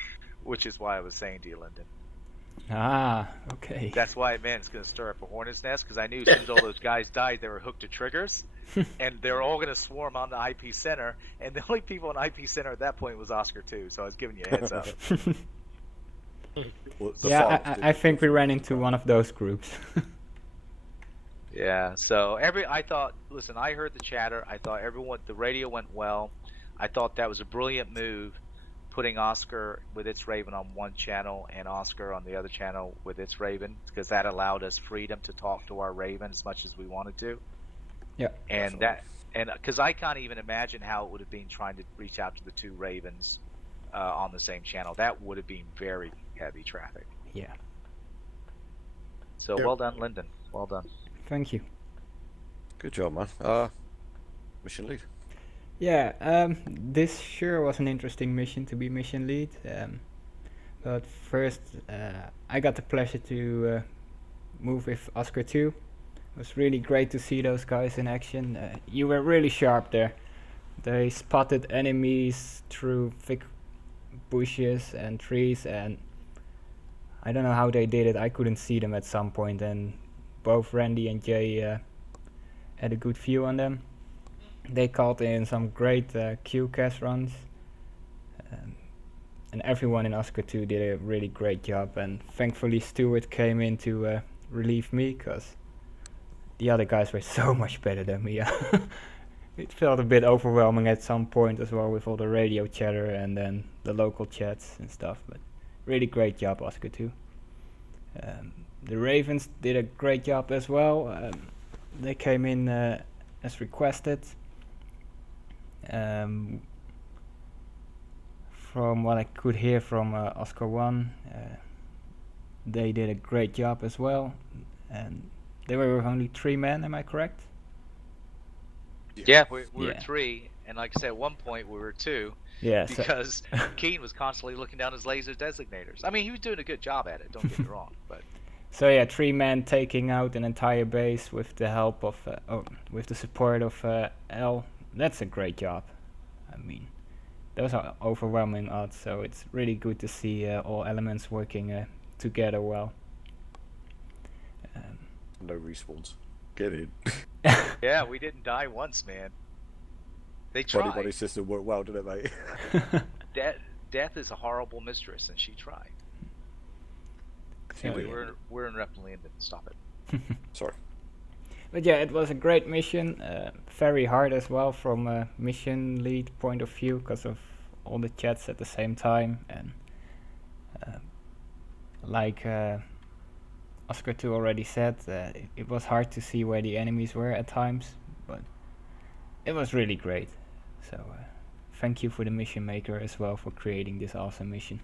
which is why I was saying to you, Lyndon. Ah, okay. That's why, man, it's going to stir up a hornet's nest, because I knew as soon as all those guys died, they were hooked to triggers, and they're all going to swarm on the IP Center, and the only people in IP Center at that point was Oscar 2, so I was giving you a heads up. Yeah, I think we ran into one of those groups. Yeah, so I thought, listen, I heard the chatter. I thought the radio went well. I thought that was a brilliant move, putting Oscar with its Raven on one channel and Oscar on the other channel with its Raven, because that allowed us freedom to talk to our Raven as much as we wanted to. Yeah. And that, and because I can't even imagine how it would have been trying to reach out to the two Ravens on the same channel. That would have been very heavy traffic. Yeah. So well done, Lyndon. Well done. Thank you. Good job, man. Mission lead. Yeah, this sure was an interesting mission to be mission lead. But first, I got the pleasure to move with Oscar 2. It was really great to see those guys in action. You were really sharp there. They spotted enemies through thick bushes and trees, and I don't know how they did it. I couldn't see them at some point, and both Randy and Jay had a good view on them. They called in some great QCAS runs, and everyone in Oscar 2 did a really great job, and thankfully Stuart came in to relieve me, because the other guys were so much better than me. It felt a bit overwhelming at some point as well, with all the radio chatter and then the local chats and stuff, but really great job, Oscar 2. The Ravens did a great job as well. They came in as requested. From what I could hear from Oscar 1, they did a great job as well, and they were with only 3 men, am I correct? Yeah, we were 3, and like I said, at one point we were 2. Yeah, because Keen was constantly looking down his laser designators. I mean, he was doing a good job at it, don't get me wrong, but... So yeah, 3 men taking out an entire base with the help of, with the support of L. That's a great job. I mean, those are overwhelming odds, so it's really good to see all elements working together well. No respawns. Get in. Yeah, we didn't die once, man. They tried. Body system worked well, didn't it, mate? Death is a horrible mistress, and she tried. Anyway, we're in Reptilian, stop it. Sorry. But yeah, it was a great mission, very hard as well from a mission lead point of view, because of all the chats at the same time, and like Oscar 2 already said, it was hard to see where the enemies were at times, but it was really great. So thank you for the mission maker as well for creating this awesome mission.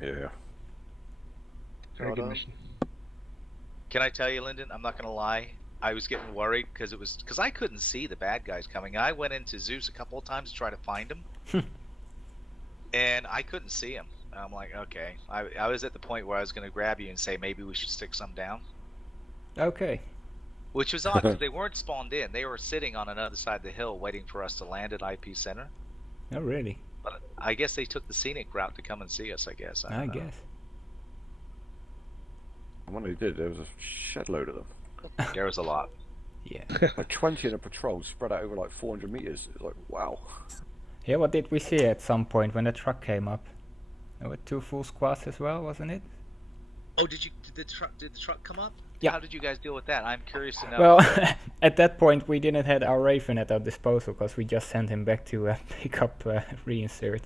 Yeah. Very good mission. Can I tell you, Lyndon, I'm not going to lie, I was getting worried because I couldn't see the bad guys coming. I went into Zeus a couple of times to try to find them, and I couldn't see them. I'm like, okay. I was at the point where I was going to grab you and say maybe we should stick some down. Okay. Which was odd because they weren't spawned in. They were sitting on another side of the hill waiting for us to land at IP Center. Oh, really? But I guess they took the scenic route to come and see us, I guess. I guess. I wonder who did. There was a shed load of them. There was a lot. Yeah. Like 20 in a patrol spread out over like 400 meters. It's like, wow. Yeah, what did we see at some point when the truck came up? There were 2 full squads as well, wasn't it? Oh, did the truck come up? Yeah. How did you guys deal with that? I'm curious to know. Well, at that point we didn't have our Raven at our disposal because we just sent him back to pick up reinsert.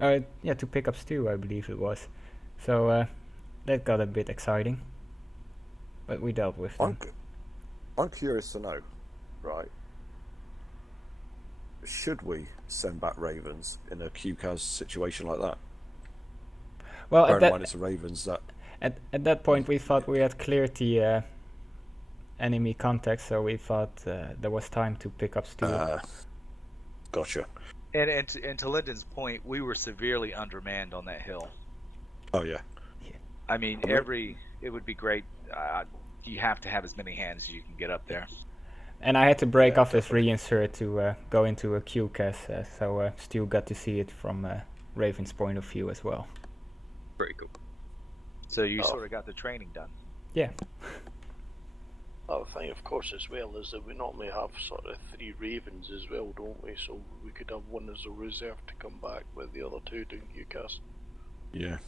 Yeah, to pick up Stu, I believe it was. So that got a bit exciting, but we dealt with them. I'm curious to know, right? Should we send back Ravens in a QCAS situation like that? Well, bearing in mind it's the Ravens that. At that point, we thought we had cleared the enemy contact, so we thought there was time to pick up Stu. Gotcha. And to Lyndon's point, we were severely undermanned on that hill. Oh yeah. I mean, it would be great. You have to have as many hands as you can get up there. And I had to break off this reinsert to go into a QCAS, so Stu got to see it from Raven's point of view as well. Pretty cool. So you sort of got the training done. Yeah. Other thing, of course, as well, is that we normally have sort of 3 Ravens as well, don't we? So we could have one as a reserve to come back with the other 2 doing QCAS. Yeah.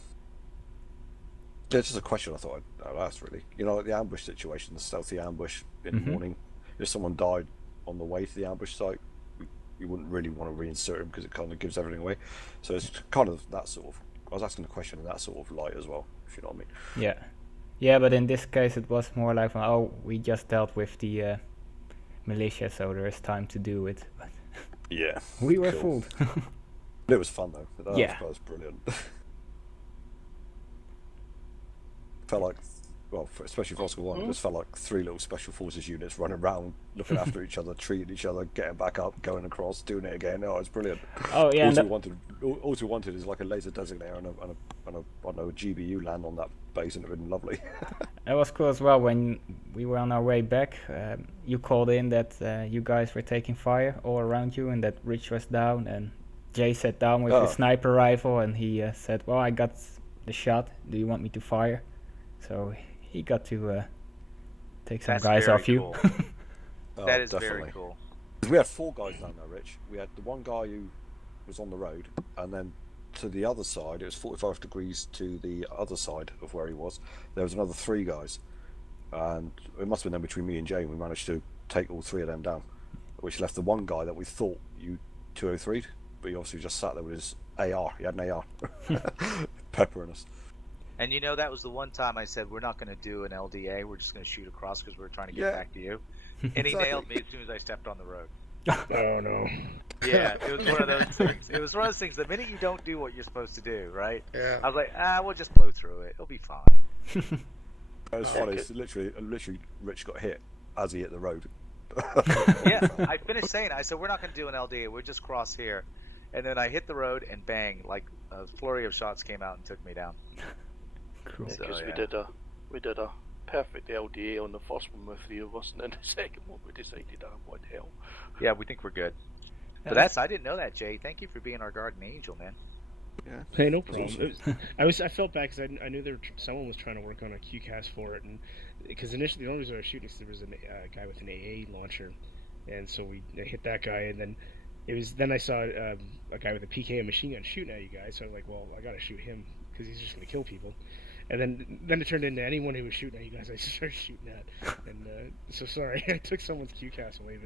Yeah, it's just a question I thought I'd ask, really. You know, like the ambush situation, the stealthy ambush in the morning. If someone died on the way to the ambush site, we you wouldn't really want to reinsert him because it kind of gives everything away. So it's kind of that sort of. I was asking the question in that sort of light as well, if you know what I mean. Yeah, but in this case it was more like, oh, we just dealt with the militia, so there is time to do it. Yeah. We were fooled. It was fun though. That was brilliant. Felt like, well, especially for Oscar 1, it just felt like 3 little special forces units running around, looking after each other, treating each other, getting back up, going across, doing it again. Oh, it's brilliant. Oh yeah. All we wanted is like a laser designator and a GBU land on that base, and it would have been lovely. It was cool as well when we were on our way back. You called in that you guys were taking fire all around you, and that Rich was down, and Jay sat down with his sniper rifle, and he said, "Well, I got the shot. Do you want me to fire?" So he got to take some guys off you. That is definitely. very cool. We had 4 guys down there, Rich. We had the one guy who was on the road, and then to the other side, it was 45 degrees to the other side of where he was. There was another 3 guys, and it must have been then between me and Jay. We managed to take all 3 of them down, which left the one guy that we thought you 203'd, but he obviously just sat there with his AR. He had an AR, peppering us. And you know, that was the one time I said, we're not going to do an LDA, we're just going to shoot across because we're trying to get back to you. And he nailed me as soon as I stepped on the road. Oh, no. Yeah, it was one of those things. It was one of those things, the minute you don't do what you're supposed to do, right? Yeah. I was like, we'll just blow through it. It'll be fine. It was funny. It's literally, Rich got hit as he hit the road. Yeah, I finished saying it. I said, we're not going to do an LDA, we'll just cross here. And then I hit the road, and bang, like a flurry of shots came out and took me down. Cool. Because we did a perfect LDA on the first one with 3 of us, and then the second one we decided, what the hell. Yeah, we think we're good. But I didn't know that, Jay. Thank you for being our guardian angel, man. Yeah. Hey, no problem. I felt bad because I knew someone was trying to work on a QCAS for it, and because initially the only reason I was shooting is there was a guy with an AA launcher, and so we hit that guy, and then I saw a guy with a PK and machine gun shooting at you guys, so I was like, well, I gotta shoot him because he's just gonna kill people. And then it turned into anyone who was shooting at you guys, I just started shooting at. And so sorry, I took someone's QCAS away,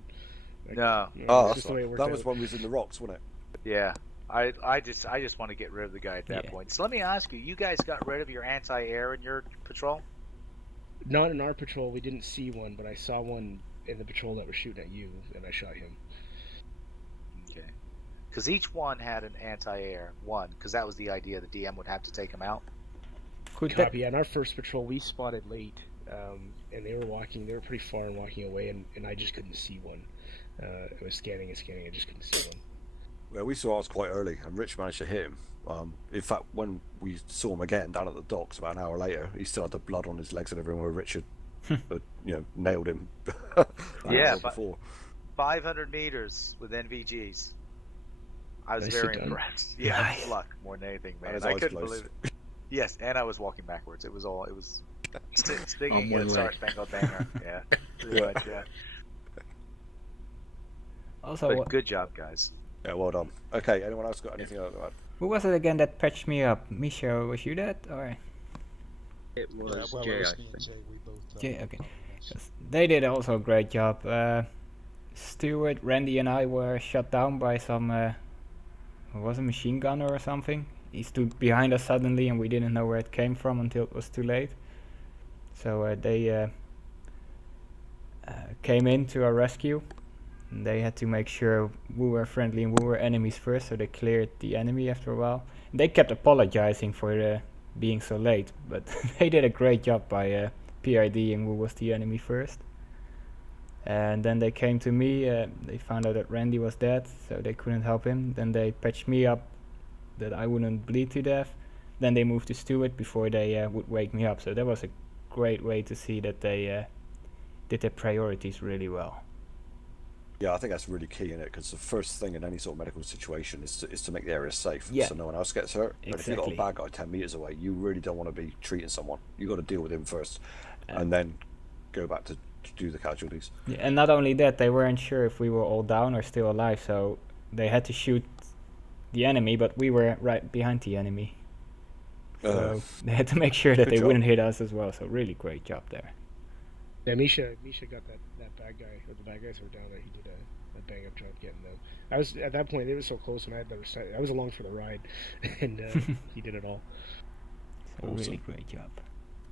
but no. That's the way it worked out. Was when we was in the rocks, wasn't it? Yeah. I just want to get rid of the guy at that point. So let me ask you, you guys got rid of your anti-air in your patrol? Not in our patrol. We didn't see one, but I saw one in the patrol that was shooting at you, and I shot him. Okay. Because each one had an anti-air, because that was the idea. The DM would have to take them out. Copy. Yeah, in our first patrol, we spotted late, and they were pretty far and walking away, and I just couldn't see one. I was scanning, I just couldn't see one. Well, we saw ours quite early, and Rich managed to hit him. In fact, when we saw him again down at the docks about an hour later, he still had the blood on his legs and everything where Richard had, nailed him. Yeah, before 500 meters with NVGs. I was very impressed. Yeah, nice. Luck more than anything, man. I couldn't believe it. Yes, and I was walking backwards. It was stinging and Star Spangled Banner. Yeah, pretty much, yeah. Also, but good job, guys. Yeah, well done. Okay, anyone else got anything else to add? Who was it again that patched me up? Misha, was you that? Or? It was Jay, I think. Jay, okay. They did also a great job. Stuart, Randy and I were shot down by some, was a machine gunner or something. He stood behind us suddenly and we didn't know where it came from until it was too late. So they came in to our rescue. And they had to make sure we were friendly and we were enemies first, so they cleared the enemy after a while. And they kept apologizing for being so late, but they did a great job by PIDing who was the enemy first. And then they came to me, they found out that Randy was dead, so they couldn't help him. Then they patched me up that I wouldn't bleed to death. Then they moved to Stuart before they would wake me up. So that was a great way to see that they did their priorities really well. Yeah, I think that's really key in it, because the first thing in any sort of medical situation is to make the area safe, so no one else gets hurt. Exactly. But if you've got a bad guy 10 meters away, you really don't want to be treating someone. You've got to deal with him first, and then go back to do the casualties. Yeah, and not only that, they weren't sure if we were all down or still alive, so they had to shoot the enemy, but we were right behind the enemy. So they had to make sure that they wouldn't hit us as well, so really great job there. Yeah, Misha got that bad guy, or the bad guys who were down there. He did a bang up job getting I was at that point. It was so close, and I was along for the ride, and he did it all. So really great job.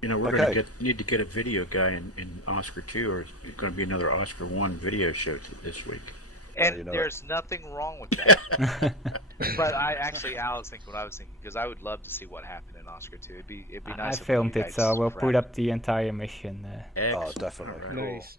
You know, we're going to need to get a video guy in Oscar 2, or it's going to be another Oscar 1 video show this week. And there's nothing wrong with that. But Al was thinking what I was thinking, because I would love to see what happened in Oscar 2. It'd be nice. I filmed it, so we'll put up the entire mission. Oh, definitely. Nice.